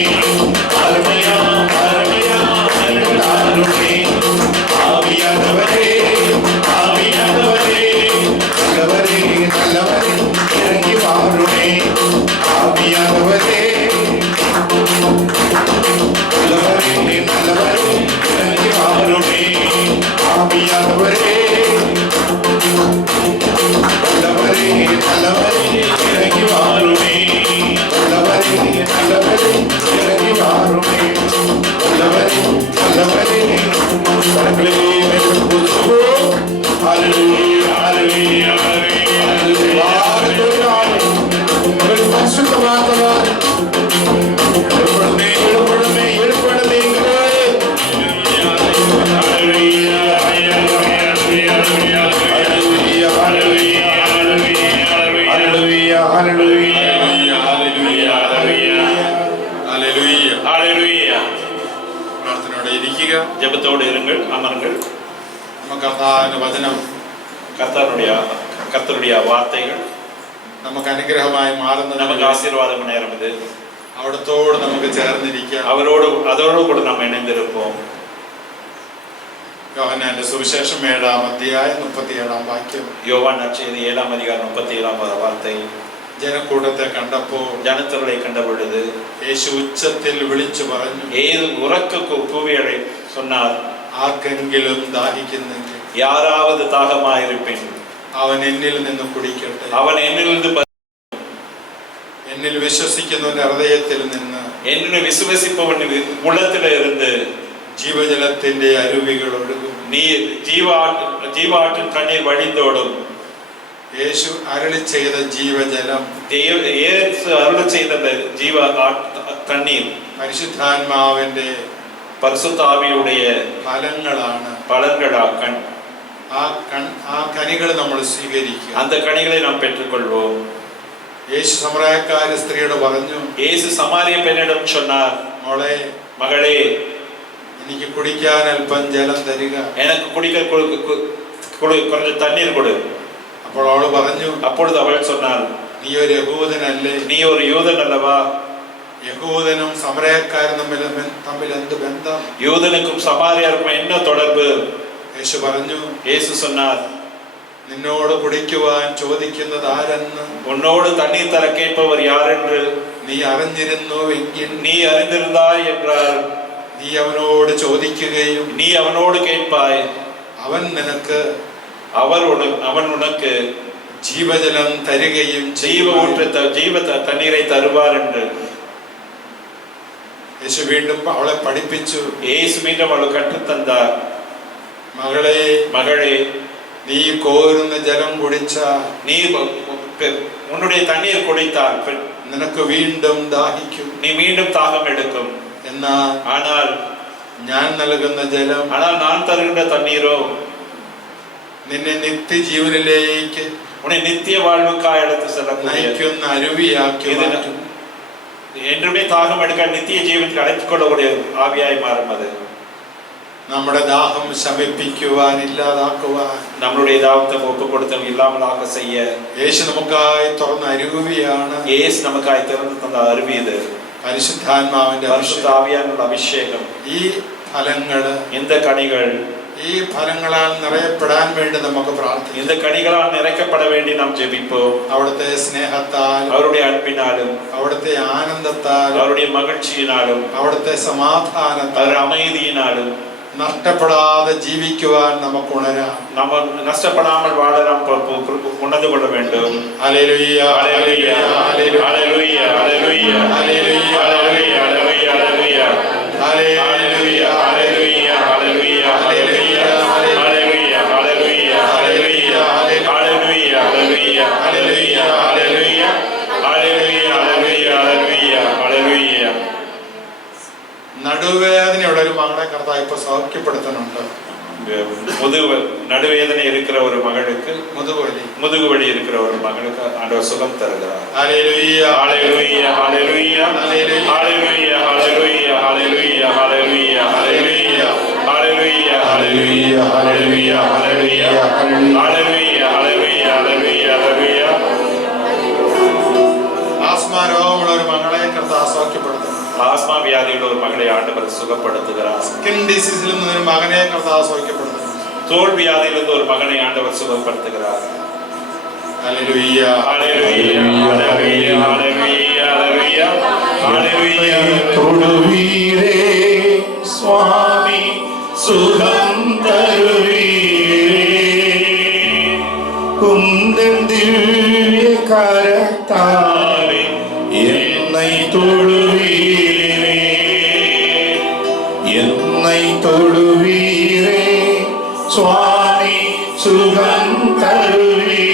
പ്രാർത്ഥനയോടെ ഇരിക്കുക. ஜெபத்தோடு இருங்கள், அமருங்கள். നമുക്ക് കർത്താവിന്റെ വചനം கர்த்தருடைய வார்த்தைகள் നമുക്ക് അനുഗ്രഹമായി മാറുന്നത് நமக்கு ஆசீர்வாதம் நேரம் இது. അവിടത്തോട് നമുക്ക് ചേർന്നിരിക്കാം. அதோடு கூட நாம் இணைந்திருப்போம். യോഹന്നാന്റെ സുവിശേഷം 7-ാം അധ്യായം 37-ാം വാക്യം. யோவான் நற்செய்தி 7-ாம் அதிகாரம் 37-ாம் வார்த்தை. ജനക്കൂട്ടത്തെ കണ്ടപ്പോൾ ஜனத்தொடரை கண்ட பொழுது യേശു ഉച്ചത്തിൽ വിളിച്ചു പറഞ്ഞു, ஏது உறக்க கூவியடை சொன்னார், ആർക്കെങ്കിലും ദാഹിക്കുന്നെങ്കിൽ யாராவது தாகமாயிருப்பேன் അവൻ എന്നിൽ നിന്ന് കുടിക്കട്ടെ. அவன் என்னிலிருந்து എന്നിൽ വിശ്വസിക്കുന്നവന്റെ ഹൃദയത്തിൽ നിന്ന് என்னுடைய விசுவசிப்பவன் உள்ளத்தில இருந்து ജീവജലത്തിന്റെ അരുവികൾ ഒഴുകും. நீர் ஜீவாற்றின் தண்ணீர் வழிந்தோடும். യേശു അരുളി ചെയ്ത ജീവജലം, இயேசு அருள் செய்த ஜீவ தண்ணீர் പരിശുദ്ധാത്മാവിന്റെ பரிசுத்த ஆவியுடைய பலன்களாக ആ കനികൾ നമ്മൾ സ്വീകരിക്കുക. அந்த கனிகளை நாம் பெற்றுக்கொள்வோம். യേശു സമറയക്കാരി സ്ത്രീയോട് പറഞ്ഞു, இயேசு சமாரிய பெண்ணிடம் சொன்னார், മോളെ, மகளே, എനിക്ക് കുടിക്കാൻ അല്പം ജലം തരിക, எனக்கு குடிக்க கொஞ்சம் தண்ணீர் கொடு. അപ്പോൾ അവൾ പറഞ്ഞു, அப்பொழுது அவள் சொன்னாள், നീ ഒരു യഹൂദനല്ലേ? நீ ஒரு யூதன் அல்லவா? യഹൂദനും സമറയക്കാരും തമ്മിൽ എന്ത് ബന്ധം? யூதனுக்கும் சமாரியருக்கும் என்ன தொடர்பு? യേശു പറഞ്ഞു, இயேசு சொன்னார், നിന്നോട് കുടിക്കുവാൻ ചോദിക്കുന്നത് ആരെന്ന്, உன்னோடு தண்ணீர் தர கேட்பவர் யார் என்று നീ അറിഞ്ഞിരുന്നുവെങ്കിൽ நீ அறிந்திருந்தாய் என்றார். നീ அவனோடு ചോദിക്കുകയും நீ அவனோடு கேட்பாய், அவன் உனக்கு ജീവജലം തരികയും ஜீவ தண்ணீரை தருவார் என்று. യേശു വീണ്ടും അവളെ പഠിപ്പിച്ചു. இயேசு மீண்டும் அவளுக்கு கற்றுத்தந்தார், மகளே, நீ கோருന്ന ജലം കുടിച്ചാൽ, நீ உன்னுடைய தண்ணீர் குடித்தால் നിനക്ക് വീണ്ടും ദാഹിക്കും, நீ மீண்டும் தாகம் எடுக்கும். ஆனால் ഞാൻ നൽകുന്ന ജലം, ஆனால் நான் தருகின்ற தண்ணீரோ നിന്നെ നിത്യജീവനിലേക്ക്, உன்னை நித்திய வாழ்வுக்காய் எடுத்து നയിക്കുന്ന അരുവിയാക്കി മാറ്റും. என்றுமே தாகம் எடுக்க நித்திய ஜீவனுக்கு அழைத்துக் கொள்ளக்கூடிய ஆவியாய் மாறும். அது നമ്മുടെ ദാഹം ശമിപ്പിക്കുവാൻ, ഇല്ലാതാക്കുവാൻ, நம்மளுடைய தாகத்தை ஒப்பு கொடுத்தல் இல்லாமலாக செய்ய യേശു നമുക്കായി തുറന്ന അരുവിയാണ്. இயேசு நமக்காய் திறந்து தந்த அருவி இது. പരിശുദ്ധാത്മാവിന്റെ பரிசுத்த ஆவியானவருடைய அபிஷேகம். ഈ ഫലങ്ങള്, இந்த கனிகள், ഈ ഫലങ്ങളാൽ നിറയപ്പെടാൻ വേണ്ടി നമുക്ക് പ്രാർത്ഥിക്കാം. இந்த கனிகளால் நிறைக்கப்பட வேண்டி நாம் ஜெபிப்போம். അവിടുത്തെ സ്നേഹത്താൽ, அவருடைய அன்பினாலும், അവിടുത്തെ ആനന്ദത്താൽ, அவருடைய மகிழ்ச்சியினாலும், അവിടുത്തെ സമാധാനത്താൽ, அவருடைய அமைதியினாலும் നഷ്ടപ്പെടാതെ ജീവിക്കുവാൻ നമുക്ക് ഉണരാം. நம்ம நஷ்டப்படாமல் வாழ நாம் உணர்ந்து கொள்ள வேண்டும். ഹല്ലേലൂയ, ஹல்லேலூயா, ഹല്ലേലൂയ, ஹல்லேலூயா, ஹல்லேலூயா, ഹല്ലേലൂയ, ஹல்லேலூயா, ஹல்லேலூயா, ஹல்லேலூயா, ഹല്ലേലൂയ, ஹல்லேலூயா, ஹல்லேலூயா, ஹல்லேலூயா, ஹல்லேலூயா, ஹல்லேலூயா, ஹல்லேலூயா, ஹல்லேலூயா, ஹல்லேலூயா, ஹல்லேலூயா, ஹல்லேலூயா, ஹல்லேலூயா, ஹல்லேலூயா, ஹல்லேலூயா, ஹல்லேலூயா. നടുവേദനയുള്ള ഒരു മകളെ കർത്താവ് ഇപ്പൊ സൗഖ്യപ്പെടുത്തുന്നുണ്ട്. நடுவேதனை இருக்கிற ஒரு மகளுக்கு, முதுகு வலி இருக்கிற ஒரு மகளுக்கு ஆண்டவர் சுகம் தருகிறார். ஹல்லேலூயா, ஹல்லேலூயா, ஹல்லேலூயா, ஹல்லேலூயா, ஹல்லேலூயா, ஹல்லேலூயா, ஹல்லேலூயா, ஹல்லேலூயா, ஹல்லேலூயா, ஹல்லேலூயா, ஹல்லேலூயா, ஹல்லேலூயா, ஹல்லேலூயா, ஹல்லேலூயா, ஹல்லேலூயா, ஹல்லேலூயா. ആസ്മ രോഗമുള്ള ഒരു മകളെ കർത്താവ് സൗഖ്യപ്പെടുത്തുന്നു. ஆஸ்மா வியாதியுள்ள ஒரு மகளை ஆண்டவர் சுகப்படுத்துகிறார். സ്കിൻ ഡിസീസിൽ നിന്ന് ഒരു മകനെ കർത്താവ് സൗഖ്യപ്പെടുത്തുന്നു. தோல் வியாதியிலிருந்து ஒரு மகனை ஆண்டவர் சுகப்படுத்துகிறார். ഹല്ലേലൂയ, ஹல்லேலூயா, ஹல்லேலூயா, ஹல்லேலூயா, ஹல்லேலூயா, ஹல்லேலூயா. தொடுவீரே சுவாமி, சுகம் தருவீரே, உந்தன் திவ்ய கரத்தாலே என்னை தொடுவீரே, என்னை தொடுவீரே சுவாமி, சுகம் தருவீரே,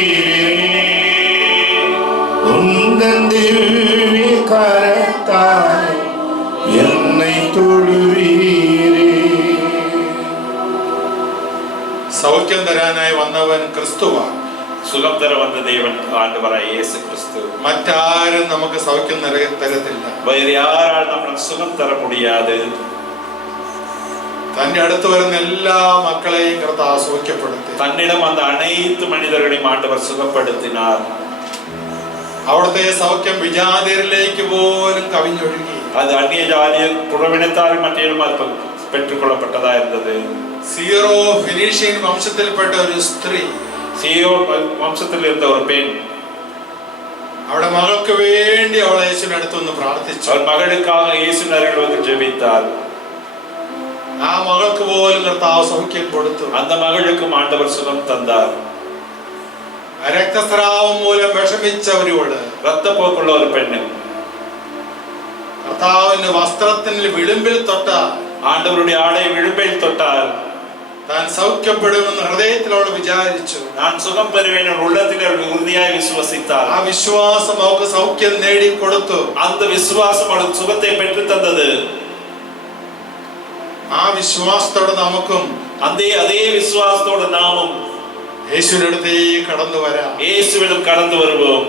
உந்தன் திவ்ய கரத்தாலே என்னை தொடுவீரே. സൗഖ്യം തരാനായി വന്നവൻ ക്രിസ്തുവാണ്. சுகம் தர வந்த தேவன் ஆண்டவராய் இயேசு கிறிஸ்து. മറ്റാരും നമുക്ക് സൗഖ്യം തരത്തില്ല. வேறு யாரால் நம்மளுக்கு சுகம் தர முடியாது. തന്റെ അടുത്ത് വരുന്ന എല്ലാ മക്കളെയും കർത്താവ് സൗഖ്യപ്പെടുത്തി. தன்னிடம் அந்த அனைத்து மனிதர்களையும் ஆண்டவர் சுகப்படுத்தினார். അവിടുത്തെ സൗഖ്യം വിജാതിയരിലേക്ക് പോലും കവിഞ്ഞൊഴുകി. அது அந்நிய ஜாதிய புறவினத்தார் மத்தியிலும் அது பெற்றுக்கொள்ளப்பட்டதா இருந்தது. സീറോ ഫിനീഷ്യൻ വംശത്തിൽപ്പെട്ട ഒരു സ്ത്രീ, சீயோ வம்சத்தில் இருந்த ஒரு பெண், അവളുടെ മകൾക്ക് വേണ്ടി അവൾ യേശുവിന്റെ അടുത്തൊന്ന് പ്രാർത്ഥിച്ചു. அவர் மகளுக்காக இயேசுவின் அருகில் வந்து ஜெபித்தார். ആ മകൾക്ക് പോലും കർത്താവ് സൗഖ്യം കൊടുത്തു. அந்த மகளுக்கும் ஆண்டவர் சுகம் தந்தார். രക്തസ്രാവം മൂലം വിഷമിച്ച ഒരുവള്, ரத்தப்போக்குள்ள ஒரு பெண்ணு, കർത്താവിന്റെ വസ്ത്രത്തിന് വിളിമ്പിൽ തൊട്ടാൽ, ஆண்டவருடைய ஆடை விளிம்பில் தொட்டால் താൻ സൗഖ്യപ്പെടുമെന്ന് ഹൃദയത്തിൽ അവൾ വിചാരിച്ചു. நான் சுகம் பெறுவேன் உள்ளத்தில் உறுதியாய் விசுவசித்தார். ആ വിശ്വാസം അവൾക്ക് സൗഖ്യം നേടിക്കൊടുത്തു. அந்த விசுவாசம் அவளுக்கு சுகத்தை பெற்று தந்தது. ആ വിശ്വാസത്തോടെ നമുക്കും அதே விசுவாசத்தோடு நாமும் യേശുവിന്റെ അടുത്തേക്ക് കടന്നു വരാം. இயேசுவிடம் கடந்து வருவோம்.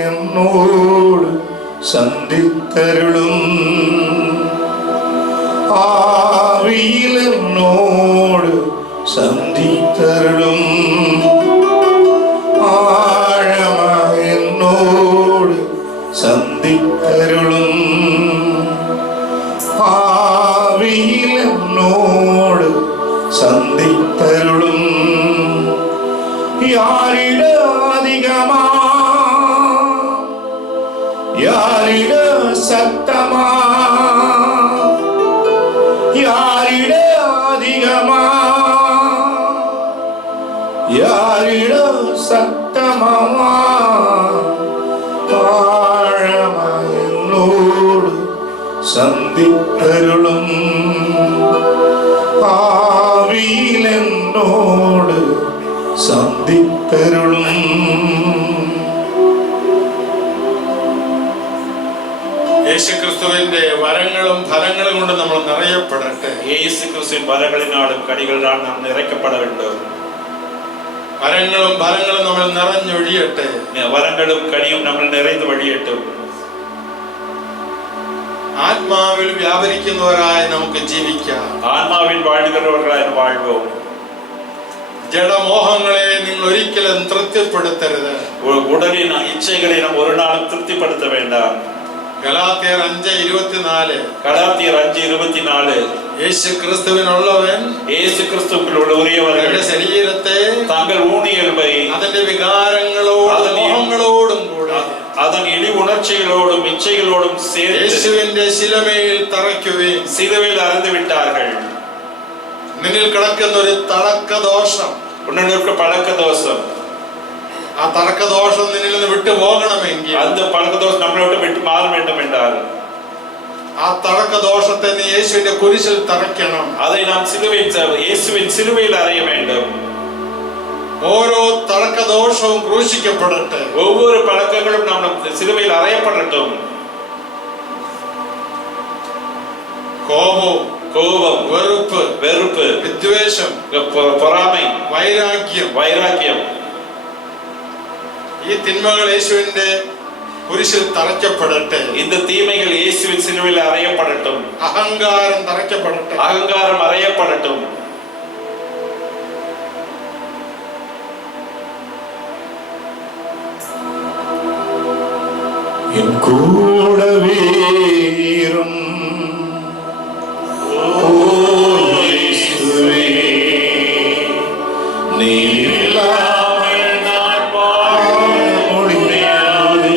ஆழமயனோடு சந்தித்தருளும், ஆவியிலனோடு சந்தித்தருளும், ஆழமயனோடு சந்தித்தருளும், ஆவியிலனோடு சந்தித்தருளும். யாரிட அதிகமா, யாரிட சத்தமா, யாரிட அதிகமா, யாரிட சத்தமா, ஆழமயனோடு சந்தித்தருளும், ஆவியிலனோடு சந்தித்தருளும். യേശുക്രിസ്തുവിന്റെ വരങ്ങളും ഫലങ്ങളും കൊണ്ട് നമ്മൾ നിറയപ്പെടട്ടെ. இயேசு கிறிஸ்துவின் வரங்களினாலும் கனிகளினால் நாம் நிறைக்கப்பட வேண்டும். വരങ്ങളും ഫലങ്ങളും നമ്മൾ നിറഞ്ഞൊഴിയട്ടെ. வரங்களும் கனியும் നമ്മൾ நிறைந்து வழியட்டும். ആത്മാവിൽ വ്യാപരിക്കുന്നവരായി നമുക്ക് ജീവിക്കാം. ஆன்மாவின் வாழ்கிறவர்களாய் வாழ்வோம். ജഡമോഹങ്ങളെ നിങ്ങൾ ഒരിക്കലും തൃപ്തിപ്പെടുത്തരുത്. உடலின் இச்சைகளை நாம் ஒரு நாளும் திருப்திப்படுத்த வேண்டாம். ഗലാത്യർ 5:24, கலாத்தியர் 5:24, യേശു ക്രിസ്തുവിനുള്ളവൻ இயேசு கிறிஸ்துவுக்குள் உரியவர்கள் ശരീരത്തെ தங்கள் ஊனியல்பை അതിന്റെ വികാരങ്ങളോടും മോഹങ്ങളോടും കൂടെ அதன் இழி உணர்ச்சிகளோடும் இச்சைகளோடும் சேர்த்து യേശുവിന്റെ ശിലമേൽ തറയ്ക്കുകയും சிலுவையில் அறைந்து விட்டார்கள். നിന്നിൽ കിടക്കുന്ന ഒരു തടക്കദോഷം, உன்னிற்கு பழக்க தோஷம், ആ തടക്കദോഷം നിന്നിൽ നിന്ന് വിട്ടു പോകണമെങ്കിൽ, அந்த பழக்க தோஷம் நம்மளை விட்டு விட்டு மாற வேண்டும் என்றால் ആ തടക്കദോഷത്തെ നീ യേശുവിന്റെ കുരിശിൽ തറയ്ക്കണം. அதை நாம் இயேசுவின் சிலுவையில் அறைய வேண்டும். ഓരോ തടക്കദോഷവും ക്രൂശിക്കപ്പെടട്ടെ. ஒவ்வொரு பழக்கங்களும் நாம் சிலுவையில் அறையப்படட்டும். കോപം, വെറുപ്പ്, വിദ്വേഷം, பொறாமை, വൈരാഗ്യം, ഈ തിന്മകൾ യേശുവിന്റെ കുരിശിൽ തറയ്ക്കപ്പെടട്ടെ. இந்த தீமைகள் இயேசுவின் சிலுவையில் அறையப்படட்டும். അഹങ്കാരം തറയ്ക്കപ്പെടട്ടെ. அகங்காரம் அறையப்படட்டும். என் கூடவே இரும் ஓ இயேசுவே, நீர் இல்லாமல் நான் வாழ முடியாது.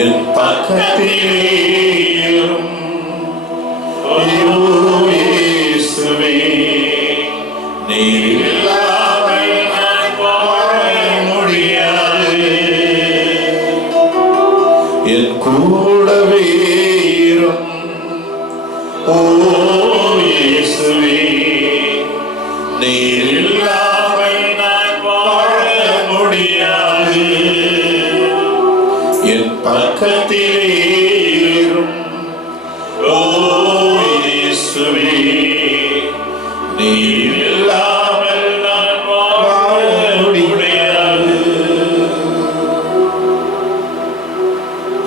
என் பக்கத்திலே இரும் ஓ இயேசுவே, நீர் இல்லாமல் நான் வாழ முடியாது. என் கூடவே இரும் ஓ இயேசுவே, நீர் இல்லாமல் நான் வாழ முடியாது. என் பக்கத்திலே இரும் ஓ இயேசுவே, நீர் இல்லாமல் நான் வாழ முடியாது.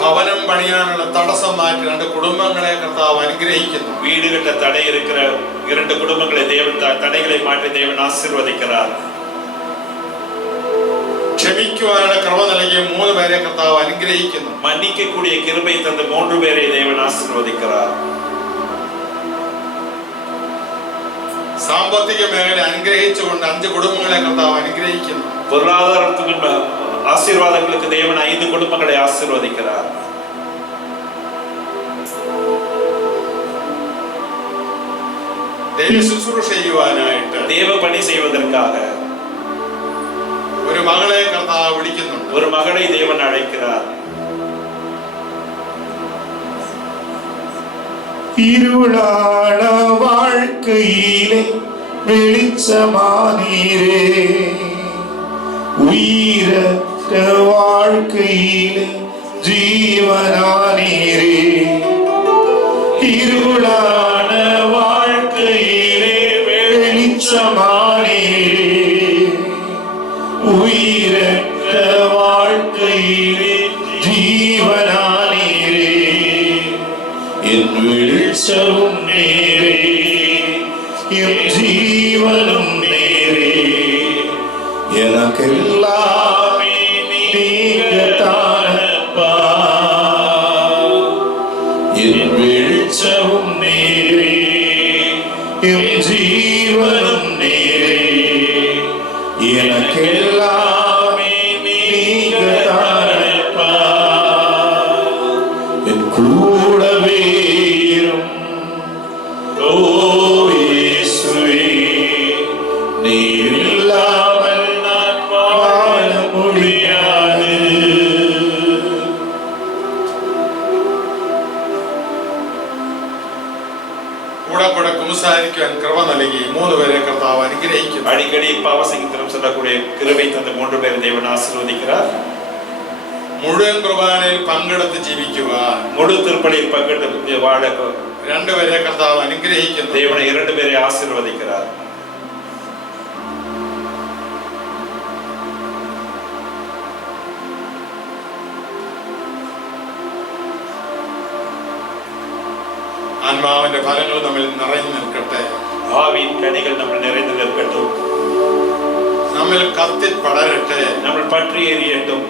ഭവനം പണിയാനുള്ള തടസ്സം മാറ്റി 2 കുടുംബങ്ങളെ കർത്താവ് അനുഗ്രഹിക്കുന്നു. வீடு கட்ட தடை இருக்கிற 2 குடும்பங்களை தேவன் தடைகளை மாற்றி தேவன் ஆசீர்வதிக்கிறார். ക്ഷമിക്കുവാനുള്ള കൃപ നൽകിയ 3 പേരെ കർത്താവ് അനുഗ്രഹിക്കുന്നു. மன்னிக்கக்கூடிய கிருபை தந்த 3 பேரை தேவன் ஆசீர்வதிக்கிறார். സാമ്പത്തിക മേഖല അനുഗ്രഹിച്ചുകൊണ്ട് 5 കുടുംബങ്ങളെ കർത്താവ് അനുഗ്രഹിക്കുന്നു. பொருளாதாரத்துக்கு ஆசீர்வாதங்களுக்கு தேவன் 5 குடும்பங்களை ஆசீர்வதிக்கிறார். ദൈവ ശുശ്രൂഷ ചെയ്യുവാനായിട്ട് தேவ பணி செய்வதற்காக ഒരു മകളെ കർത്താവ് വിളിക്കുന്നുണ്ട്. ஒரு மகளை தேவன் அழைக்கிறார். இருளான வாழ்க்கையிலே வெளிச்சமானீரே, உயிரற்ற வாழ்க்கையிலே ஜீவனானீரே. இருளான வாழ்க்கையிலே வெளிச்சமானீரே, உயிரற்ற வாழ்க்கையிலே ஜீவனானீரே. என் வெளிச்சமும் நேரே, என் ஜீவனும் நேரே, எனக்கெல்லாமே நீங்கத்தானப்பா. என் வெளிச்சமும் நேரே, என் ஜீவனும் நேரே, எனக்கெல்லாமே நீங்கத்தானப்பா. என் கூடவே இரும் ஓ இயேசுவே, நீர் இல்லாமல் நான் வாழ முடியாது. കൂടെ കൂടെ കുമ്പസാരിക്കുവാൻ കൃപ നൽകി 3 പേരെ കർത്താവ് അനുഗ്രഹിക്കുന്നു. அடிக்கடி பாவசங்கீதம் சொல்லக்கூடிய கிருபை தந்த 3 பேரை தேவன் ஆசீர்வதிக்கிறார். മുഴുവൻ കുർബാനയിൽ പങ്കെടുത്ത് ജീവിക്കുവാൻ முழு திருப்பலியில் பங்கெடுத்து வாழ 2 പേരെ കർത്താവ് അനുഗ്രഹിക്കുന്നു. தேவனை 2 பேரை ஆசீர்வதிக்கிறார். ആത്മാവിന്റെ ഫലങ്ങൾ നമ്മിൽ നിറഞ്ഞു നിൽക്കട്ടെ. ஆவியின் கனிகள் நம்ம நிறைந்து நிற்கட்டும். നമ്മിൽ കത്തി പടരട്ടെ. நம்ம பற்றி எரியட்டும்.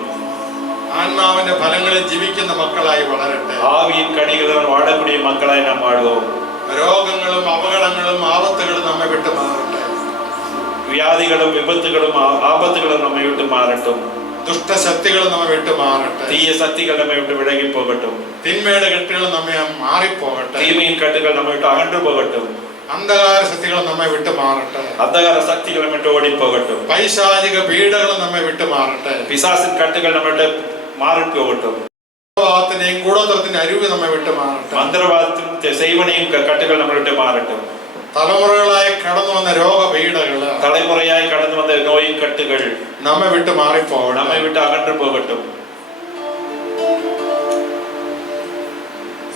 ആത്മാവിന്റെ ഫലങ്ങളിൽ ജീവിക്കുന്ന മക്കളായി വളരട്ടെ. ஆவியின் கனிகளுடன் வாழக்கூடிய மக்களாய் நாம் வாழ்வோம். രോഗങ്ങളും അപകടങ്ങളും ആപത്തുകളും നമ്മെ വിട്ടു മാറട്ടെ. வியாதிகளும் விபத்துகளும் ஆபத்துகளும் நம்மை விட்டு மாறட்டும். ദുഷ്ടശക്തികൾ നമ്മെ വിട്ടു മാറട്ടെ. தீய சக்திகள் நம்மை விட்டு விலகி போகட்டும். തിന്മയുടെ കെട്ടുകൾ നമ്മെ മാറിപ്പോകട്ടെ. தீமையின் கட்டுகள் நம்மை விட்டு அகன்று போகட்டும். അന്ധകാര ശക്തികൾ നമ്മെ വിട്ടു മാറട്ടെ. அந்தகார சக்திகள் நம்மை விட்டு ஓடி போகட்டும். പൈശാചിക പീഡകൾ നമ്മെ വിട്ടു മാറട്ടെ. பிசாசின் கட்டுகள் நம்மை விட்டு மாறி போகட்டும். മന്ത്രവാദത്തിന്റെയും കൂടോത്രത്തിന്റെ അരുവ് നമ്മെ വിട്ടു മാറട്ടെ. மந்திரவாதத்தின் செய்வனையும் கட்டுகள் நம்மை விட்டு மாறட்டும். തലമുറകളായി കടന്നു വന്ന രോഗപീഡകള് தலைமுறையாய் கடந்து வந்த நோயின் கட்டுகள் നമ്മെ വിട്ട് മാറിപ്പോകണം. நம்மை விட்டு அகன்று போகட்டும்.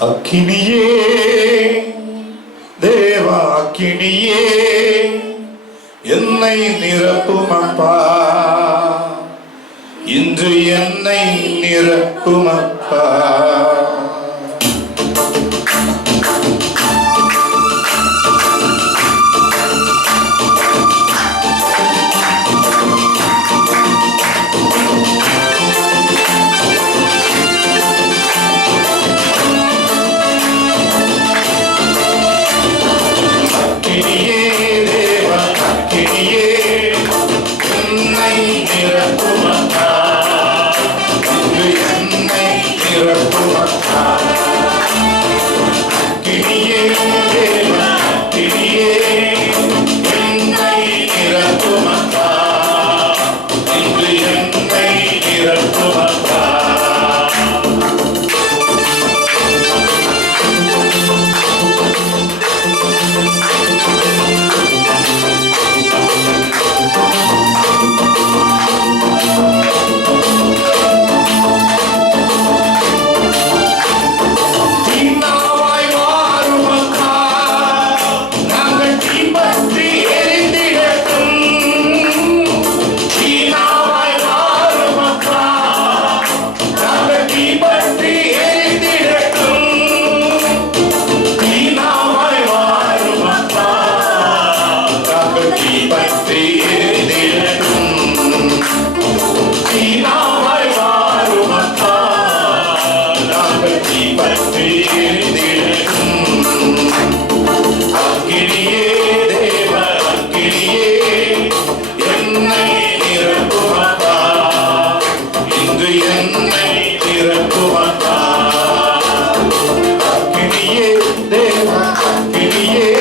அக்கினியே தேவா, அக்கினியே என்னை நிரப்பும் அப்பா, இன்று என்னை நிரப்பும் அப்பா. என்னை நிரப்பும் இன்று என்னை நிரப்புமப்பா. அக்கினியே தேவ அக்கினியே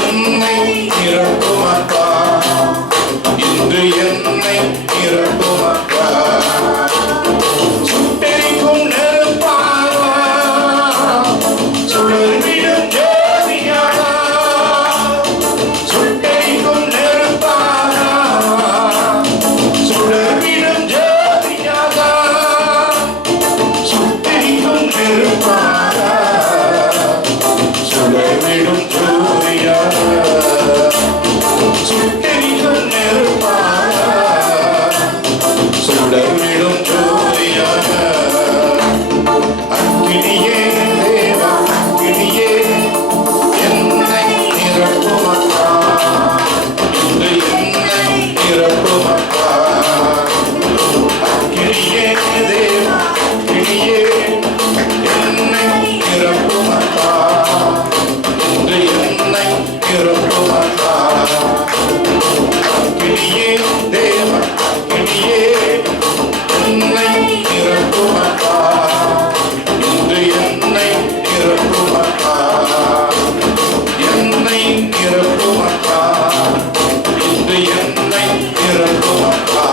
என்னை நிரப்புமப்பா. இன்று என்னை நிரப்புமப்பா. சுட்டெரிக்கும் நெருப்பாக சுடர்விடும் ஜோதியாக. சுட்டெரிக்கும் நெருப்பாக சுடர்விடும் ஜோதியாக. சுட்டெரிக்கும் நெருப்பாக சுடர்விடும் ஜோதியாக. சுட்டெரிக்கும் நெருப்பாக சுடர்விடும் ஜோதியாக. அக்கினியே தேவ அக்கினியே என்னை நிரப்புமப்பா. இன்று என்னை நிரப்புமப்பா. அக்கினியே தேவ அக்கினியே என்னை நிரப்புமப்பா. இன்று என்னை நிரப்புமப்பா. அக்கினியே தேவ அக்கினியே என்னை நிரப்புமப்பா. இன்று என்னை நிரப்புமப்பா. என்னை நிரப்புமப்பா. இன்று என்னை நிரப்புமப்பா.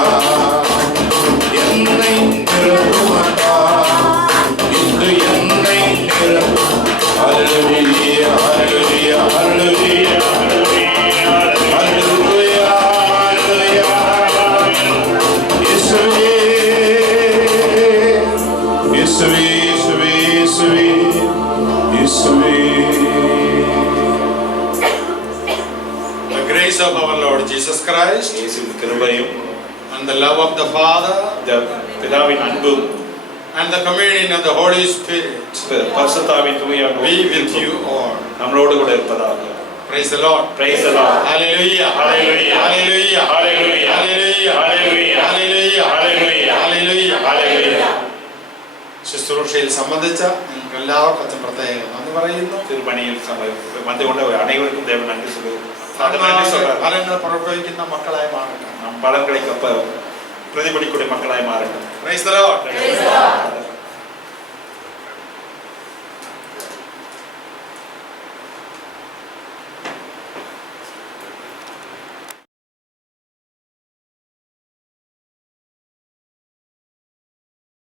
என்னை நிரப்புமப்பா. இன்று என்னை நிரப்பு. ஹல்லேலூயா ஹல்லேலூயா ஹல்லேலூயா ஹல்லேலூயா ஹல்லேலூயா. இயேசுவே இயேசுவே இயேசுவே இயேசுவே இயேசுவே. The grace of our Lord Jesus Christ இயேசுவின் கிருபையும் and the love of the Father பிதாவின் அன்பும் and the communion of the Holy Spirit பரிசுத்தாவின் தூய be with you all. நம்மளோடு கூட இருப்பதாக. Praise the Lord. Praise the Lord. Hallelujah. Hallelujah. Hallelujah. Hallelujah. Hallelujah. Hallelujah. Hallelujah. Hallelujah. Hallelujah. Hallelujah. ശുശ്രൂഷയിൽ സംബന്ധിച്ച നിങ്ങൾക്ക് എല്ലാവർക്കും പ്രത്യേകം നന്ദി പറയുന്നു. திருப்பணியில் வந்துகொண்ட அனைவருக்கும் தேவன் நன்றி சொல்லுவோம். ഫലങ്ങൾ പുറപ്പെടുവിക്കുന്ന മക്കളായി മാറട്ടെ. நம் பலன்களை பிரதிபலிக்கூடிய மக்களாய் மாறட்டும். Praise the Lord.